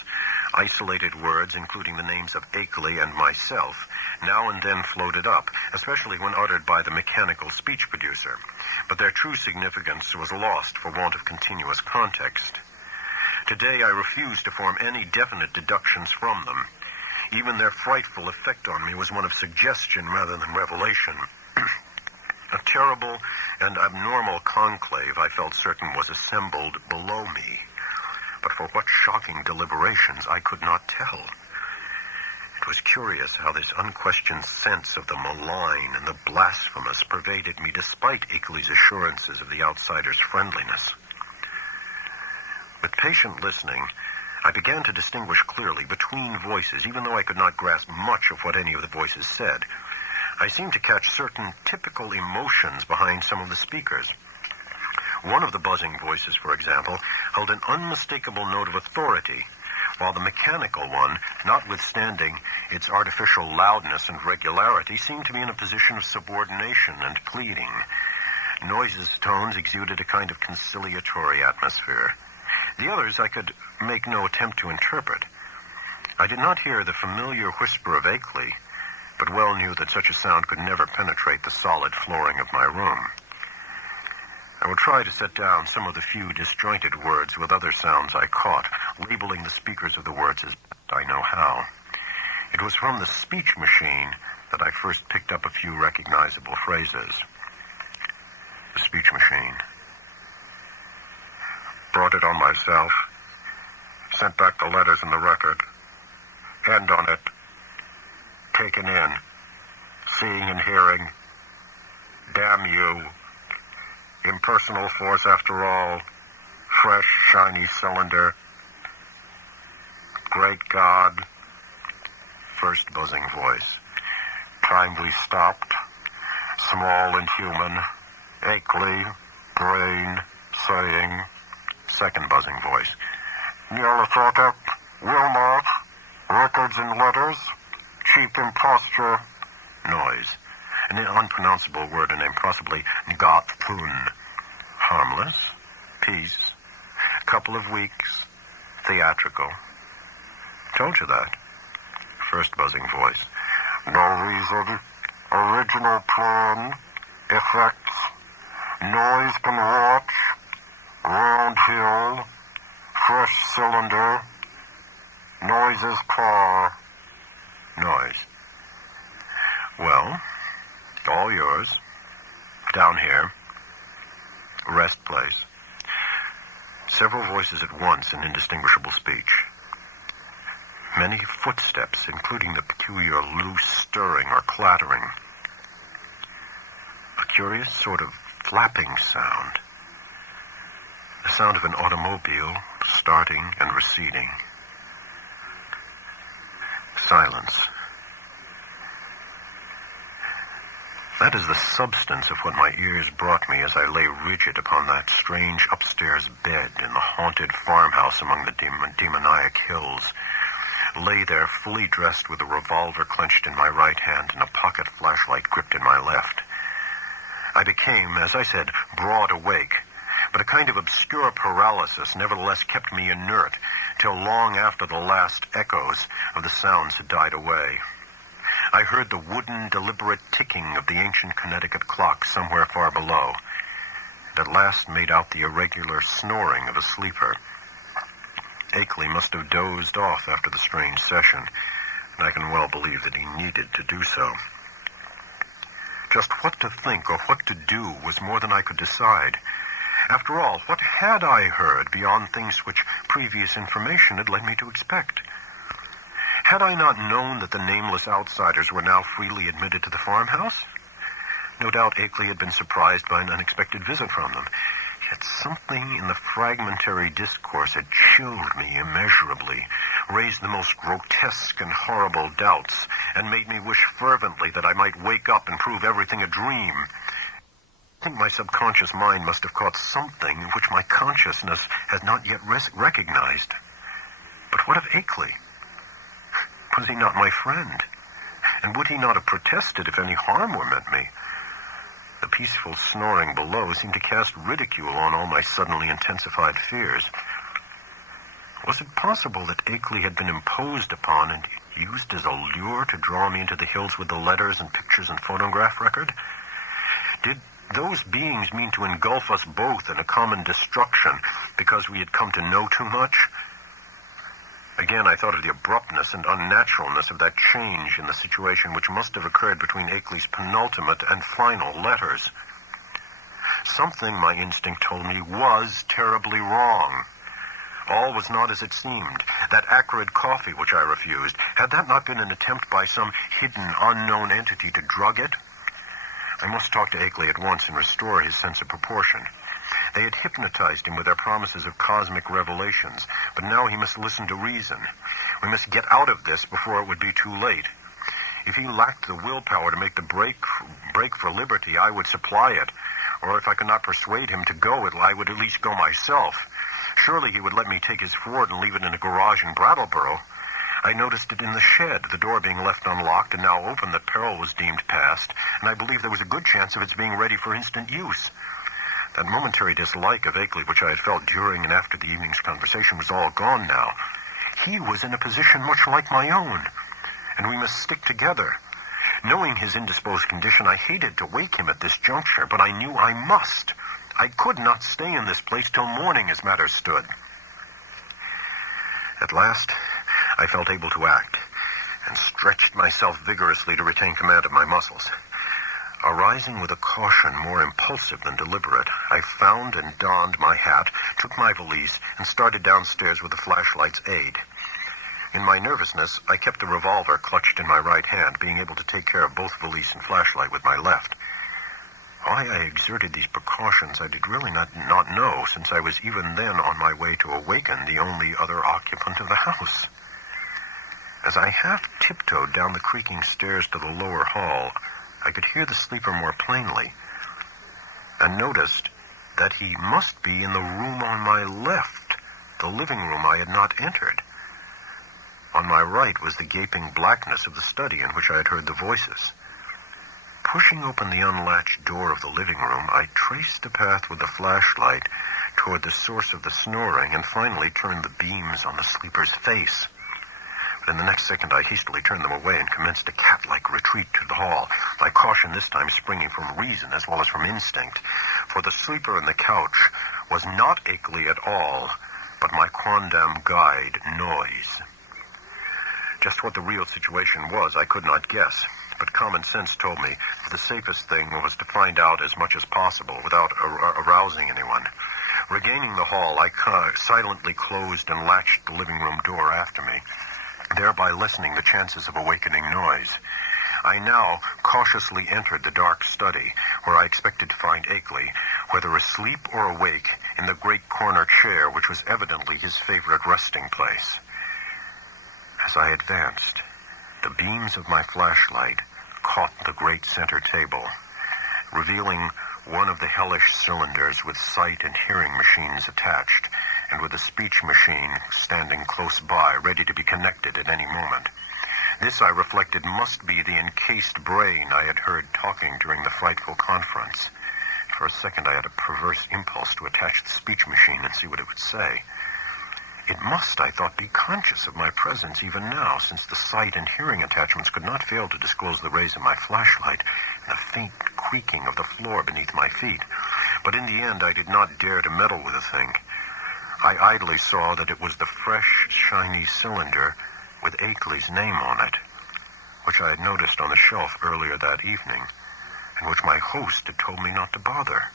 Isolated words, including the names of Akeley and myself, now and then floated up, especially when uttered by the mechanical speech producer, but their true significance was lost for want of continuous context. Today, I refuse to form any definite deductions from them. Even their frightful effect on me was one of suggestion rather than revelation. A terrible and abnormal conclave, I felt certain, was assembled below me. But for what shocking deliberations, I could not tell. It was curious how this unquestioned sense of the malign and the blasphemous pervaded me despite Akeley's assurances of the outsider's friendliness. With patient listening, I began to distinguish clearly between voices, even though I could not grasp much of what any of the voices said. I seemed to catch certain typical emotions behind some of the speakers. One of the buzzing voices, for example, held an unmistakable note of authority, while the mechanical one, notwithstanding its artificial loudness and regularity, seemed to be in a position of subordination and pleading. Noise's tones exuded a kind of conciliatory atmosphere. The others I could make no attempt to interpret. I did not hear the familiar whisper of Akeley, but well knew that such a sound could never penetrate the solid flooring of my room. I will try to set down some of the few disjointed words with other sounds I caught, labeling the speakers of the words as best I know how. It was from the speech machine that I first picked up a few recognizable phrases. The speech machine. Brought it on myself. Sent back the letters and the record. End on it. Taken in. Seeing and hearing. Damn you. Impersonal force after all. Fresh, shiny cylinder. Great God. First buzzing voice. Time we stopped. Small and human. Akeley. Brain. Saying. Second buzzing voice. Nyarlathotep. Wilmot. Records and letters. Cheap imposture. Noise. An unpronounceable word, a name possibly Gothun. Harmless. Peace. Couple of weeks. Theatrical. Told you that. First buzzing voice. No reason. Original plan. Effects. Noise can watch. Round hill. Fresh cylinder. Noises car. Noise. Well, all yours. Down here. Rest place. Several voices at once in indistinguishable speech. Many footsteps, including the peculiar loose stirring or clattering. A curious sort of flapping sound. The sound of an automobile starting and receding. Silence. That is the substance of what my ears brought me as I lay rigid upon that strange upstairs bed in the haunted farmhouse among the demoniac hills. Lay there fully dressed with a revolver clenched in my right hand and a pocket flashlight gripped in my left. I became, as I said, broad awake, but a kind of obscure paralysis nevertheless kept me inert till long after the last echoes of the sounds had died away. I heard the wooden, deliberate ticking of the ancient Connecticut clock somewhere far below, and at last made out the irregular snoring of a sleeper. Akeley must have dozed off after the strange session, and I can well believe that he needed to do so. Just what to think or what to do was more than I could decide. After all, what had I heard beyond things which previous information had led me to expect? Had I not known that the nameless outsiders were now freely admitted to the farmhouse? No doubt Akeley had been surprised by an unexpected visit from them. Yet something in the fragmentary discourse had chilled me immeasurably, raised the most grotesque and horrible doubts, and made me wish fervently that I might wake up and prove everything a dream. I think my subconscious mind must have caught something which my consciousness has not yet recognized. But what of Akeley? Was he not my friend? And would he not have protested if any harm were meant me? The peaceful snoring below seemed to cast ridicule on all my suddenly intensified fears. Was it possible that Akeley had been imposed upon and used as a lure to draw me into the hills with the letters and pictures and phonograph record? Did those beings mean to engulf us both in a common destruction because we had come to know too much? Again, I thought of the abruptness and unnaturalness of that change in the situation which must have occurred between Akeley's penultimate and final letters. Something, my instinct told me, was terribly wrong. All was not as it seemed. That acrid coffee which I refused, had that not been an attempt by some hidden, unknown entity to drug it? I must talk to Akeley at once and restore his sense of proportion. They had hypnotized him with their promises of cosmic revelations, but now he must listen to reason. We must get out of this before it would be too late. If he lacked the willpower to make the break for liberty, I would supply it. Or if I could not persuade him to go, I would at least go myself. Surely he would let me take his Ford and leave it in a garage in Brattleboro. I noticed it in the shed, the door being left unlocked and now open that peril was deemed past, and I believe there was a good chance of its being ready for instant use. That momentary dislike of Akeley which I had felt during and after the evening's conversation was all gone now. He was in a position much like my own, and we must stick together. Knowing his indisposed condition, I hated to wake him at this juncture, but I knew I must. I could not stay in this place till morning as matters stood. At last, I felt able to act, and stretched myself vigorously to retain command of my muscles. Arising with a caution more impulsive than deliberate, I found and donned my hat, took my valise, and started downstairs with the flashlight's aid. In my nervousness, I kept the revolver clutched in my right hand, being able to take care of both valise and flashlight with my left. Why I exerted these precautions I did really not know, since I was even then on my way to awaken the only other occupant of the house. As I half tiptoed down the creaking stairs to the lower hall, I could hear the sleeper more plainly, and noticed that he must be in the room on my left, the living room I had not entered. On my right was the gaping blackness of the study in which I had heard the voices. Pushing open the unlatched door of the living room, I traced a path with the flashlight toward the source of the snoring and finally turned the beams on the sleeper's face. But in the next second, I hastily turned them away and commenced a cat-like retreat to the hall, my caution this time springing from reason as well as from instinct, for the sleeper in the couch was not Akeley at all, but my quondam guide, Noise. Just what the real situation was, I could not guess, but common sense told me that the safest thing was to find out as much as possible without arousing anyone. Regaining the hall, I silently closed and latched the living room door after me, thereby lessening the chances of awakening Noise. I now cautiously entered the dark study, where I expected to find Akeley, whether asleep or awake, in the great corner chair, which was evidently his favorite resting place. As I advanced, the beams of my flashlight caught the great center table, revealing one of the hellish cylinders with sight and hearing machines attached, and with a speech machine standing close by, ready to be connected at any moment. This, I reflected, must be the encased brain I had heard talking during the frightful conference. For a second, I had a perverse impulse to attach the speech machine and see what it would say. It must, I thought, be conscious of my presence even now, since the sight and hearing attachments could not fail to disclose the rays of my flashlight and a faint creaking of the floor beneath my feet. But in the end, I did not dare to meddle with the thing. I idly saw that it was the fresh, shiny cylinder with Akeley's name on it, which I had noticed on the shelf earlier that evening, and which my host had told me not to bother.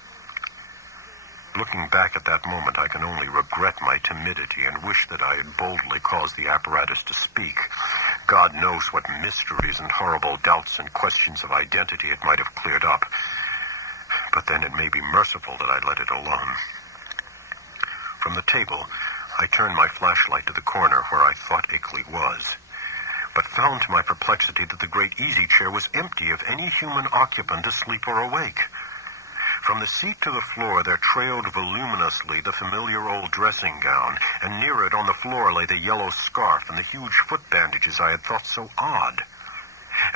Looking back at that moment, I can only regret my timidity and wish that I had boldly caused the apparatus to speak. God knows what mysteries and horrible doubts and questions of identity it might have cleared up. But then it may be merciful that I let it alone. From the table, I turned my flashlight to the corner where I thought Akeley was, but found to my perplexity that the great easy chair was empty of any human occupant asleep or awake. From the seat to the floor there trailed voluminously the familiar old dressing gown, and near it on the floor lay the yellow scarf and the huge foot bandages I had thought so odd.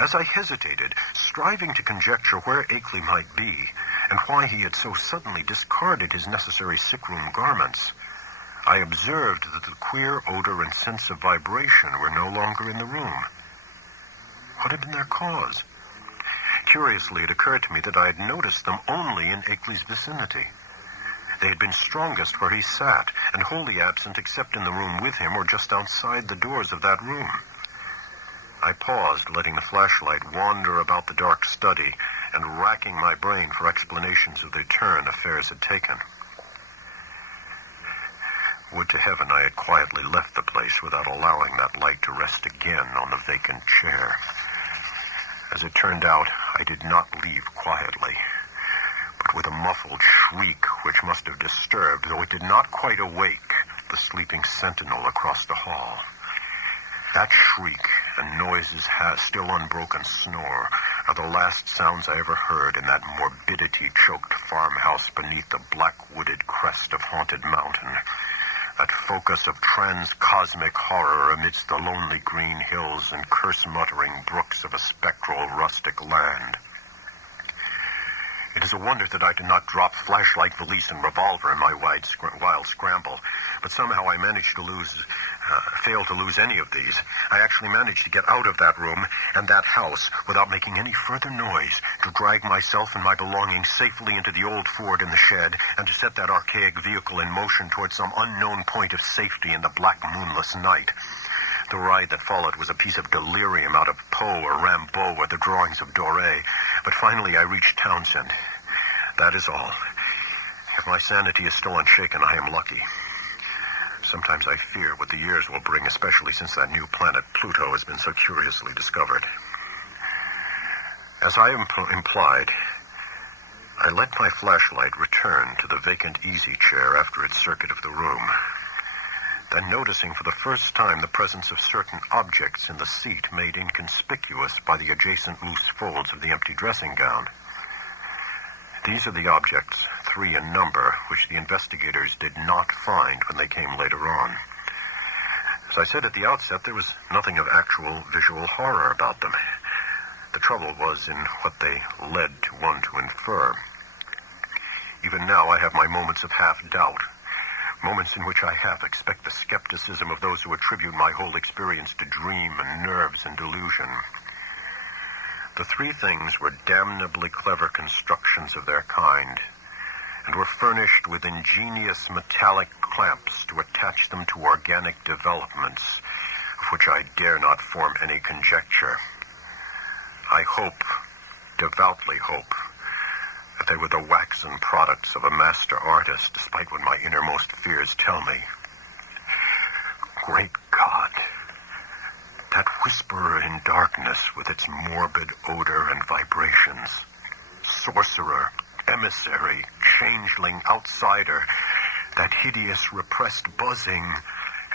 As I hesitated, striving to conjecture where Akeley might be, and why he had so suddenly discarded his necessary sick-room garments, I observed that the queer odor and sense of vibration were no longer in the room. What had been their cause? Curiously, it occurred to me that I had noticed them only in Akeley's vicinity. They had been strongest where he sat, and wholly absent except in the room with him or just outside the doors of that room. I paused, letting the flashlight wander about the dark study and racking my brain for explanations of the turn affairs had taken. Would to heaven I had quietly left the place without allowing that light to rest again on the vacant chair. As it turned out, I did not leave quietly, but with a muffled shriek which must have disturbed, though it did not quite awake, the sleeping sentinel across the hall. That shriek and Noise's still unbroken snore are the last sounds I ever heard in that morbidity-choked farmhouse beneath the black-wooded crest of Haunted Mountain, that focus of trans-cosmic horror amidst the lonely green hills and curse-muttering brooks of a spectral rustic land. It is a wonder that I did not drop flashlight, valise, and revolver in my wild scramble, but somehow I managed to fail to lose any of these. I actually managed to get out of that room and that house without making any further noise, to drag myself and my belongings safely into the old Ford in the shed, and to set that archaic vehicle in motion towards some unknown point of safety in the black moonless night. The ride that followed was a piece of delirium out of Poe or Rimbaud or the drawings of Doré, But finally I reached Townsend. That is all. If my sanity is still unshaken, I am lucky. Sometimes I fear what the years will bring, especially since that new planet, Pluto, has been so curiously discovered. As I implied, I let my flashlight return to the vacant easy chair after its circuit of the room. Then, noticing for the first time the presence of certain objects in the seat made inconspicuous by the adjacent loose folds of the empty dressing gown. These are the objects, 3 in number, which the investigators did not find when they came later on. As I said at the outset, there was nothing of actual visual horror about them. The trouble was in what they led to one to infer. Even now I have my moments of half-doubt, moments in which I half expect the skepticism of those who attribute my whole experience to dream and nerves and delusion. The 3 things were damnably clever constructions of their kind, and were furnished with ingenious metallic clamps to attach them to organic developments, of which I dare not form any conjecture. I hope, devoutly hope, that they were the waxen products of a master artist, despite what my innermost fears tell me. Great God! That whisperer in darkness with its morbid odor and vibrations. Sorcerer, emissary, changeling, outsider. That hideous repressed buzzing.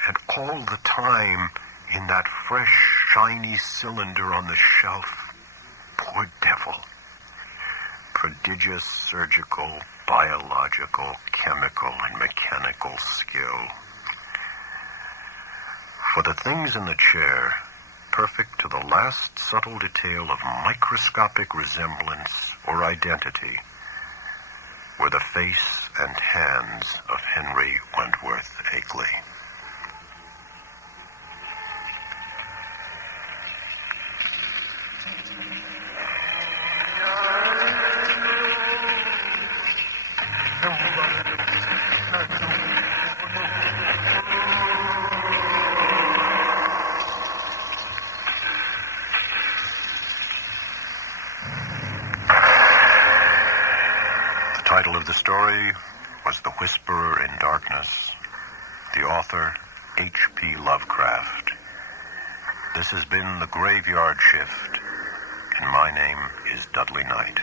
And all the time, in that fresh, shiny cylinder on the shelf. Poor devil. Prodigious surgical, biological, chemical, and mechanical skill. For the things in the chair, perfect to the last subtle detail of microscopic resemblance or identity, were the face and hands of Henry Wentworth Akeley. The title of the story was The Whisperer in Darkness. The author, H.P. Lovecraft. This has been The Graveyard Shift, and my name is Dudley Knight.